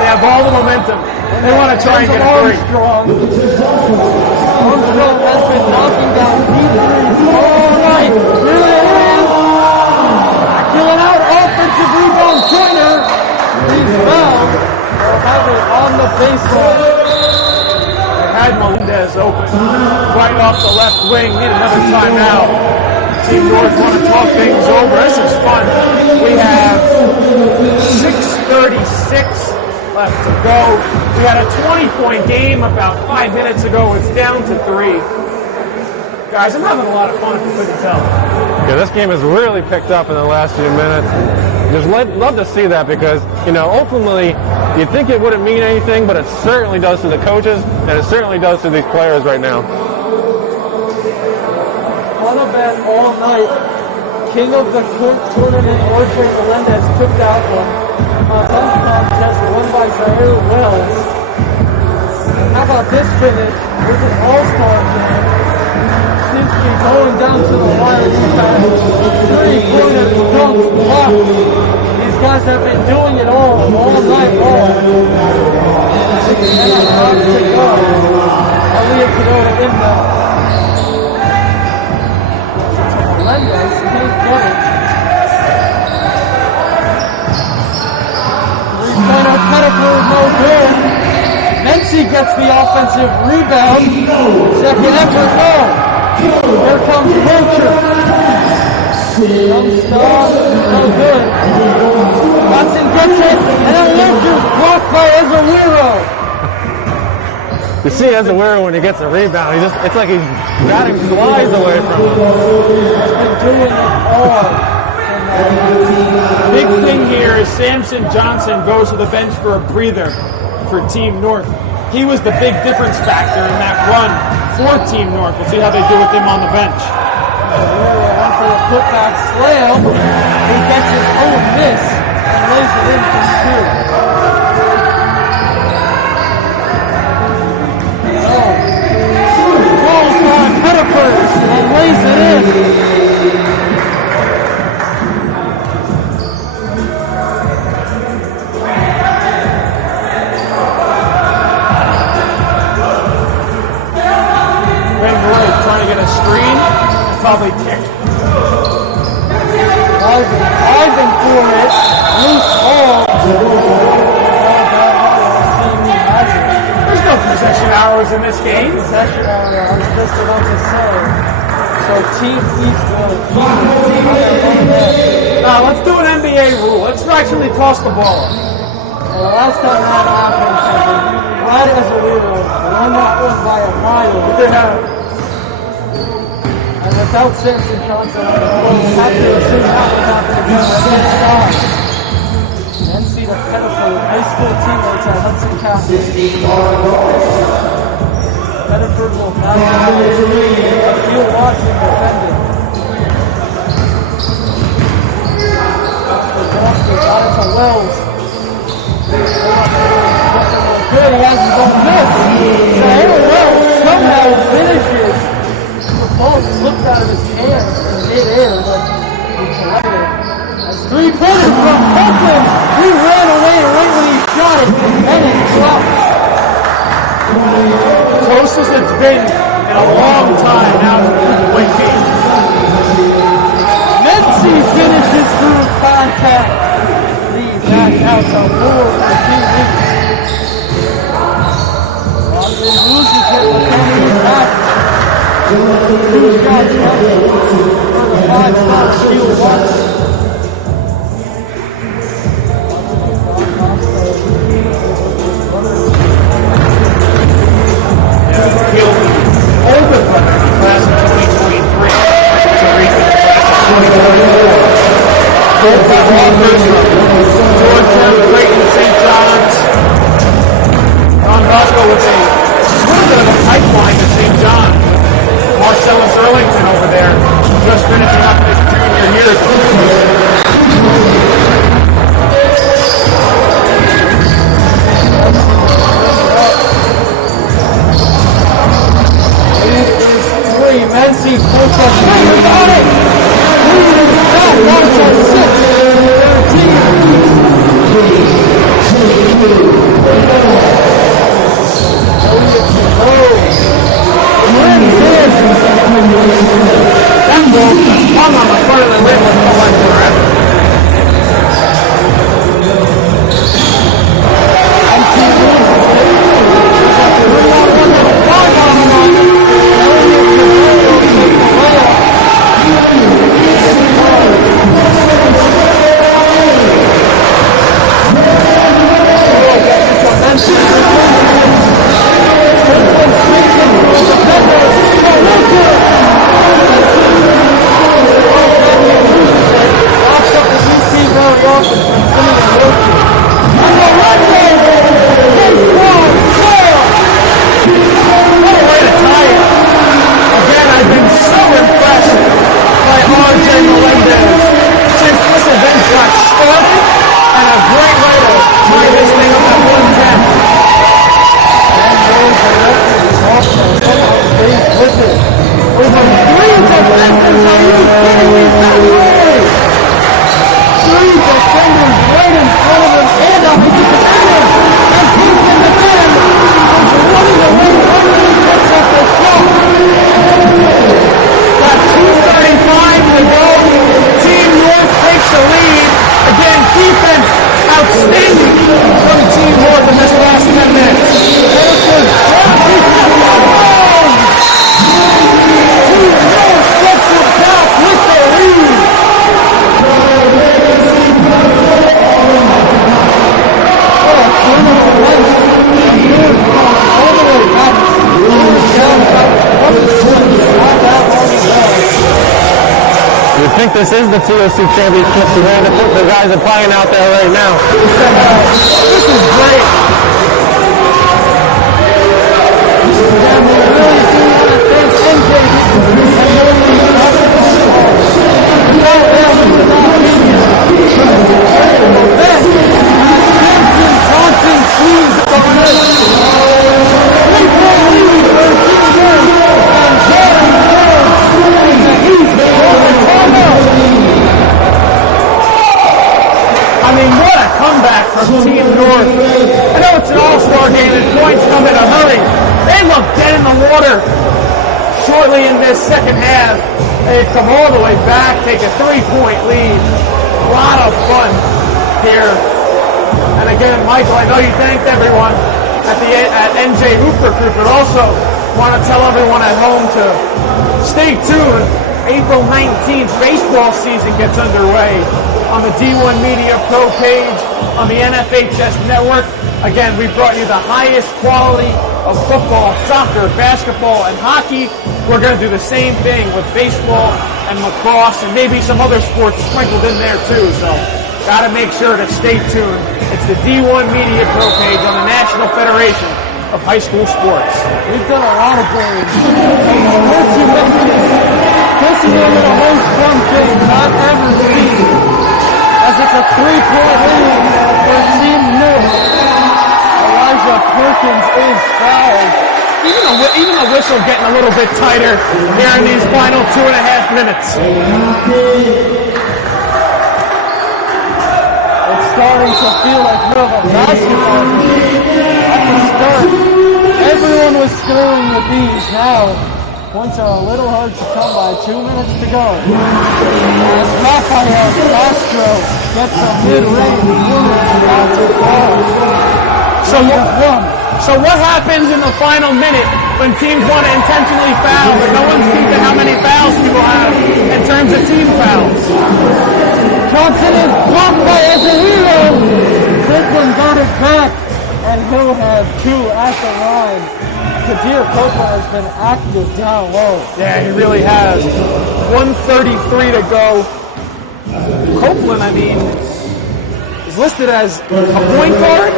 They have all the momentum. They want to try and get a 3. Armstrong has been knocking down deep threes all night. Here it is. Killing out offensive rebound Joyner. He's fouled. They'll have it on the baseline. They had Melendez open right off the left wing. Need another timeout. Team North want to talk things over. This is fun. We have 6:36 left to go. We had a 20-point game about 5 minutes ago. It's down to 3. Guys, I'm having a lot of fun if you couldn't tell. Yeah, this game has really picked up in the last few minutes. Just love to see that because, ultimately, you'd think it wouldn't mean anything, but it certainly does to the coaches, and it certainly does to these players right now. Donovan all night. King of the tournament, Orchard Melendez took that one. Dunk contest won by Zaire Wells. How about this finish? This is All-Star game. Simply going down to the wire. We've got 3-pointer dunks blocked. These guys have been doing it all night long. 6.5 to go. Elliot Canota inbound. Melendez can't get it. Three-pointer Pettiford, no good. Mency gets the offensive rebound. Second effort, no. Here comes Rocher. Jump stop, no good. Watson gets it, and then Rocher's blocked by Ezewiro. You see Ezewiro when he gets a rebound, it's like he's batting flies away from him. He's been doing it all. Big thing here is Samson Johnson goes to the bench for a breather for Team North. He was the big difference factor in that run for Team North. We'll see how they do with him on the bench. One for the putback slam. He gets his own miss and lays it in from 2. Falls by Pettiford and lays it in. Trying to get a screen, probably kick. Ivan for it. Loose ball. There's no possession hours in this game. Possession hour, I was just about to say. So Team East will Now let's do an NBA rule. Let's actually toss the ball. Well, the last time that happened, Brad Ezewiro won that one by a mile. And without Samson Johnson on the floor, accuracy happened against God. NC to Pettiford, high school teammates at Hudson Catholic. Pettiford will now feel Watson defending. Johnson got it to Wells. Good, he has his own miss. Zaire Wells somehow finishes. The ball slipped out of his hands in mid-air, but he collected. As 3-pointers from Franklin, he ran away right when he shot it, and it dropped. Closest it's been in a long time now to the win game. Mency finishes through contact. Leads back out to 4 for Team East. Watson loses it, but then he's back. 2 shots left for the 5-shot steal Watson. Older brother in the class of 2023 to reach the class of 2024. Both have offers from Georgetown, Creighton, St. John's. Don Bosco with That ball hung on the front of the rim was going forever. This is the TOC championship. The guys are playing out there right now. This is great. I mean, what a comeback from Team North. I know it's an all-star game and points come in a hurry. They look dead in the water shortly in this second half. They've come all the way back, take a 3-point lead. A lot of fun here. And again, Michael, I know you thanked everyone at NJ Hooper Group, but also want to tell everyone at home to stay tuned. April 19th, baseball season gets underway on the D1 Media Pro page, on the NFHS network. Again, we brought you the highest quality of football, soccer, basketball, and hockey. We're going to do the same thing with baseball and lacrosse and maybe some other sports sprinkled in there too. So, got to make sure to stay tuned. It's the D1 Media Pro page on the National Federation of High School Sports. We've done a lot of games. This is one of the most fun things I've ever seen, as it's a 3-point lead for Team North. Elijah Perkins is fouled. Even the whistle getting a little bit tighter here in these final 2.5 minutes. It's starting to feel like more of a basketball game. At the start, everyone was scoring the bees. Now, points are a little hard to come by. 2 minutes to go. As Rafael Castro gets a mid-range winner about to fall. So what happens in the final minute when teams want to intentionally foul, but no one's keeping how many fouls people have in terms of team fouls? Johnson is blocked by Azevedo. Franklin got it back, and he'll have 2 at the line. Kadir Copeland has been active down low. Yeah, he really has. 1:33 to go. Copeland, I mean, is listed as a point guard,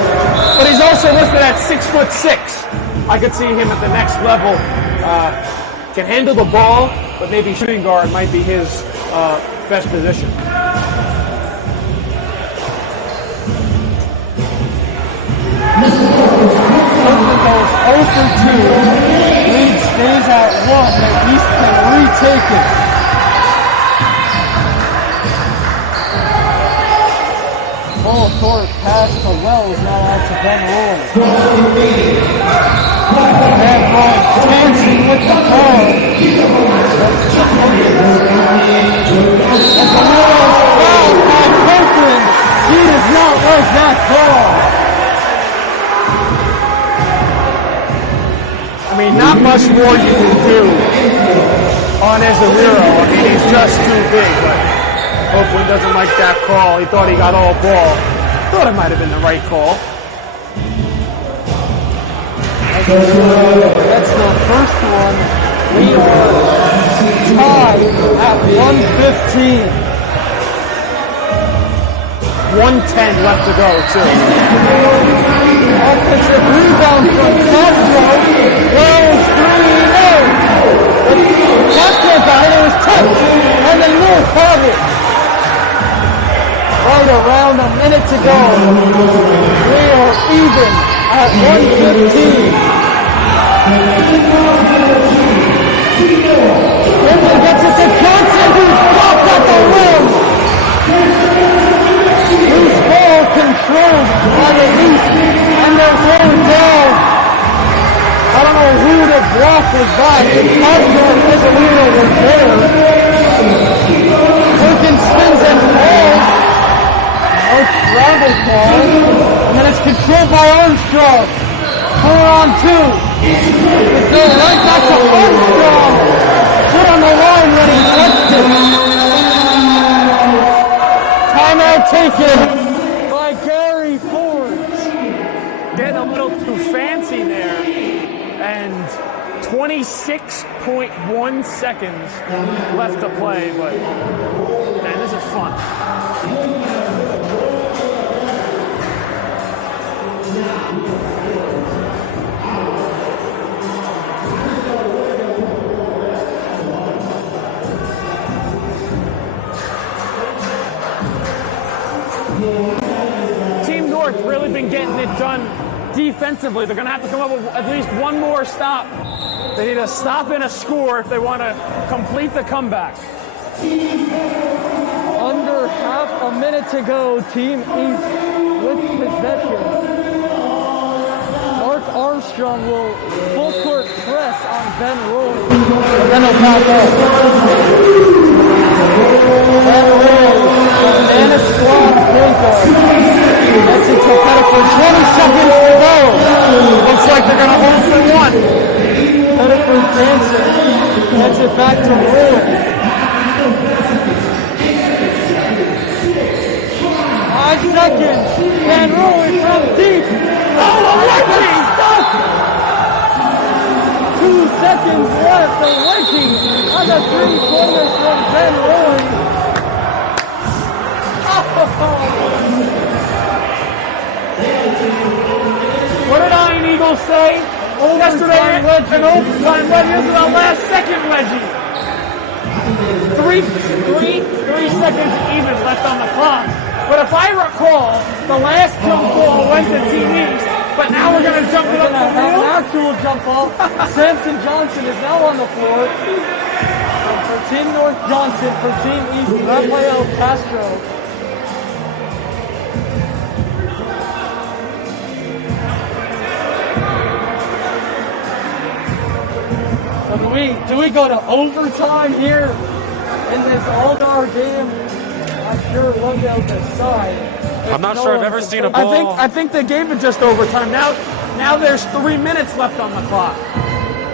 but he's also listed at 6'6". I could see him at the next level. Can handle the ball, but maybe shooting guard might be his best position. Copeland goes 0 for 2. Lead stays at 1. The East can retake it. Full court pass to Wells, now out to Ben Roy. And Brian Jansen with the call. And the Wheelers fouled by Kirkland. He does not like that call. I mean, not much more you can do on Ezewiro. I mean, he's just too big, but hopefully he doesn't like that call. He thought he got all ball. Thought it might have been the right call. That's the first one. We are tied at 1:15. 1:10 left to go, too. Offensive rebound from Castro. Wells 3-0. Castro got it. It was touched. And the North have it. Right around a minute to go. We are even at 1:15. Finley gets it to Johnson, who's blocked at the rim. Loose ball controlled by the East, and they're going down. I don't know who the block was by. The Castro and Ezewiro were there. Perkins spins and falls. No travel call. And then it's controlled by Armstrong. 4-on-2. It goes right back to Armstrong. Put on the line when he left it. Timeout taken by Gary Forbes. Getting a little too fancy there. And 26.1 seconds left to play, but man, this is fun. Team North really been getting it done defensively. They're going to have to come up with at least one more stop. They need a stop and a score if they want to complete the comeback. Under half a minute to go, Team East with possession. Mark Armstrong will full court press on Ben Roy. Then he'll back up. Ben Roy, banana squad point guard. That's it to Pettiford. 20 seconds to go. Looks like they're going to hold for one. Pettiford dances. Gets it back to Roy. 5 seconds. Van Roy from deep. Oh, the wedgie! Stuck! 2 seconds left. The wedgie on the three-pointers from Van Roy. What did Iron Eagle say yesterday? An overtime wedgie. This is our last second wedgie. 3 seconds even left on the clock. But if I recall, the last jump ball went to Team East, but now we're going to jump it up the field. An actual jump ball. Samson Johnson is now on the floor. For Team North, Johnson. For Team East, Rafael Castro. So do we go to overtime here in this all-star game? I'm sure Lovedale decide. I'm not sure I've ever seen a ball. I think they gave it just overtime. Now there's 3 minutes left on the clock.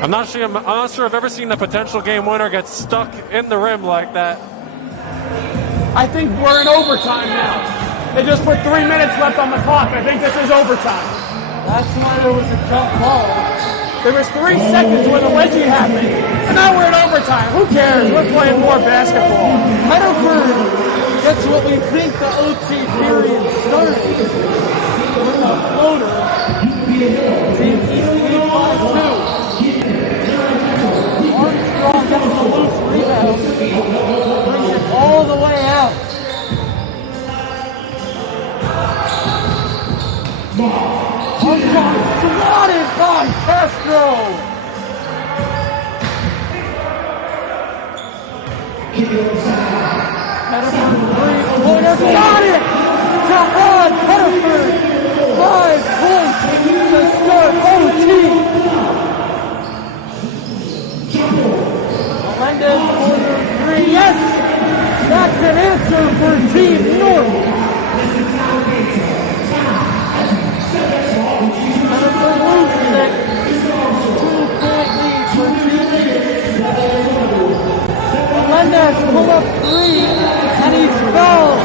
I'm not sure I've ever seen a potential game winner get stuck in the rim like that. I think we're in overtime now. They just put 3 minutes left on the clock. I think this is overtime. That's why there was a jump ball. There was 3 seconds when the wedgie happened. And now we're in overtime. Who cares? We're playing more basketball. Pettiford gets what we think the OT period started. With a floater. Team East lead 5-2. Armstrong gets the loose rebound. Brings it all the way out. Armstrong swatted by Castro. Pettiford three pointers, got it! To Rod Pettiford, 5 points to start OT. yes! That's an answer for Team North. And if they lose it, 2-point lead for Team East. Melendez pull up 3, and he's fouled.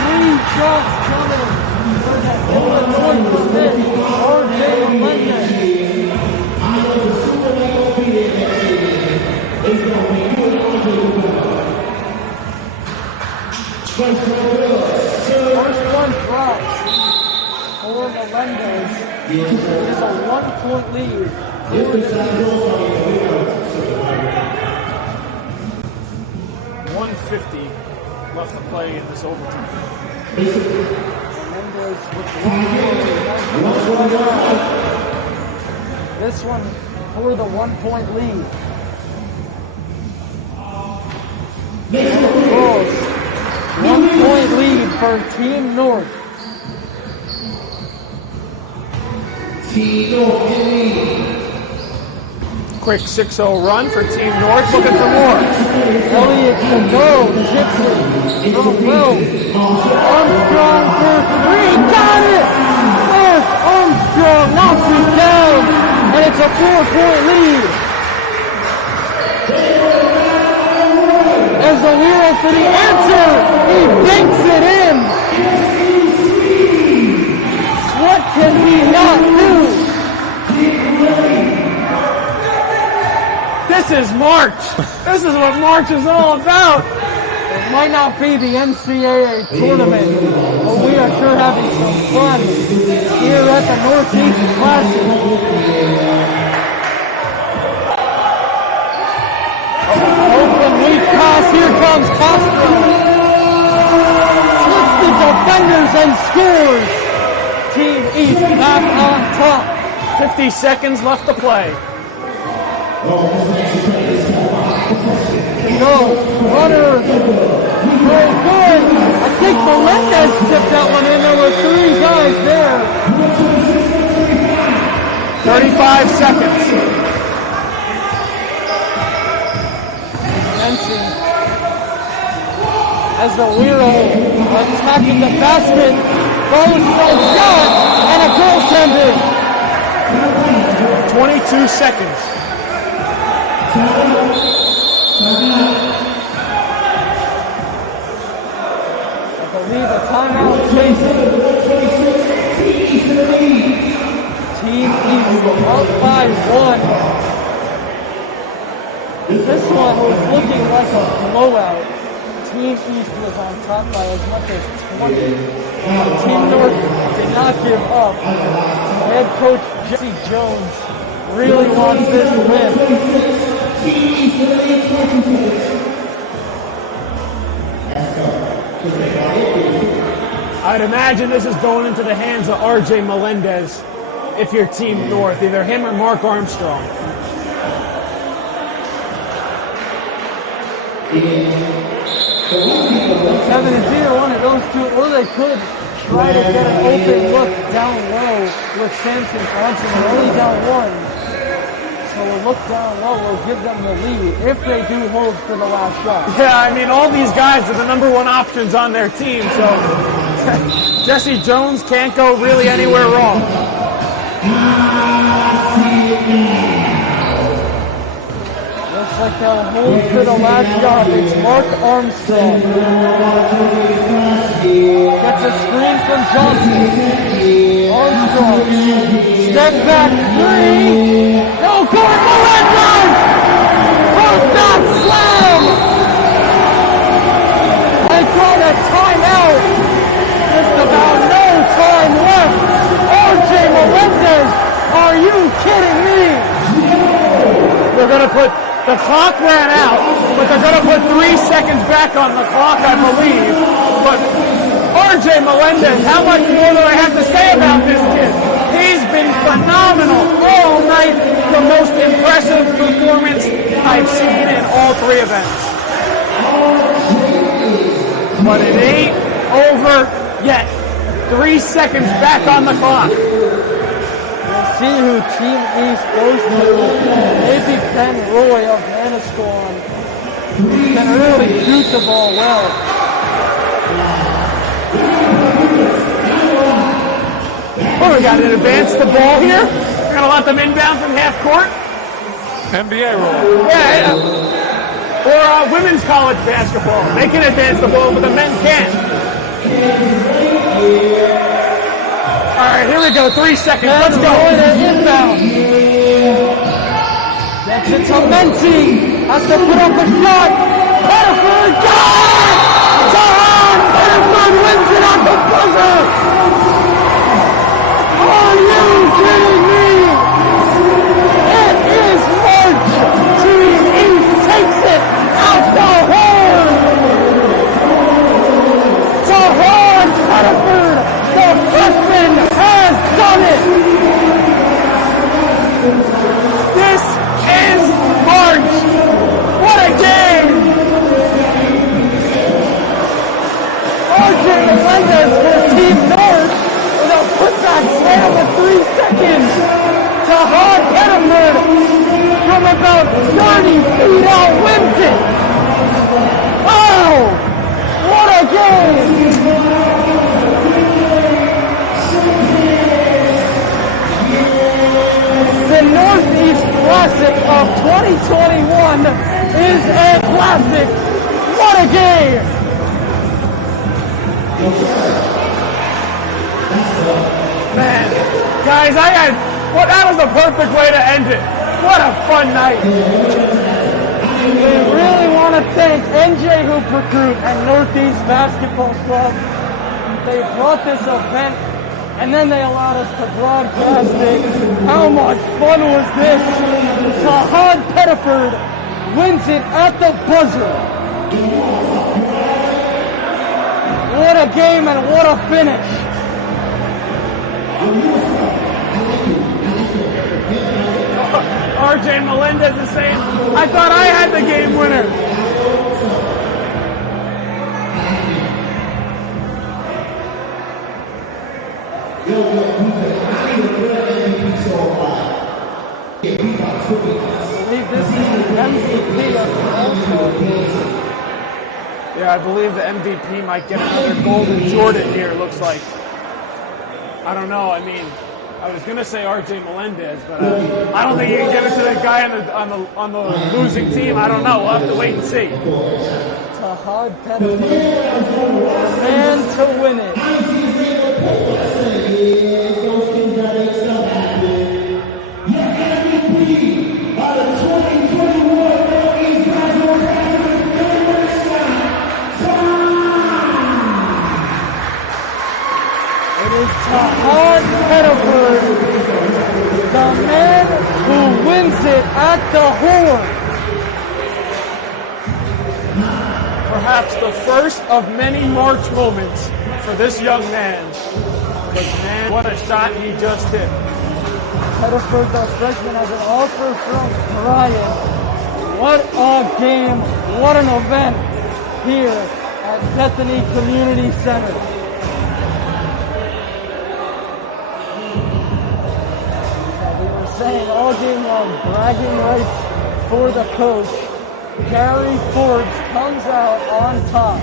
3 shots coming for the Illinois Smith, R.J. Melendez. First one drops for Melendez. It is a 1-point lead. 150 left to play in this overtime. Melendez with this one for the 1-point lead. Close. 1-point lead for Team North. Quick 6-0 run for Team North, looking for more. Elliott to go, Gypsy from low. Armstrong for 3, got it! Yes, Armstrong knocks it down, and it's a 4-point lead. As the hero for the answer, he banks it in. What can he not do? This is March. This is what March is all about. It might not be the NCAA tournament, but we are sure having some fun here at the Northeast Classic. Open weak pass, here comes Castro. Hits the defenders and scores. Team East back on top. 50 seconds left to play. No, runner, very good. I think Melendez tipped that one in. There were 3 guys there. 35 seconds. Benson, as the Wero attacking the basket, goes for a shot, and a goaltender. 22 seconds. I believe a timeout chasing. Team East up by 1. This one was looking like a blowout. Team East was on top by as much as 20. Team North did not give up. Head coach Jesse Jones really wants this win. I'd imagine this is going into the hands of R.J. Melendez if you're Team North, either him or Mark Armstrong. 7 is either one of those two, or they could try to get an open look down low with Samson Johnson. They're only down 1. So a look down low will give them the lead if they do hold for the last shot. Yeah, I mean, all these guys are the number 1 options on their team, so Jesse Jones can't go really anywhere wrong. Looks like they'll hold for the last shot. It's Mark Armstrong. Gets a screen from Johnson. Armstrong. Step back 3. No good. Melendez! Put that slam! They call a timeout. Just about no time left. R.J. Melendez, are you kidding me? They're going to put, the clock ran out, but they're going to put 3 seconds back on the clock, I believe. But R.J. Melendez, how much more do I have to say about this kid? He's been phenomenal all night. The most impressive performance I've seen in all 3 events. But it ain't over yet. 3 seconds back on the clock. We'll see who Team East goes to. Maybe Ben Roy of Manasquan can really shoot the ball well. Oh, we got to advance the ball here. We're going to let them inbound from half court. NBA rule. Yeah. Or women's college basketball. They can advance the ball, but the men can't. All right, here we go. 3 seconds. Let's go. Inbound. Gets it to Mensah. Has to put up a shot. Pettiford got it! Jahan Pettiford wins it at the buzzer. Are you kidding me? It is March. Team East takes it out the horn. Jahan Pettiford, the freshman, has done it. This is March. What a game. RJ Melendez for Team North with a putback slam of 3 seconds. Jahan Pettiford from about 30 feet out wins it. Oh, what a game. The Northeast Classic of 2021 is a classic. What a game! Man, guys, that was the perfect way to end it. What a fun night. We really want to thank NJ Hoop Recruit and Northeast Basketball Club. They brought this event and then they allowed us to broadcast it. How much fun was this? Jahan Pettiford wins it at the buzzer. What a game and what a finish. RJ Melendez is saying, I thought I had the game winner. I believe this is the MVP of the All-Star game. Yeah, I believe the MVP might get another golden Jordan here, it looks like. I don't know, I mean, I was going to say RJ Melendez, but I don't think you can give it to the guy on the losing team. I don't know, we'll have to wait and see. Jahan Pettiford, man to win it. Jahan Pettiford, the man who wins it at the horn. Perhaps the first of many March moments for this young man. But man, what a shot he just hit. Pettiford, the freshman, has an offer from Brian. What a game, what an event here at Bethany Community Center. Saying all game long, bragging rights for the coach. Gary Forbes comes out on top.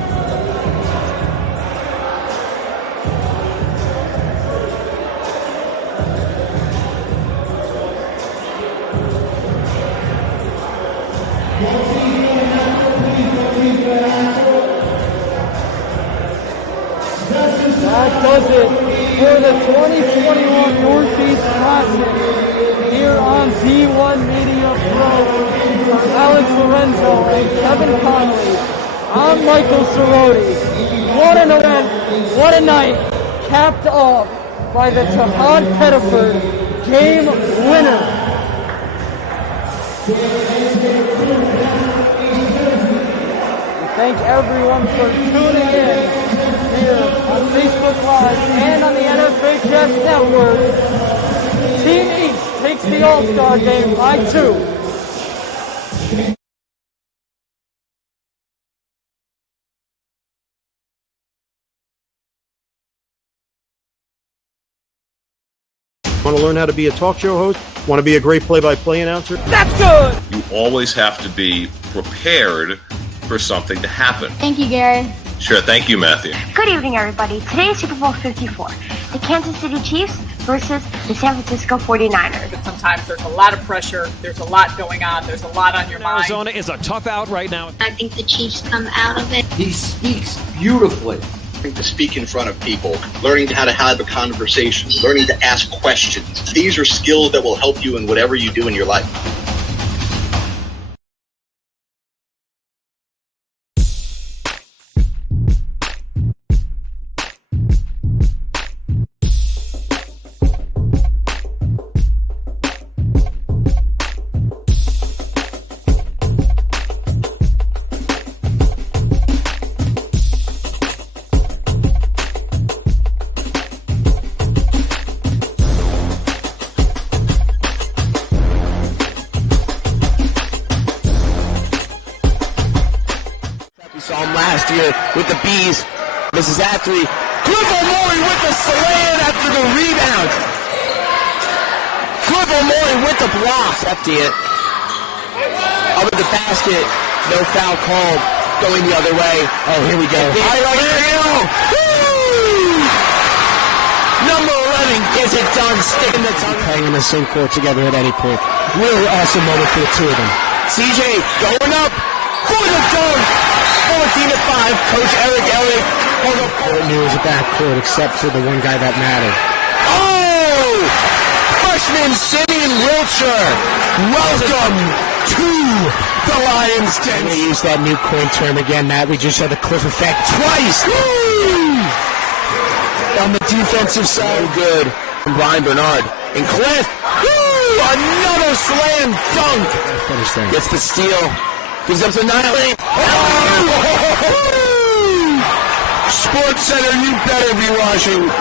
That does it for the 2021 Northeast Classic. Here on D1 Media Pro, for Alex Lorenzo and Kevin Connolly, I'm Michael Cerroti. What an event, what a night, capped off by the Jahan Pettiford game winner. Thank everyone for tuning in here on Facebook Live and on the NFHS Network. Team East takes the All-Star game by 2. Want to learn how to be a talk show host? Want to be a great play-by-play announcer? That's good! You always have to be prepared for something to happen. Thank you, Gary. Sure, thank you, Matthew. Good evening, everybody. Today is Super Bowl 54. The Kansas City Chiefs versus the San Francisco 49ers. But sometimes there's a lot of pressure. There's a lot going on. There's a lot on your mind. Arizona is a tough out right now. I think the Chiefs come out of it. He speaks beautifully. Learning to speak in front of people, learning how to have a conversation, learning to ask questions. These are skills that will help you in whatever you do in your life. Saw him last year with the Bees. Mrs. Athlete. Cliff O'Malley with the slam after the rebound. Cliff O'Malley with the block. Empty it. Under the basket. No foul called. Going the other way. Oh, here we go. Number 11 gets it done. Sticking the tongue. Playing in the same court together at any point. Really awesome moment for the two of them. CJ going up for the dunk. 14-5, Coach Eric Elliott. Courtney was a backcourt except for the one guy that mattered. Oh! Freshman Simeon Wiltshire. Welcome to the Lions Den. I'm going to use that new coin term again, Matt. We just saw the Cliff effect twice. Woo! On the defensive side. So good from Brian Bernard. And Cliff. Woo! Another slam dunk. Gets the steal. Gives up to Nile. Oh! Sports Center, you better be watching.